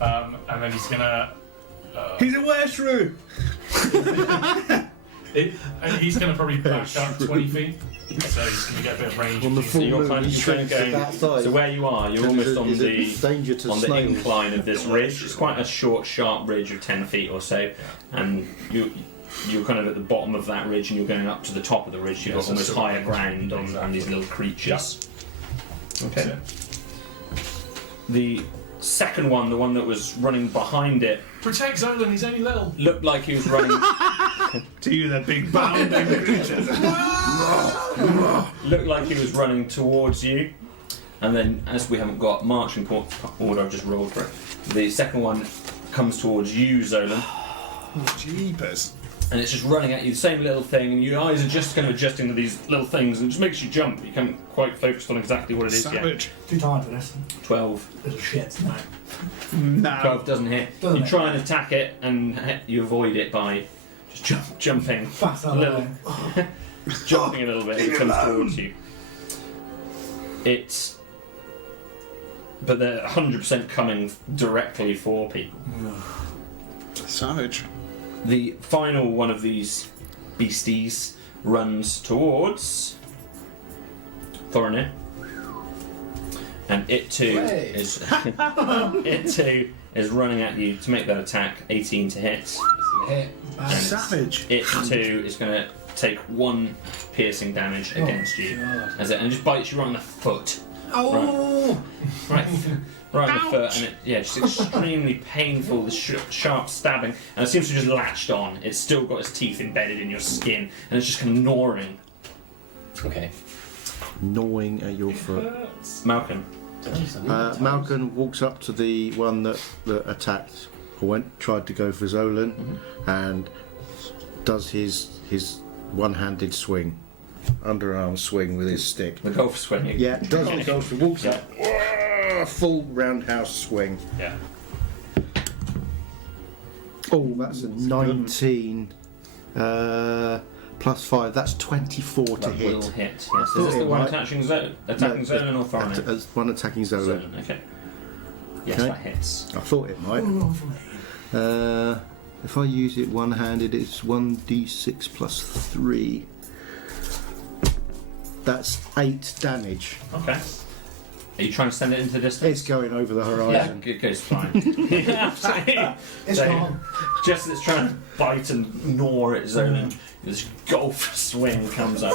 And then he's going to... He's a wereshrew! he's going to probably back up 20 feet. So he's going to get a bit of range. On the between- full you're moon, kind of he shrinks to going. that size. So where you are, you're almost on Is the it danger to on the snails? incline of this ridge. It's quite a short, sharp ridge of 10 feet or so, and you're kind of at the bottom of that ridge, and you're going up to the top of the ridge. You've got so almost sort of- higher ground on Exactly. these little creatures. That's Okay. it. The second one, the one that was running behind it, Protect Zolan, he's only little. looked like he was running. To you, the big bounding creatures. Looked like he was running towards you, and then as we haven't got marching order, I've just rolled for it. The second one comes towards you, Zolan, Jeepers. and it's just running at you, the same little thing, and your eyes are just kind of adjusting to these little things, and it just makes you jump. You can't quite focus on exactly what it is yet. Savage. Too tired for this. 12. Little shit. No. No. 12 doesn't hit. Doesn't You it? try and attack it, and you avoid it by just jumping. Fast out Little- of the way. Jumping a little bit as it comes towards you. But they're 100% coming directly for people. Savage. The final one of these beasties runs towards Thorinir, and it too Hey. is it too is running at you to make that attack. 18 to hit. Hit. Savage. It too is going to take 1 piercing damage against you, God. as it and just bites you right on the foot, Oh! right on the foot, and just extremely painful. The sharp stabbing, and it seems to have just latched on. It's still got its teeth embedded in your skin, and it's just kind of gnawing. Okay. Gnawing at your foot. Malcolm. Malcolm walks up to the one that attacked, or tried to go for Zolan, and does his one-handed swing, underarm swing with his stick. The golf swinging. Yeah, does it? Walks Yeah. up, full roundhouse swing. Yeah. Oh, that's a 19. Plus 5, that's 24 to That hit. will hit. Yes. Is this the one attacking Zolan or Thorin? As one attacking Zola. Zolan, okay. Yes, Okay. that hits. I thought it might. If I use it one-handed, it's 1d6 plus 3. That's 8 damage. Okay. Are you trying to send it into the distance? It's going over the Yeah, horizon. it goes fine. Absolutely. It's So, gone. just as it's trying to bite and gnaw at Zolan, this golf swing comes up,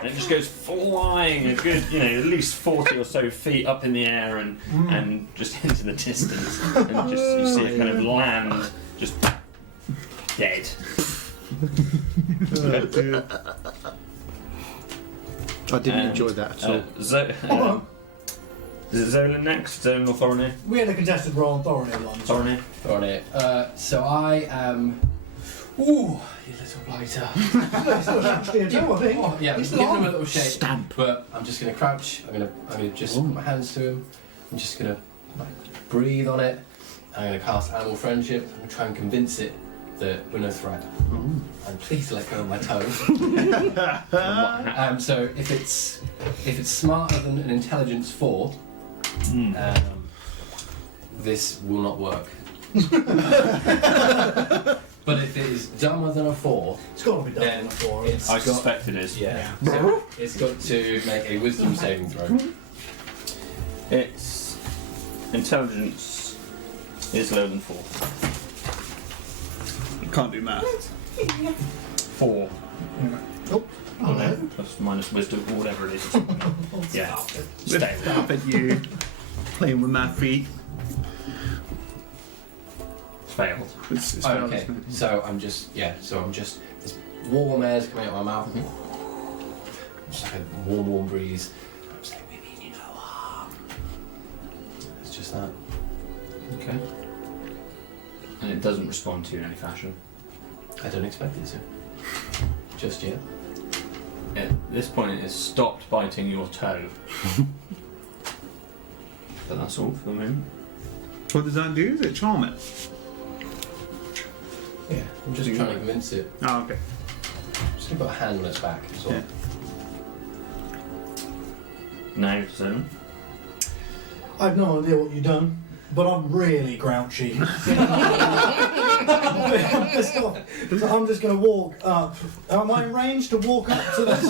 and it just goes flying a good, at least 40 or so feet up in the air and just into the distance, and just you see it kind of land, just dead. I didn't And, enjoy that at all. Is it Zolan next? Zolan or Thorinir? We had a contested roll on Thorinir one. Thorinir. On it. So I am. Ooh, you little blighter. It's still actually a job, I think. Oh, yeah, I'm He's giving still him a on. little shake. Stamp. But I'm just gonna crouch. I'm gonna just put my hands to him. I'm just gonna breathe on it. I'm gonna cast Animal Friendship. I'm gonna try and convince it that we're no threat. And please let go of my toe. So if it's smarter than an intelligence 4, this will not work. But if it is dumber than a 4, It's got to be done then before. it's I got, suspect it is. yeah. So it's got to make a Wisdom saving throw. Its intelligence is lower than 4. You can't do math. 4. Oh, no. Plus minus wisdom or whatever it is. Yeah. Stay. Stop at you. Playing with my feet. Failed. It's Oh, okay. So I'm just this warm air's coming out of my mouth. Just like a warm breeze. I'm saying, we mean you no harm. It's just that. Okay. And it doesn't respond to you in any fashion. I don't expect it to. Just yet. At this point, it has stopped biting your toe. But that's all for the moment. What does that do? Does it charm it? Yeah. I'm just trying to convince it. Oh, okay. I'm just gonna put a hand on its back as well. Yeah. Now, Zolan. I have no idea what you've done, but I'm really grouchy. I'm pissed off. So I'm just going to walk up. Am I in range to walk up to this?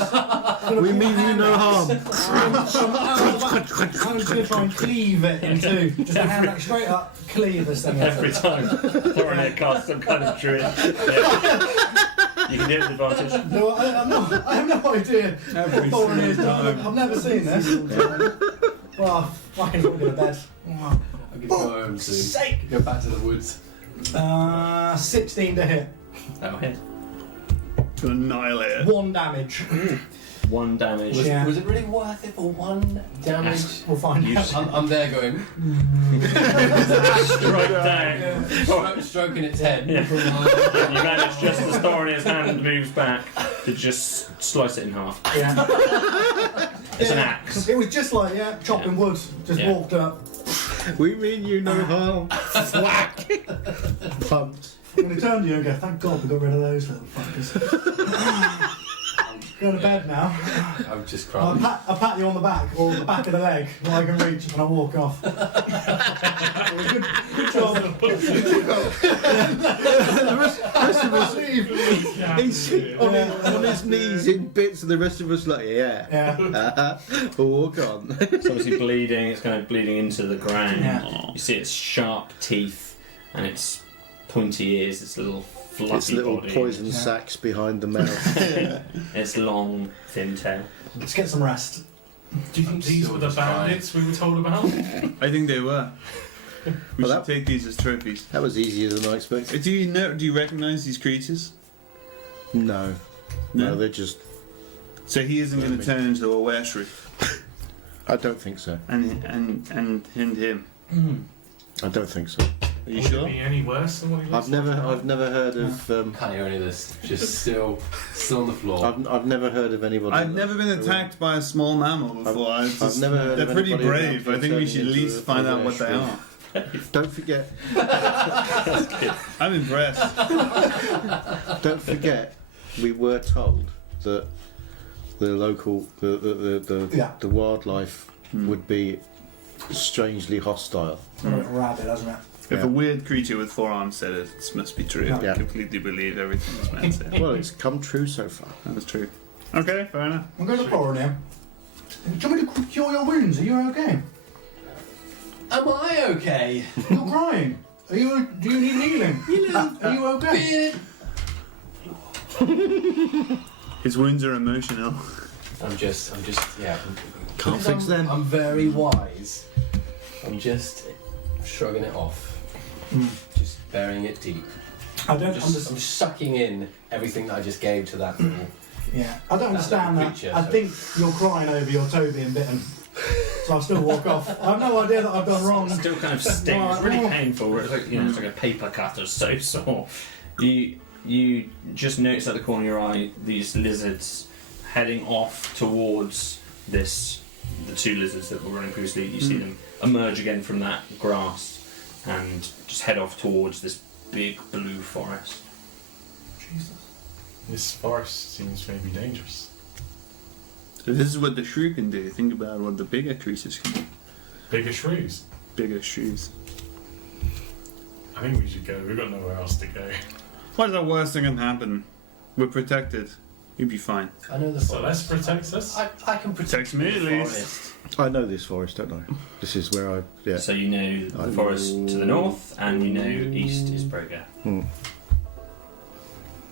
We mean you no harm. I'm just going to try and cleave it in two. Just a hand like straight up, cleave this thing. Every time Thorinir casts some kind of druid. Yeah. You can do it with advantage. No, I have no idea Every what Thorinir is single doing. time. I've never seen this. Well, fucking go to bed. I'm gonna go home soon. Sake. Go back to the woods. 16 to hit. That'll hit. To annihilate it. 1 damage. 1 damage. Yeah. Was it really worth it for 1 damage? We'll find out. I'm there going, Strike down. stroking its head. Yeah. You manage just as Thorinir's hand moves back to just slice it in half. Yeah. It's an axe. It was just like, chopping wood. Just Yeah. walked up. We mean you no harm. Thwack. Pumped. When he turned to you and go, thank God we got rid of those little fuckers. Go to bed now. I'm just I'll crying. pat you on the back or the back of the leg when I can reach and I walk off. Good job. The rest of us, he's on his knees in bits, and the rest of us like, yeah. Yeah. Walk on. It's obviously bleeding. It's kind of bleeding into the ground. Yeah. You see its sharp teeth and its pointy ears. Its little fluffy It's little body. poison sacs behind the mouth. Its long, thin tail. Let's get some rest. Do you think these were the bandits we were told about? I think they were. We Well, should take these as trophies. That was easier than I expected. Do you recognise these creatures? No. No, they're just... So he isn't going to turn into a wereshrew I don't think so. and him. I don't think so. Are you Would sure? it be any worse than what he looks I've never heard of... Can't hear any of this. Just still on the floor. I've never heard of anybody... I've never been attacked by a small mammal before. I've never heard They're of pretty anybody brave. who I think we should at turning least into find a out what they wereshrew. are. Don't forget. I'm impressed. Don't forget, we were told that the local, the wildlife would be strangely hostile. It's a rabbit, hasn't it? If a weird creature with 4 arms said it, this must be true. Yeah. I completely believe everything this man said. Well, it's come true so far. That's true. Okay, fair enough. I'm going to pour now. Do you want me to cure your wounds? Are you okay? Am I okay? You're crying. Do you need healing? Are you okay? His wounds are emotional. I'm just, yeah. Can't fix them. I'm very wise. I'm just shrugging it off. Just burying it deep. I don't I'm understand. sucking in everything that I just gave to that little. Yeah, I don't understand that. creature, I so- think you're crying over your toe being bitten. So I'll still walk off. I have no idea that I've done wrong. Still kind of stings. It's really painful. It's like, it's like a paper cutter, so sore. You just notice at the corner of your eye these lizards heading off towards this. The 2 lizards that were running previously. You see them emerge again from that grass and just head off towards this big blue forest. Jesus. This forest seems maybe dangerous. So this is what the shrew can do. Think about what the bigger creatures can do. Bigger shrews. Bigger shrews. I think we should go. We've got nowhere else to go. What's the worst that can happen? We're protected. You'll be fine. I know the Celeste forest. protects us. I can protect Protects me at the least. forest. I know this forest, don't I? This is where I. Yeah. So you know the I forest to the north, and you know east is Broga.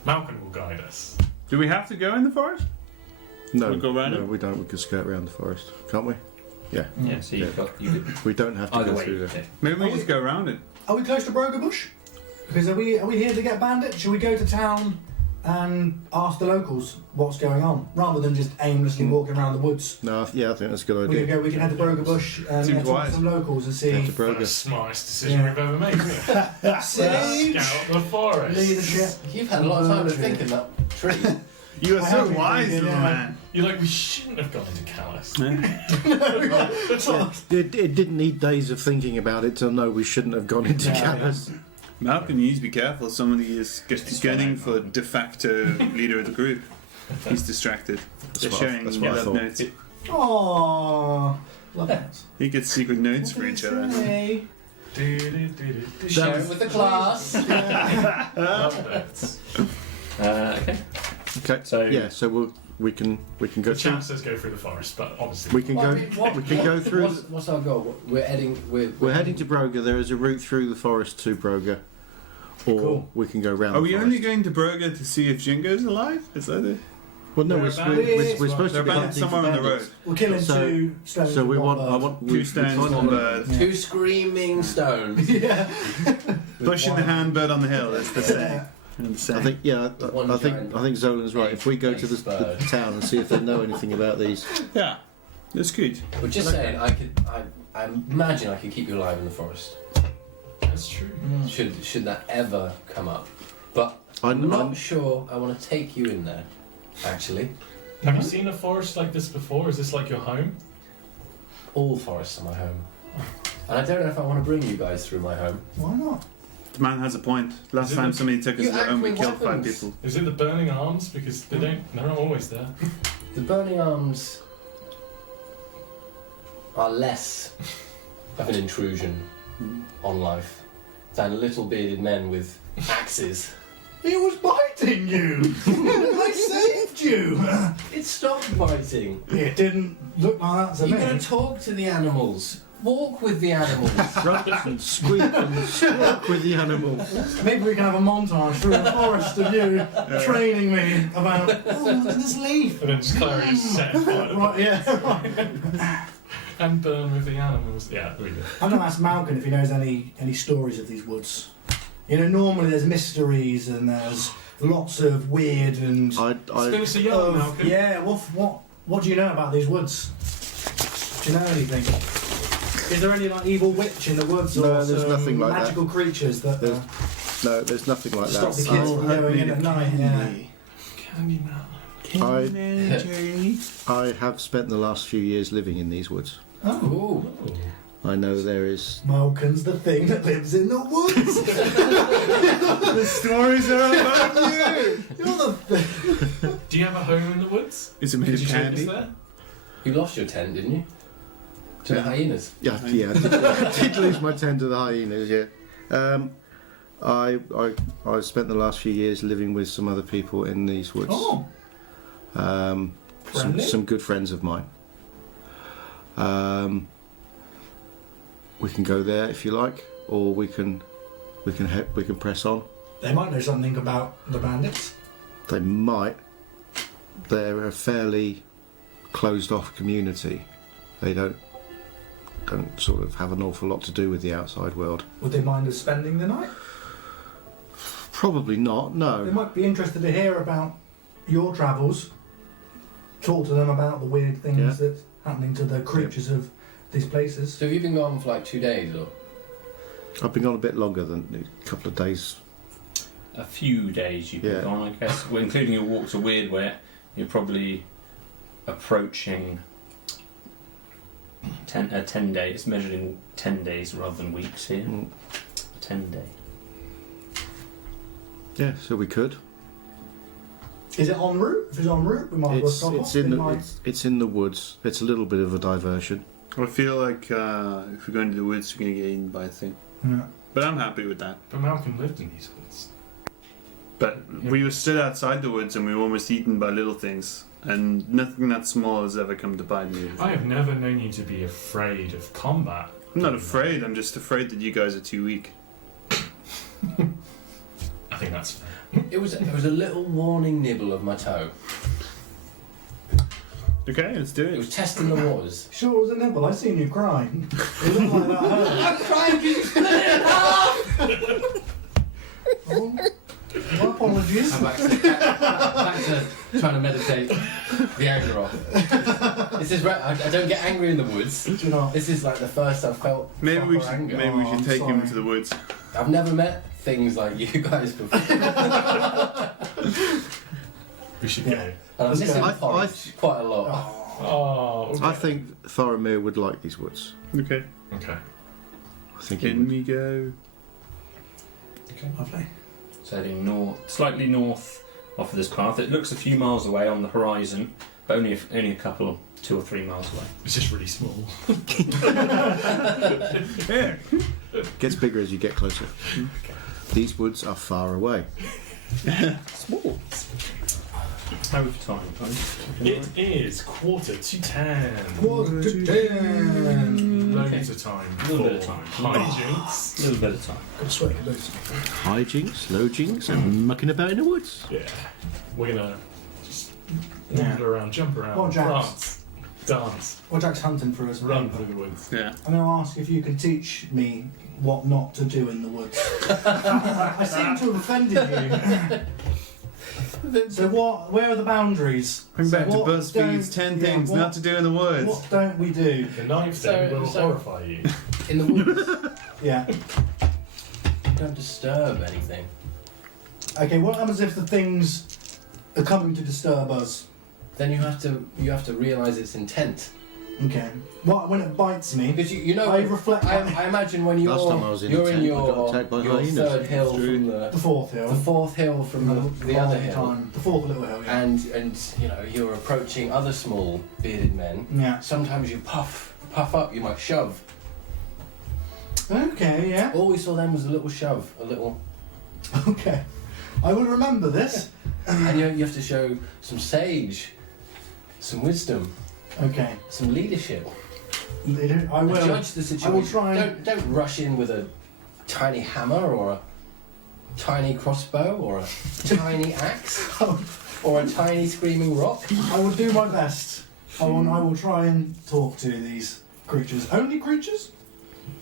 Malcolm will guide us. Do we have to go in the forest? No, We go around no, it? we don't. We can skirt around the forest, can't we? Yeah. Yeah, so you've got you could We don't have to either go way. through You there. could. Maybe we just go around it. Are we close to Broga Bush? Because are we here to get bandits? Should we go to town and ask the locals what's going on, rather than just aimlessly walking around the woods? No, yeah, I think that's a good We idea. can go. We can head to Broga Bush and Seems talk to wise. some locals and see. Head to One of the Broga. smartest decision Yeah. we've ever made. Isn't it? Sage Scout the forest. leadership. You've had a lot of time to think in that tree. You are I so have been wise, thinking, little yeah. man. You're like, we shouldn't have gone into Callus. It didn't need days of thinking about it to know we shouldn't have gone into Yeah, Callus. Malcolm, you need to be careful. Somebody is It's gunning fine. for de facto leader of the group. He's distracted. They're what I- sharing that's what I love thought. notes. Aww. Love that. He gets secret notes for each other. Hey. Share it with the class. Love notes. Okay. Okay. So- So we can go The through. chap says go through the forest, but obviously We can Well, go. I mean, We can go through. What's our goal? We're heading. We're heading to Broga. There is a route through the forest to Broga, or Cool. we can go round. Are the we forest. only going to Broga to see if Jingo's alive? Is that it? Well, no, They're we're supposed They're to be abandoned hunting somewhere for on the road. bandits. We're killing So- 2 stones. So we with want. one I bird. want. Two stones, one bird. Two screaming stones. Yeah. Bush in the hand, bird on the hill. That's the saying. And the I saying. think. Yeah. One I think. giant I think Zolan's right. If we go to the bird. town and see if they know anything about these. Yeah, that's good. But just saying, I imagine I could keep you alive in the forest. that's true. Should that ever come up. But I'm I'm not sure I want to take you in there, actually. Have you seen a forest like this before? Is this like your home? All forests are my home. And I don't know if I want to bring you guys through my home. Why not? The man has a point. Last Is it time the- somebody took us You to their home, we act killed with 5 weapons. people. Is it the burning arms? Because they're not always there. The Burning Arms are less of an intrusion on life than little bearded men with axes. He was biting you. I saved you. It stopped biting. It didn't look like that to You're me. going to talk to the animals. Walk with the animals. Grunt and squeak and squawk with the animals. Maybe we can have a montage through the forest of you training me about. Oh, look at this leaf. And then just Clary set fire to Right, yeah, right. and burn with the animals. Yeah, we do. I'm going to ask Malcolm if he knows any stories of these woods. You know, normally there's mysteries and there's lots of weird and. Spin us a yarn, Malcolm. Yeah, what do you know about these woods? Do you know anything? Is there any like evil witch in the woods No, or there's some nothing like that. magical creatures that No, there's nothing like stop the that. kids from going in at night? Yeah. Candy man. I have spent the last few years living in these woods. Oh, Ooh. I know there is. Malkin's the thing that lives in the woods. The stories are about you! You're the thing. Do you have a home in the woods? Is it made Did of you take us candy? there? You lost your tent, didn't you? To the hyenas. Yeah, I did lose my tent to the hyenas. Yeah. I spent the last few years living with some other people in these woods. Oh, friendly? Some good friends of mine. We can go there if you like, or we can press on. They might know something about the bandits. They might. They're a fairly closed-off community. They don't sort of have an awful lot to do with the outside world. Would they mind us spending the night? Probably not. They No. might be interested to hear about your travels. Talk to them about the weird things that's happening to the creatures of these places. So have you been gone for like 2 days or? I've been gone a bit longer than a couple of days. A few days you've been Yeah. gone, I guess. Well, including your walk to Weirdware, you're probably approaching 10 days, measured in 10 days rather than weeks here. 10 day. Yeah, so we could. Is it en route? If it's en route, we might It's stop off. it's in the woods. It's a little bit of a diversion. I feel like if we go into the woods, we're going to get eaten by a thing. Yeah. But I'm happy with that. But Malcolm lived in these woods. But we were stood outside the woods and we were almost eaten by little things. And nothing that small has ever come to bite me. I have never known you to be afraid of combat. I'm not afraid, I'm just afraid that you guys are too weak. I think that's fair. It was a little warning nibble of my toe. Okay, let's do It it. was testing the waters. Sure, it was a nibble. I seen you crying. It looked like that hurt. I'm trying to split it in half! Oh, my apologies. I'm back to trying to meditate the anger off. This is right. I don't get angry in the woods. Do you know? This is like the first I've felt Maybe we proper anger. should I'm take him sorry. to the woods. I've never met things like you guys before. We should Yeah. go. And I'm Let's missing go. porridge quite a lot. Oh, okay. I think Thoramir would like these woods. Okay. Okay. I think he In would. we go. Okay. Lovely. So heading north, slightly north off of this path. It looks a few miles away on the horizon, but only a couple, 2 or 3 miles away. It's just really small. Yeah. Gets bigger as you get closer. These woods are far away. Small. How have time, Tony? It is 9:45. Quarter to 10. Loads of time. A little bit of time. Hijinks. A little bit of time. Got sweaty boots. High jinks, low jinks, and mucking about in the woods. Yeah. We're gonna just wander around, jump around, Well, Jax. dance, Well, Jack's hunting for us. run through the woods. Yeah. I'm going to ask if you can teach me what not to do in the woods. I seem to have offended you. So what? Where are the boundaries? Bring back to What BuzzFeed's don't- 10 things what- not to do in the woods. What don't we do? The ninth thing will So- horrify you. In the woods, Yeah. don't disturb anything. Okay. What happens if the things are coming to disturb us? Then you have to realise its intent. Okay. What when it bites me? Because you know, I reflect. I imagine when you're Last time I was in you're a in tent, I got attacked by your hyenas. third hill True. from the fourth hill. the fourth hill from the other hill, Time. The fourth little hill. Yeah. and you know you're approaching other small bearded men. Yeah. Sometimes you puff up, you might shove. Okay. Yeah. All we saw then was a little shove, a little, Okay. I will remember this. and you have to show some sage, some wisdom, Okay. some leadership. I will. Judge the situation. I will try and- Don't rush in with a tiny hammer or a tiny crossbow or a tiny axe or a tiny screaming rock. I will do my best. I will try and talk to these creatures. Only creatures?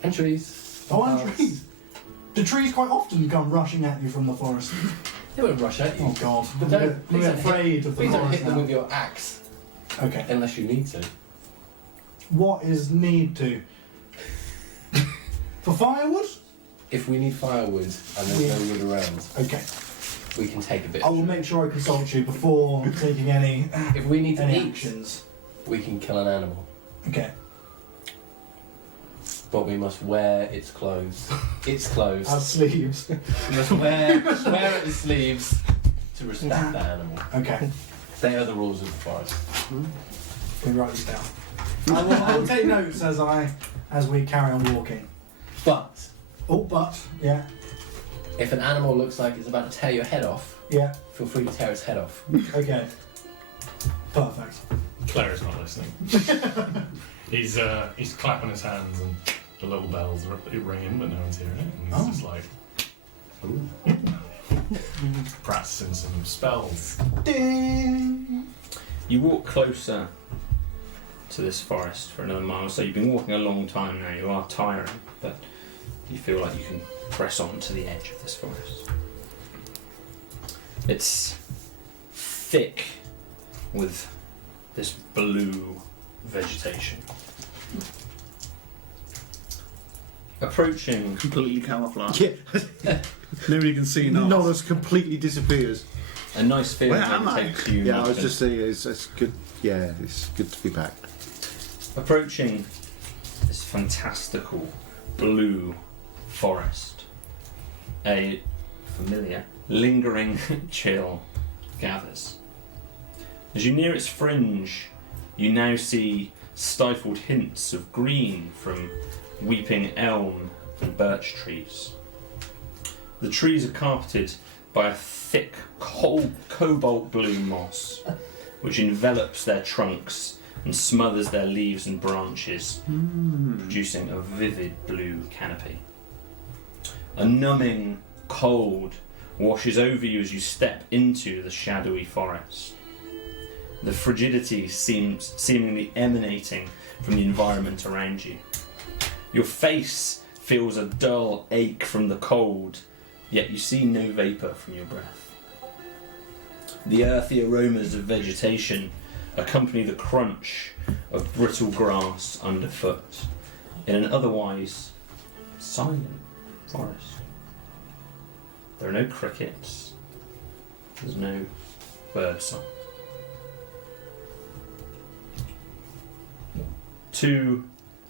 And trees. Oh, and trees. Do trees quite often come rushing at you from the forest? They won't rush at you. Oh God. But I'm please don't afraid of the Please don't forest hit them now. with your axe Okay. unless you need to. What is need to? For firewood? If we need firewood and there's no wood around, Okay. we can take a bit. I will make sure I consult you before taking any If we need to any eat, actions. we can kill an animal. Okay. But we must wear its clothes. Its clothes. As sleeves. We must wear its sleeves to respect the animal. Okay. They are the rules of the forest. Can we write this down? I will take notes as we carry on walking. But Yeah. if an animal looks like it's about to tear your head off, Yeah. feel free to tear its head off. Okay. Perfect. Claire is not listening. He's clapping his hands and the little bells are ringing, but no one's hearing it. And he's just like practicing some spells. Ding. You walk closer to this forest for another mile. So you've been walking a long time now. You are tiring, but you feel like you can press on to the edge of this forest. It's thick with this blue vegetation. Approaching Completely camouflaged. Yeah. Nobody can see now. Nollis completely disappears. a nice feeling Where am I? takes you. Yeah, I was Malcolm. just saying, it's good. Yeah, it's good to be back. Approaching this fantastical blue forest, a familiar, lingering chill gathers. As you near its fringe, you now see stifled hints of green from weeping elm and birch trees. The trees are carpeted by a thick, cold, cobalt blue moss, which envelops their trunks and smothers their leaves and branches, producing a vivid blue canopy. A numbing cold washes over you as you step into the shadowy forest. The frigidity seems seemingly emanating from the environment around you. Your face feels a dull ache from the cold, yet you see no vapour from your breath. The earthy aromas of vegetation accompany the crunch of brittle grass underfoot in an otherwise silent forest. There are no crickets. There's no bird song. Two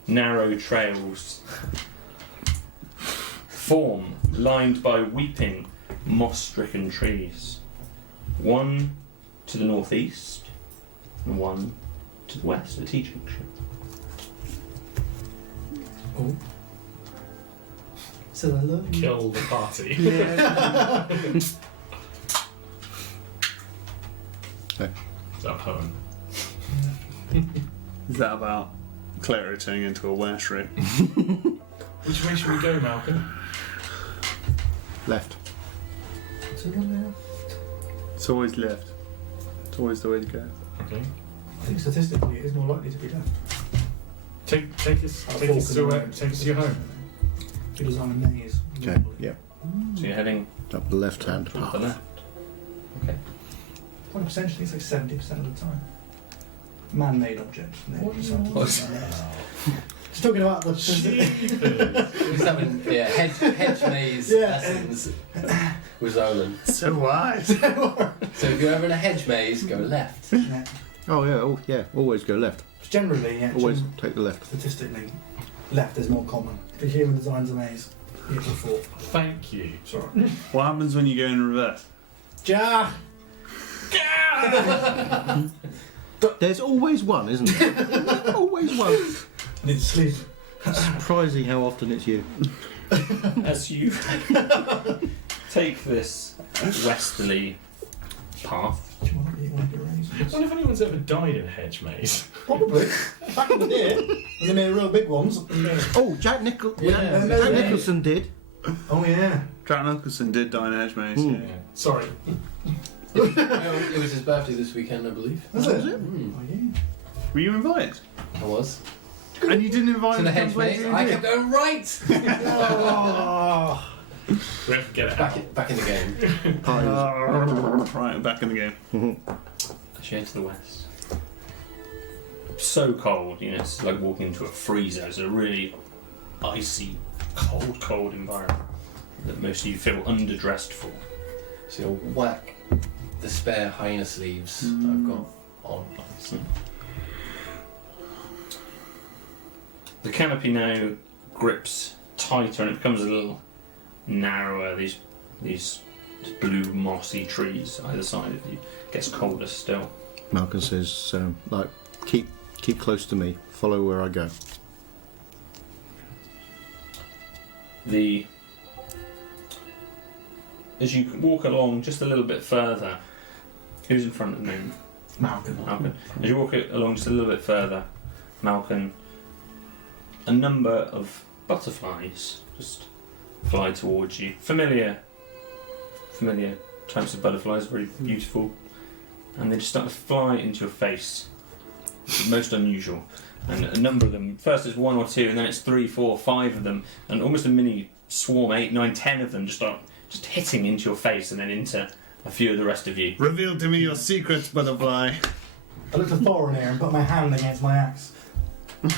narrow trails form, lined by weeping, moss-stricken trees. One to the northeast and one to the west, a T-junction. Oh. So I love you. Kill the party. Yeah. Is that a poem? Is that about Clara turning into a wereshry? Which way should we go, Malcolm? Left. To the left. It's always left. It's always the way to go. Okay. I think statistically it is more likely to be left. Take us to your home. We design a maze. Okay. Yeah. So you're heading Up the left-hand to the path. left. Okay. Well, essentially, it's like 70% of the time. Man-made objects. Just talking about the. We're just having hedge maze Yeah. lessons with Zolan. So wise. So if you're ever in a hedge maze, go left. Yeah. Oh yeah. Oh yeah. Always go left. Generally, yeah. Always take the left. Statistically, left is more common. If you're human designs a maze, you get the four. Thank you. Sorry. What happens when you go in reverse? Ja! There's always one, isn't there? Always one. I need to sleep. Surprising how often it's you. As you take this westerly path, Do you want to eat one of your raisins? I wonder if anyone's ever died in a hedge maze. Probably. Back in the day, when they made real big ones. Oh, Jack Yeah. Nicholson did. Oh yeah. Jack Nicholson did die in a hedge maze. Mm. Yeah. Sorry. It was his birthday this weekend, I believe. Was it? Mm, Oh yeah. Were you invited? I was. And you didn't invite To him the to hedge come play maze. D&D? I kept going right! Oh. We have to get it out. Back in the game. Right, back in the game. as you head to the west. So cold, it's like walking into a freezer. It's a really icy, cold environment that most of you feel underdressed for. So you'll whack the spare hyena sleeves that I've got on. The canopy now grips tighter and it becomes a little narrower. These blue mossy trees either side of you. It gets colder still. Malcolm says, keep close to me. Follow where I go. As you walk along just a little bit further, who's in front at the moment? Malcolm. As you walk along just a little bit further, Malcolm, a number of butterflies just fly towards you. Familiar types of butterflies, very beautiful, and they just start to fly into your face. Most unusual. And a number of them, first it's 1 or 2, and then it's 3, 4, 5 of them, and almost a mini swarm, 8, 9, 10 of them just start hitting into your face and then into a few of the rest of you. Reveal to me your secrets, butterfly. I looked at Thorin here and put my hand against my axe. I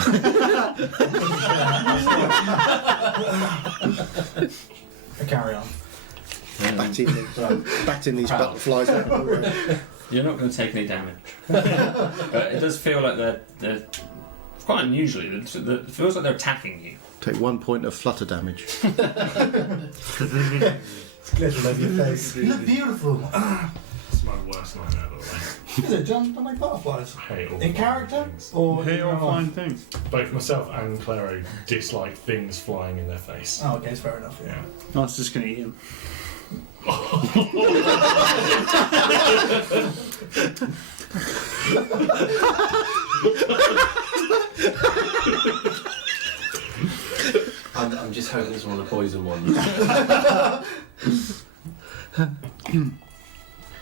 carry on. Batting these butterflies out. You're not going to take any damage. But it does feel like they're quite unusually. It feels like they're attacking you. Take 1 point of flutter damage. It's glitter over your face. You look beautiful. It's my worst nightmare, by the way. Is it, John? Don't like butterflies. I hate all In character? things. Or Hey, all fine things. Both myself and Claro dislike things flying in their face. Oh, okay, it's fair enough, yeah. I was just going to eat him. I'm just hoping it's one of the poison ones.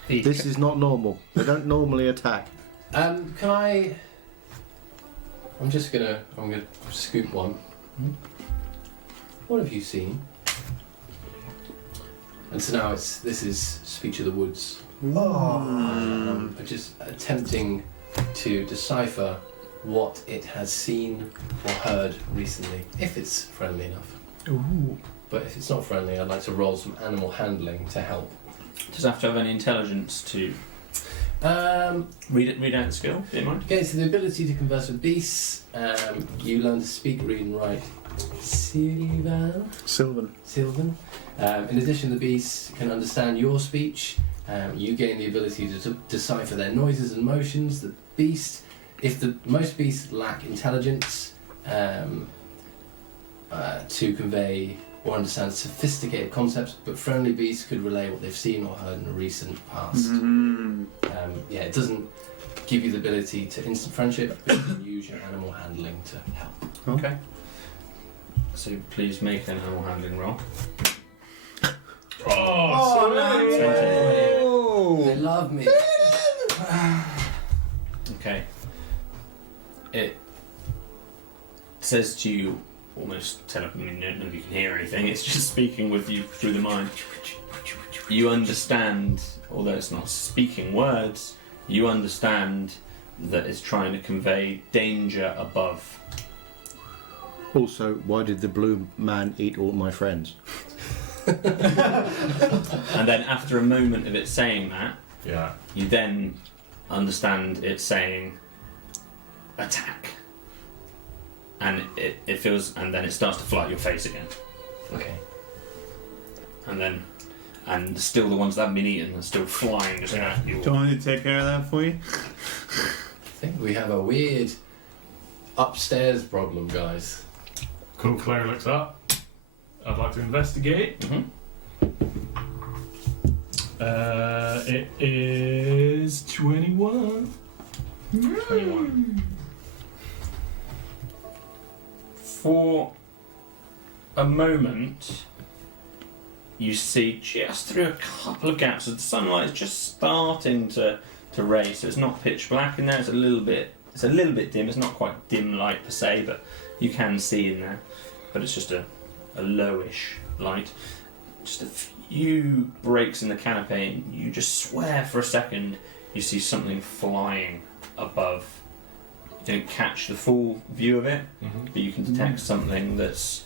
This is not normal. They don't normally attack. Can I? I'm gonna scoop one. What have you seen? And so now this is Speech of the Woods. I'm just attempting to decipher what it has seen or heard recently, if it's friendly enough. Ooh. But if it's not friendly, I'd like to roll some animal handling to help. Does it have to have any intelligence to read out the skill? Do you mind? Okay, so the ability to converse with beasts. You learn to speak, read, and write Sylvan. In addition, the beasts can understand your speech. You gain the ability to decipher their noises and motions. The beast, most beasts lack intelligence to convey or understand sophisticated concepts, but friendly beasts could relay what they've seen or heard in the recent past. It doesn't give you the ability to instant friendship, but you can use your animal handling to help. Okay. So please make an animal handling roll. They love me. Okay. It says to you, almost none of you can hear anything, it's just speaking with you through the mind. You understand, although it's not speaking words, you understand that it's trying to convey danger above. Also, why did the blue man eat all my friends? And then after a moment of it saying that, you then understand it saying attack. And it feels, and then it starts to fly at your face again. Okay. And still the ones that haven't been eaten are still flying just at you. Do you want me to take care of that for you? I think we have a weird upstairs problem, guys. Cool, Claire looks up. I'd like to investigate. Mm-hmm. It is 21. 21. For a moment, you see just through a couple of gaps as the sunlight is just starting to raise. So it's not pitch black in there. It's a little bit dim. It's not quite dim light per se, but you can see in there. But it's just a lowish light. Just a few breaks in the canopy, and you just swear for a second you see something flying above. You don't catch the full view of it, but you can detect something that's,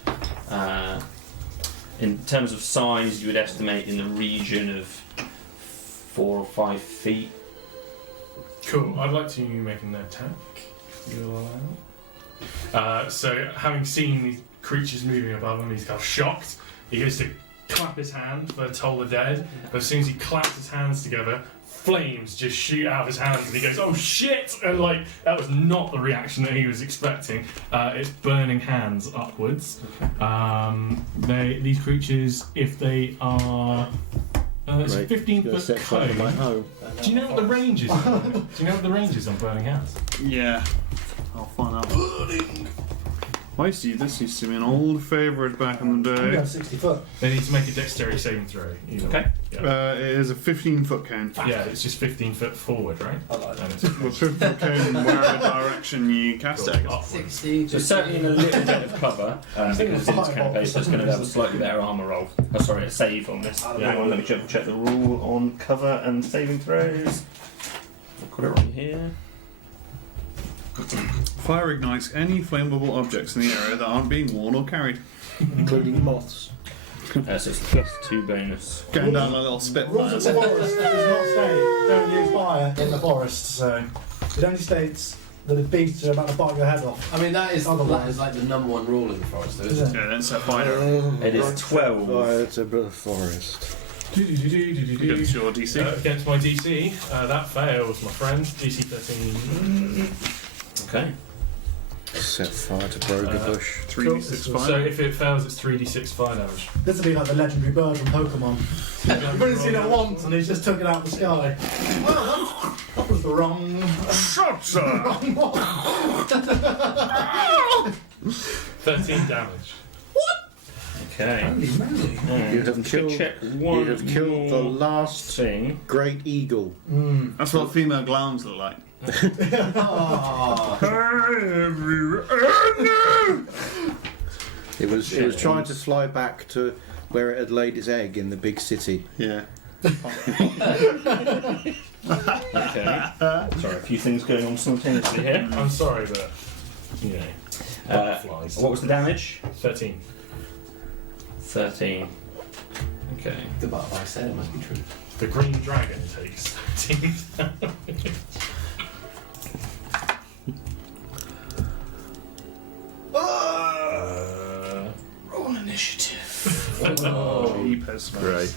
in terms of size, you would estimate in the region of 4 or 5 feet. Cool. I'd like to make an attack. You'll allow. So, having seen these creatures moving above him. He's kind of shocked. He goes to clap his hand for Toll the Dead, but as soon as he claps his hands together, flames just shoot out of his hands, and he goes, "Oh shit!" And like that was not the reaction that he was expecting. It's burning hands upwards. These creatures, if they are. It's a 15-foot cone. Do you know what the range is? Do you know what the range is on burning hands? Yeah. I'll find out. Burning! I see, this used to be an old favourite back in the I'm day. going 60 foot. They need to make a dexterity saving throw. Okay. Yeah. It is a 15-foot cone. Yeah, it's just 15 foot forward, right? I like that. And it's Well, 15-foot cone, wherever direction you cast it. upwards. 60. So certainly in a little bit of cover, because it's in this kind of base, so it's going to have a slightly better armour roll. Oh, sorry, a save on this. Yeah. Hang on, let me check the rule on cover and saving throws. I've got it right here. Fire ignites any flammable objects in the area that aren't being worn or carried. Including moths. So it's +2 bonus. Going down a little spit. Rules of the forest does not state don't use fire in the forest, so it only states that the beasts are about to bite your head off. I mean, that is Otherwise. like the number one rule in the forest, though, isn't it? Yeah, then set fire. It is 12. Fire to the forest. Against your DC. Against my DC, that fails, my friend. DC 13. Okay. Set fire to Broga Bush. 3d6 fire. So if it fails, it's 3d6 fire damage. This would be like the legendary bird from Pokemon. You've only seen it once and he's just took it out of the sky. Well, that was the wrong. Shot, sir! wrong one. 13 damage. Okay. Holy moly. You'd have killed, check one you'd have killed the more last thing. great eagle. That's what female glowns look like. It was trying to fly back to where it had laid its egg in the big city. Yeah. Okay. Sorry, a few things going on simultaneously here. I'm sorry, but you know, butterflies. What was the damage? 13. 13. Okay. The butterfly said it must be true. The green dragon takes 13 damage. Roll initiative. Jeepers. Great.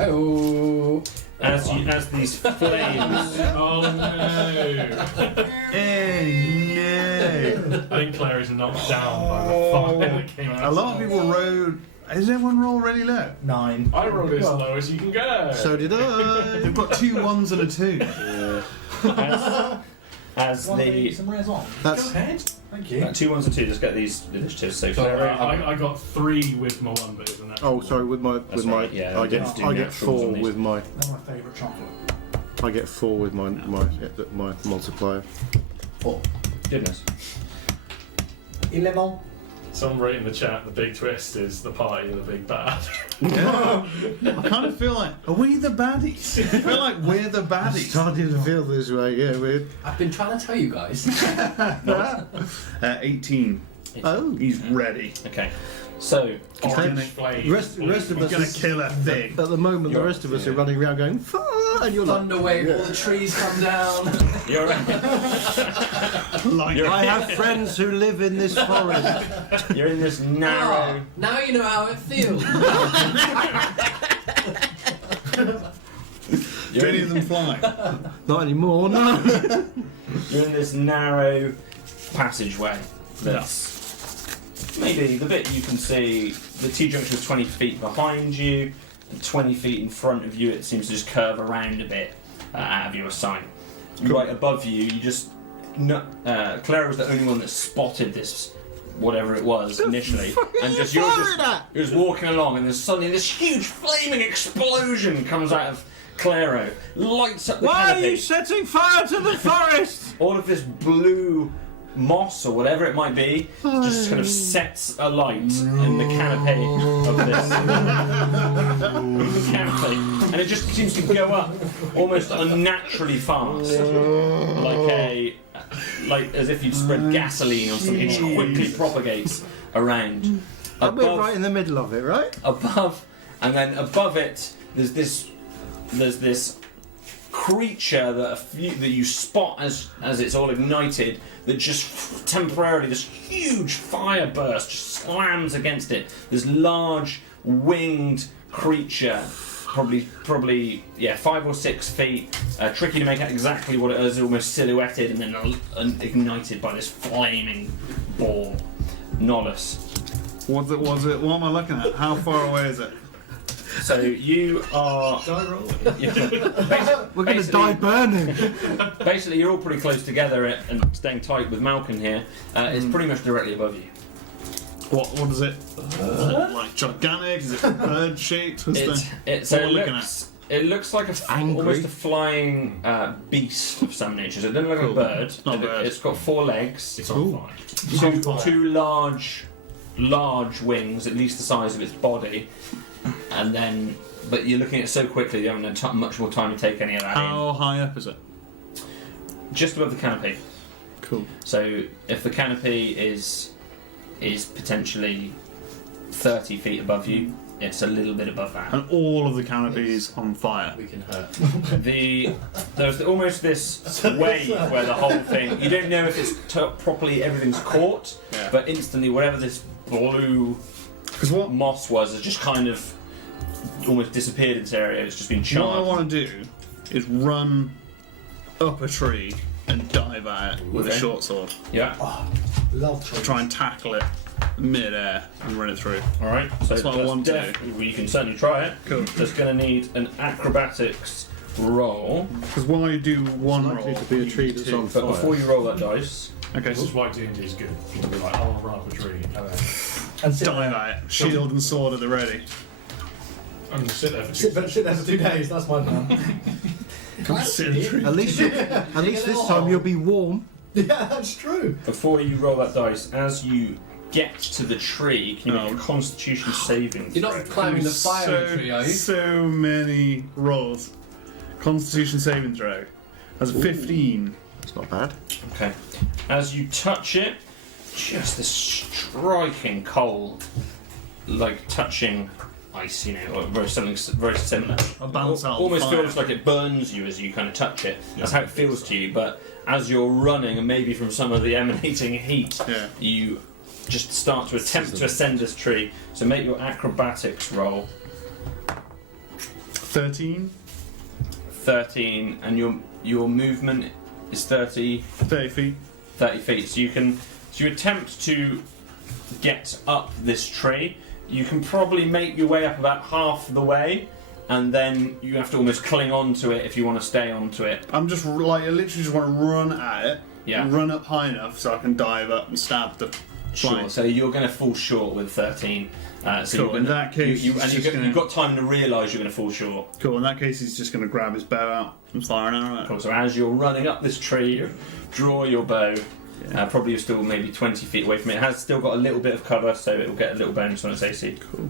Oh, As these flames. Oh no! I think Claire is knocked down by the fire that came out. A lot of people rode. Is everyone roll really low? 9. I rolled as low as you can go. So did I. They've got 2 1s and a 2. As the Some rares on. That's Go ahead. Thank you. 2 1s and 2, just get these initiatives. So So Claire, I got 3 with my 1, but isn't that? oh sorry with my That's right, yeah, I we get didn't do I get naturals 4 on these. with my That's my favourite chocolate. I get 4 with my multiplier. 4. goodness. 11. Someone wrote in the chat, the big twist is the party of the big bad. Yeah. I kind of feel like, are we the baddies? I feel like we're the baddies. Starting to feel this way, yeah. We're... I've been trying to tell you guys. 18. Oh, He's ready. Okay. So, Orange The flame. rest of He's us gonna is, kill a thing. at the moment, the rest of us are running around going fire, and you're like, Thunder wave, all the trees come down. you're Like, I have friends who live in this forest. you're in this narrow. Ah, now you know how it feels. do any of them fly? Not anymore, no. You're in this narrow passageway that's maybe the bit you can see. The T-junction is 20 feet behind you, and 20 feet in front of you. It seems to just curve around a bit out of your sight. Right above you, you just. Clara was the only one that spotted this, whatever it was initially, and just you're just walking along, and there's suddenly this huge flaming explosion comes out of Claro, lights up the Why canopy. are you setting fire to the forest? All of this blue moss or whatever it might be just kind of sets alight in the canopy of this canopy, and it just seems to go up almost unnaturally fast, like as if you'd spread gasoline on something. It just quickly propagates around. And we're right in the middle of it, right? Above, and then above it, there's this creature that you spot as it's all ignited, that just temporarily, this huge fire burst just slams against it. This large winged creature, probably 5 or 6 feet, tricky to make out exactly what it is, almost silhouetted and then ignited by this flaming ball. Nolus. What's it? What am I looking at? How far away is it? So you are. Die roll. We're going to die burning. Basically, you're all pretty close together and staying tight with Malkin here. It's pretty much directly above you. What is it? Like gigantic? Is it bird shaped? It looks like almost a flying beast of some nature. So it doesn't look like a bird. It's not a bird. It's got 4 legs. It's on fire. Two large wings, at least the size of its body, and then. But you're looking at it so quickly, you haven't had much more time to take any of that in. How high up is it? Just above the canopy. Cool. So if the canopy is potentially 30 feet above you, it's a little bit above that. And all of the canopy is on fire. We can hurt. There's almost this wave where the whole thing, you don't know if it's properly everything's caught, but instantly whatever this blue moss was has just kind of almost disappeared in this area. It's just been charged. What I want to do is run up a tree and dive at it with a short sword. Yeah. Love trees. Try and tackle it mid-air and run it through. Alright, so That's what I want to well, you can certainly try it. Cool. Just going to need an acrobatics roll. Because when I do one Likely roll, to be a you tree do that's 2. on But before you roll that dice, Okay, This is why D&D is good. You can be like, oh, I'll run up a tree. And sit dive there. at it. Shield and sword at the ready. I'm going to sit there for 2 Sit seconds. there for 2 days. That's my plan. Sit in a tree. At least this time you'll be warm. Yeah, that's true. before you roll that dice, as you get to the tree, can you make a constitution saving You're throw? not climbing the fire tree, are you? So many rolls. Constitution saving throw. That's a 15. It's not bad. Okay. As you touch it, just this striking cold, like touching ice, or something very similar. I'll bounce out. Almost fire. feels like it burns you as you kind of touch it. That's how it feels to you. But as you're running, and maybe from some of the emanating heat, you just start to attempt to ascend this tree. So make your acrobatics roll. 13. 13, and your movement is 30 feet. 30 feet. So you attempt to get up this tree. You can probably make your way up about half the way, and then you have to almost cling on to it if you want to stay onto it. I'm just I literally just want to run at it. Yeah. Run up high enough so I can dive up and stab the Sure. flying. So you're going to fall short with 13. So Cool, you're in gonna, that case, you, he's and just you've got time to realise you're going to fall short. Cool. In that case, he's just going to grab his bow out and fire an arrow at it. Cool. So as you're running up this tree, you draw your bow. Probably you're still maybe 20 feet away from it. It has still got a little bit of cover, so it will get a little bonus on its AC. Cool.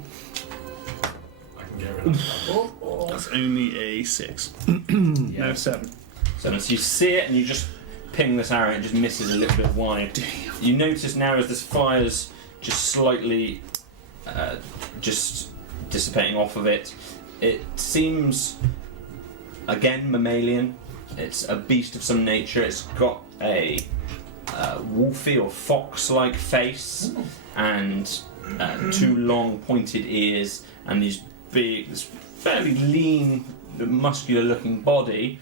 I can get rid of that. That's only a 6. Yeah. No, 7. So as you see it and you just ping this arrow, it just misses a little bit wide. Damn. You notice now as this fire's just slightly just dissipating off of it, it seems again mammalian. It's a beast of some nature. It's got a wolfy or fox-like face and 2 long pointed ears and these big, this fairly lean, muscular-looking body,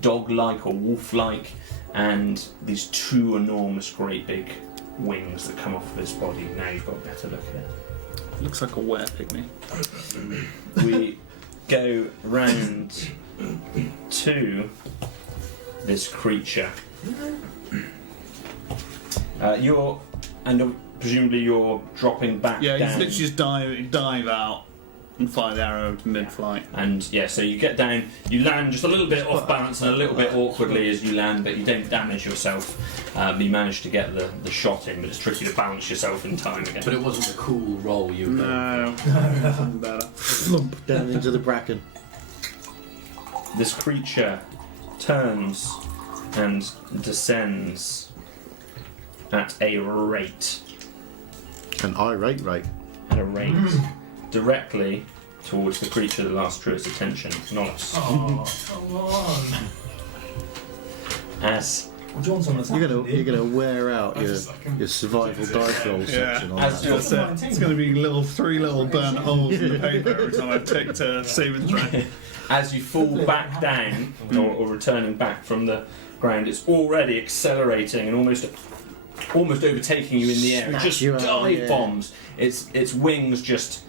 dog-like or wolf-like, and these 2 enormous, great big wings that come off of his body. Now you've got a better look at it. Looks like a were pygmy. We go round to this creature. Presumably you're dropping back Yeah, down. he's literally just dive out and fire the arrow mid-flight. And so you get down, you land just a little bit off balance and a little bit awkwardly as you land, but you don't damage yourself. You manage to get the shot in, but it's tricky to balance yourself in time again. But it wasn't a cool roll you were going No, nothing better. Flump down into the bracken. This creature turns and descends at a rate. An irate rate. At a rate directly towards the creature that last drew its attention, Nollis. Oh, come on. As Do you want someone that's You're gonna wear out I just- I can- your survival dice roll section on As that. you're- It's going to be three little burnt holes in the paper every time I ticked a saving throw. as you fall back down or returning back from the ground, it's already accelerating and almost overtaking you in the air. It Snatch just you out of the dive air. bombs. Its wings just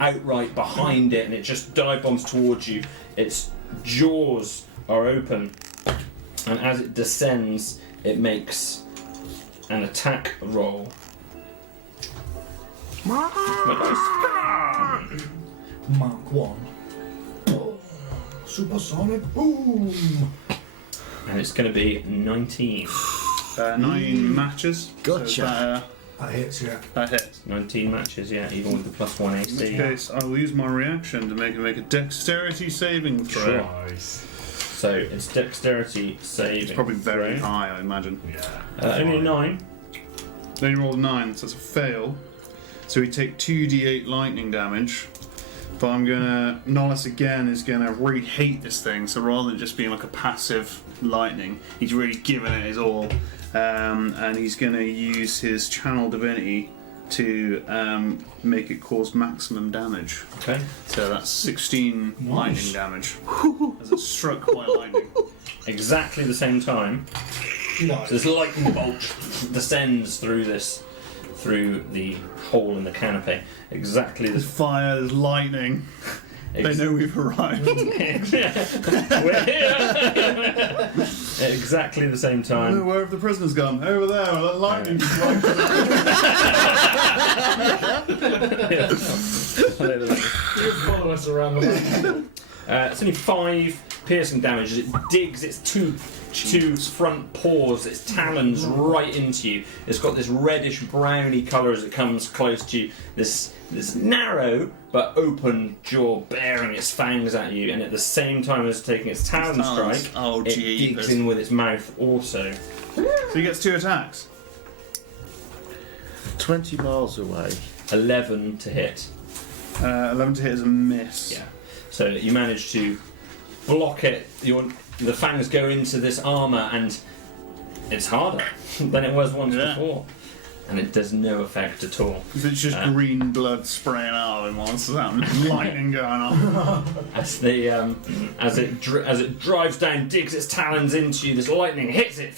outright behind it, and it just dive bombs towards you. Its jaws are open, and as it descends, it makes an attack roll. My dice. Mark 1. Oh, supersonic boom! And it's going to be 19. 9 matches. Gotcha. So That hits, yeah. that hits. 19 matches, yeah, even with the +1 In which AC. case, I will use my reaction to make a dexterity saving throw. Nice. So it's dexterity saving. It's probably very throw. high, I imagine. Yeah. Only a 9. Then you roll 9, so it's a fail. So we take 2d8 lightning damage. But Nollis again is gonna really hate this thing, so rather than just being like a passive lightning, he's really giving it his all. And he's gonna use his channel divinity to make it cause maximum damage. Okay. So that's 16 lightning damage. As it's struck by lightning. Exactly the same time. So this lightning bolt descends through the hole in the canopy. Exactly There's the fire, there's lightning. They know we've arrived. We're here. Exactly the same time. Where have the prisoners gone? Over there, the lightning strikes. You follow us around the way. It's only 5 piercing damage as it digs its two front paws, its talons right into you. It's got this reddish browny colour as it comes close to you. This narrow but open jaw baring its fangs at you, and at the same time as taking its talon talons. strike, Oh, it jeepers. digs in with its mouth also. So he gets 2 attacks. 20 miles away. 11 to hit. 11 to hit is a miss. Yeah. So you manage to block it. The fangs go into this armour, and it's harder than it was once Yeah. before, and it does no effect at all. Because it's just green blood spraying out of him whilst there's lightning going on. As it drives down, digs its talons into you, this lightning hits it,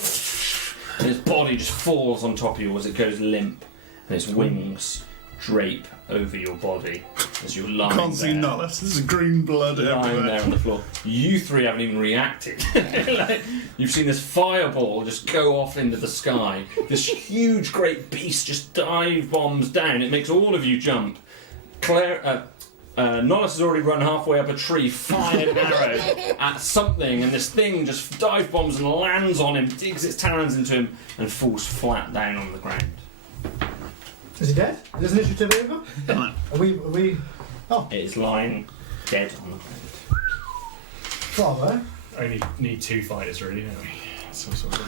and its body just falls on top of you as it goes limp, and its wings drape over your body as you're lying Can't see there. Nollis. There's green blood Lying everywhere. there on the floor. You three haven't even reacted. Like, you've seen this fireball just go off into the sky. This huge, great beast just dive bombs down. It makes all of you jump. Nollis has already run halfway up a tree, fired an arrow at something, and this thing just dive bombs and lands on him, digs its talons into him, and falls flat down on the ground. Is he dead? Is initiative over? Are we? Oh, It is lying dead on the ground. bravo. Only need 2 fighters, really, don't we? Some sort of.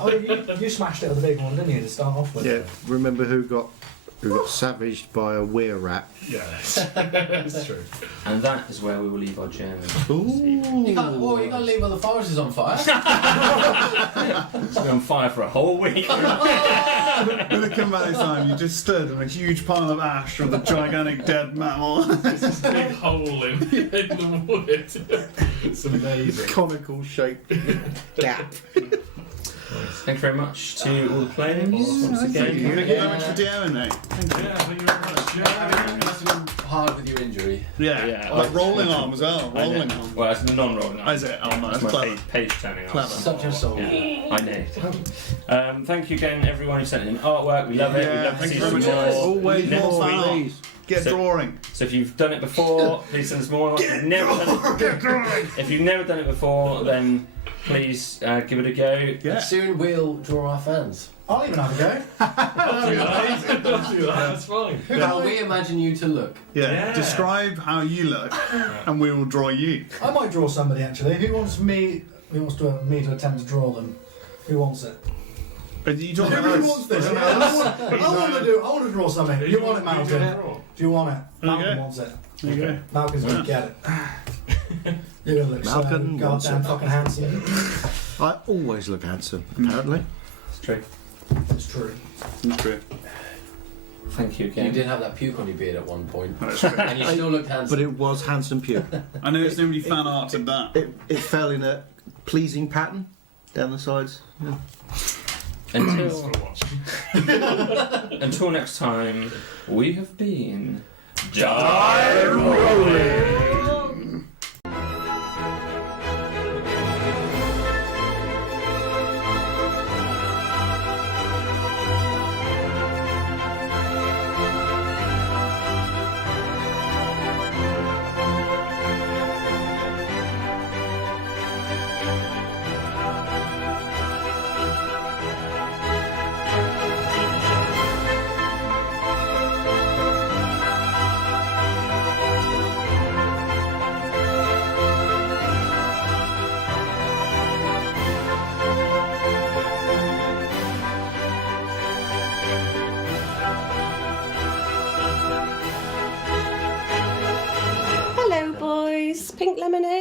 Oh, you smashed it with the big one, didn't you, to start off with? Yeah, remember who got savaged by a were rat? Yeah, that's true. And that is where we will leave our journey. You can't leave while the forest is on fire. It's been on fire for a whole week. When they come back this time, you just stood on a huge pile of ash with a gigantic dead mammal. There's this big hole in the wood. It's amazing. Conical shaped gap. Thank you very much to all the players once again. Thank you very much for DMing, mate. Yeah, thank you very much. Yeah. You must have been hard with your injury. Yeah, Yeah. like rolling arm as well. I know. Rolling arm. Well, it's non-rolling. Oh, is it? Oh, no, That's that's my clever. page turning off. Clever. Such a soul. Yeah, I know. Thank you again, everyone who sent in artwork. We love it. We Yeah, love to thank see you very some much. more. Always Next more week. fun. Get So- drawing. So if you've done it before, please send us more. If you've never done it before, then please give it a go. Yeah. Soon we'll draw our fans. I'll even have a go. Don't do that. Don't do that. That's fine. How we imagine you to look. Yeah. Yeah. Describe how you look, and we will draw you. I might draw somebody actually. Who wants me to attempt to draw them? Who wants it? You talking Who about really wants this? I want to draw something. Do you want it, Malcolm? Do you want it? Malcolm wants it. There you go. Malcolm's going to get it. You're going to look Malcolm so wants goddamn it. fucking handsome. I always look handsome, apparently. It's true. It's true. That's true. Thank you You again. did have that puke on your beard at one point, That's true. and you still looked handsome. But it was handsome puke. I noticed nobody fan arted that. It fell in a pleasing pattern down the sides. Yeah. Until next time, we have been Die Rolling. Hello, boys. Pink lemonade.